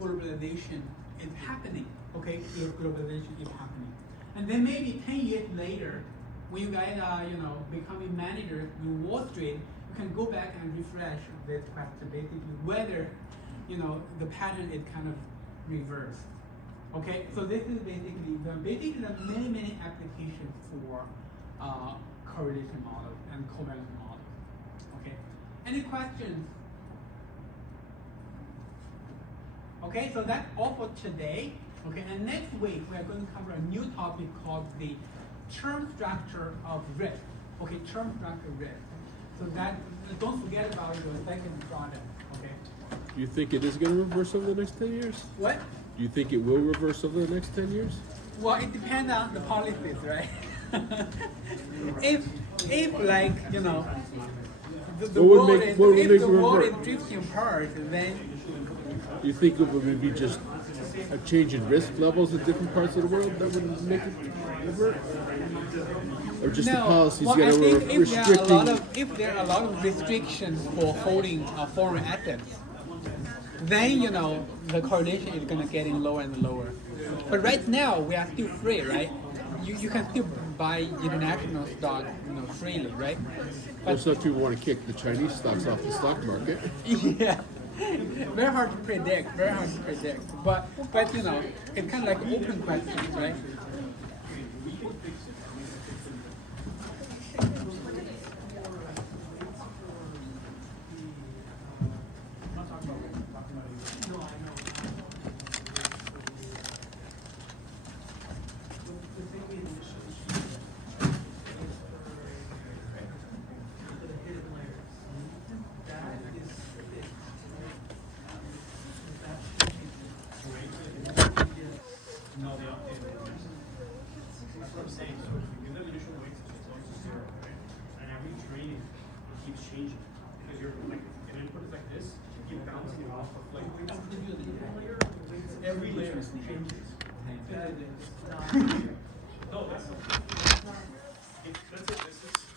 globalization is happening. Okay, if globalization is happening. And then maybe 10 years later, when you guys are, becoming managers in Wall Street, you can go back and refresh this question, basically whether, the pattern is kind of reversed. Okay, so this is basically the many applications for correlation models and covariance models. Okay, any questions? Okay, so that's all for today. Okay, and next week we are going to cover a new topic called the term structure of risk. Okay, term structure risk. So that don't forget about your second project. Okay. Do you think it is going to reverse over the next 10 years? What? Do you think it will reverse over the next 10 years? Well, it depends on the policies, right? if like the world is drifting apart, then Do you think it would be just a change in risk levels in different parts of the world that would make it revert? Or just the policies well, going I think to restricting? If there are a lot of restrictions for holding foreign assets, then the correlation is going to get lower and lower. But right now we are still free, right? You can still buy international stock, freely, right? But some people want to kick the Chinese stocks off the stock market. yeah, very hard to predict. But it's kind of like open questions, right? changing because you're like an input is like this, you're bouncing it off of like every layer changes. No, that's let's say this is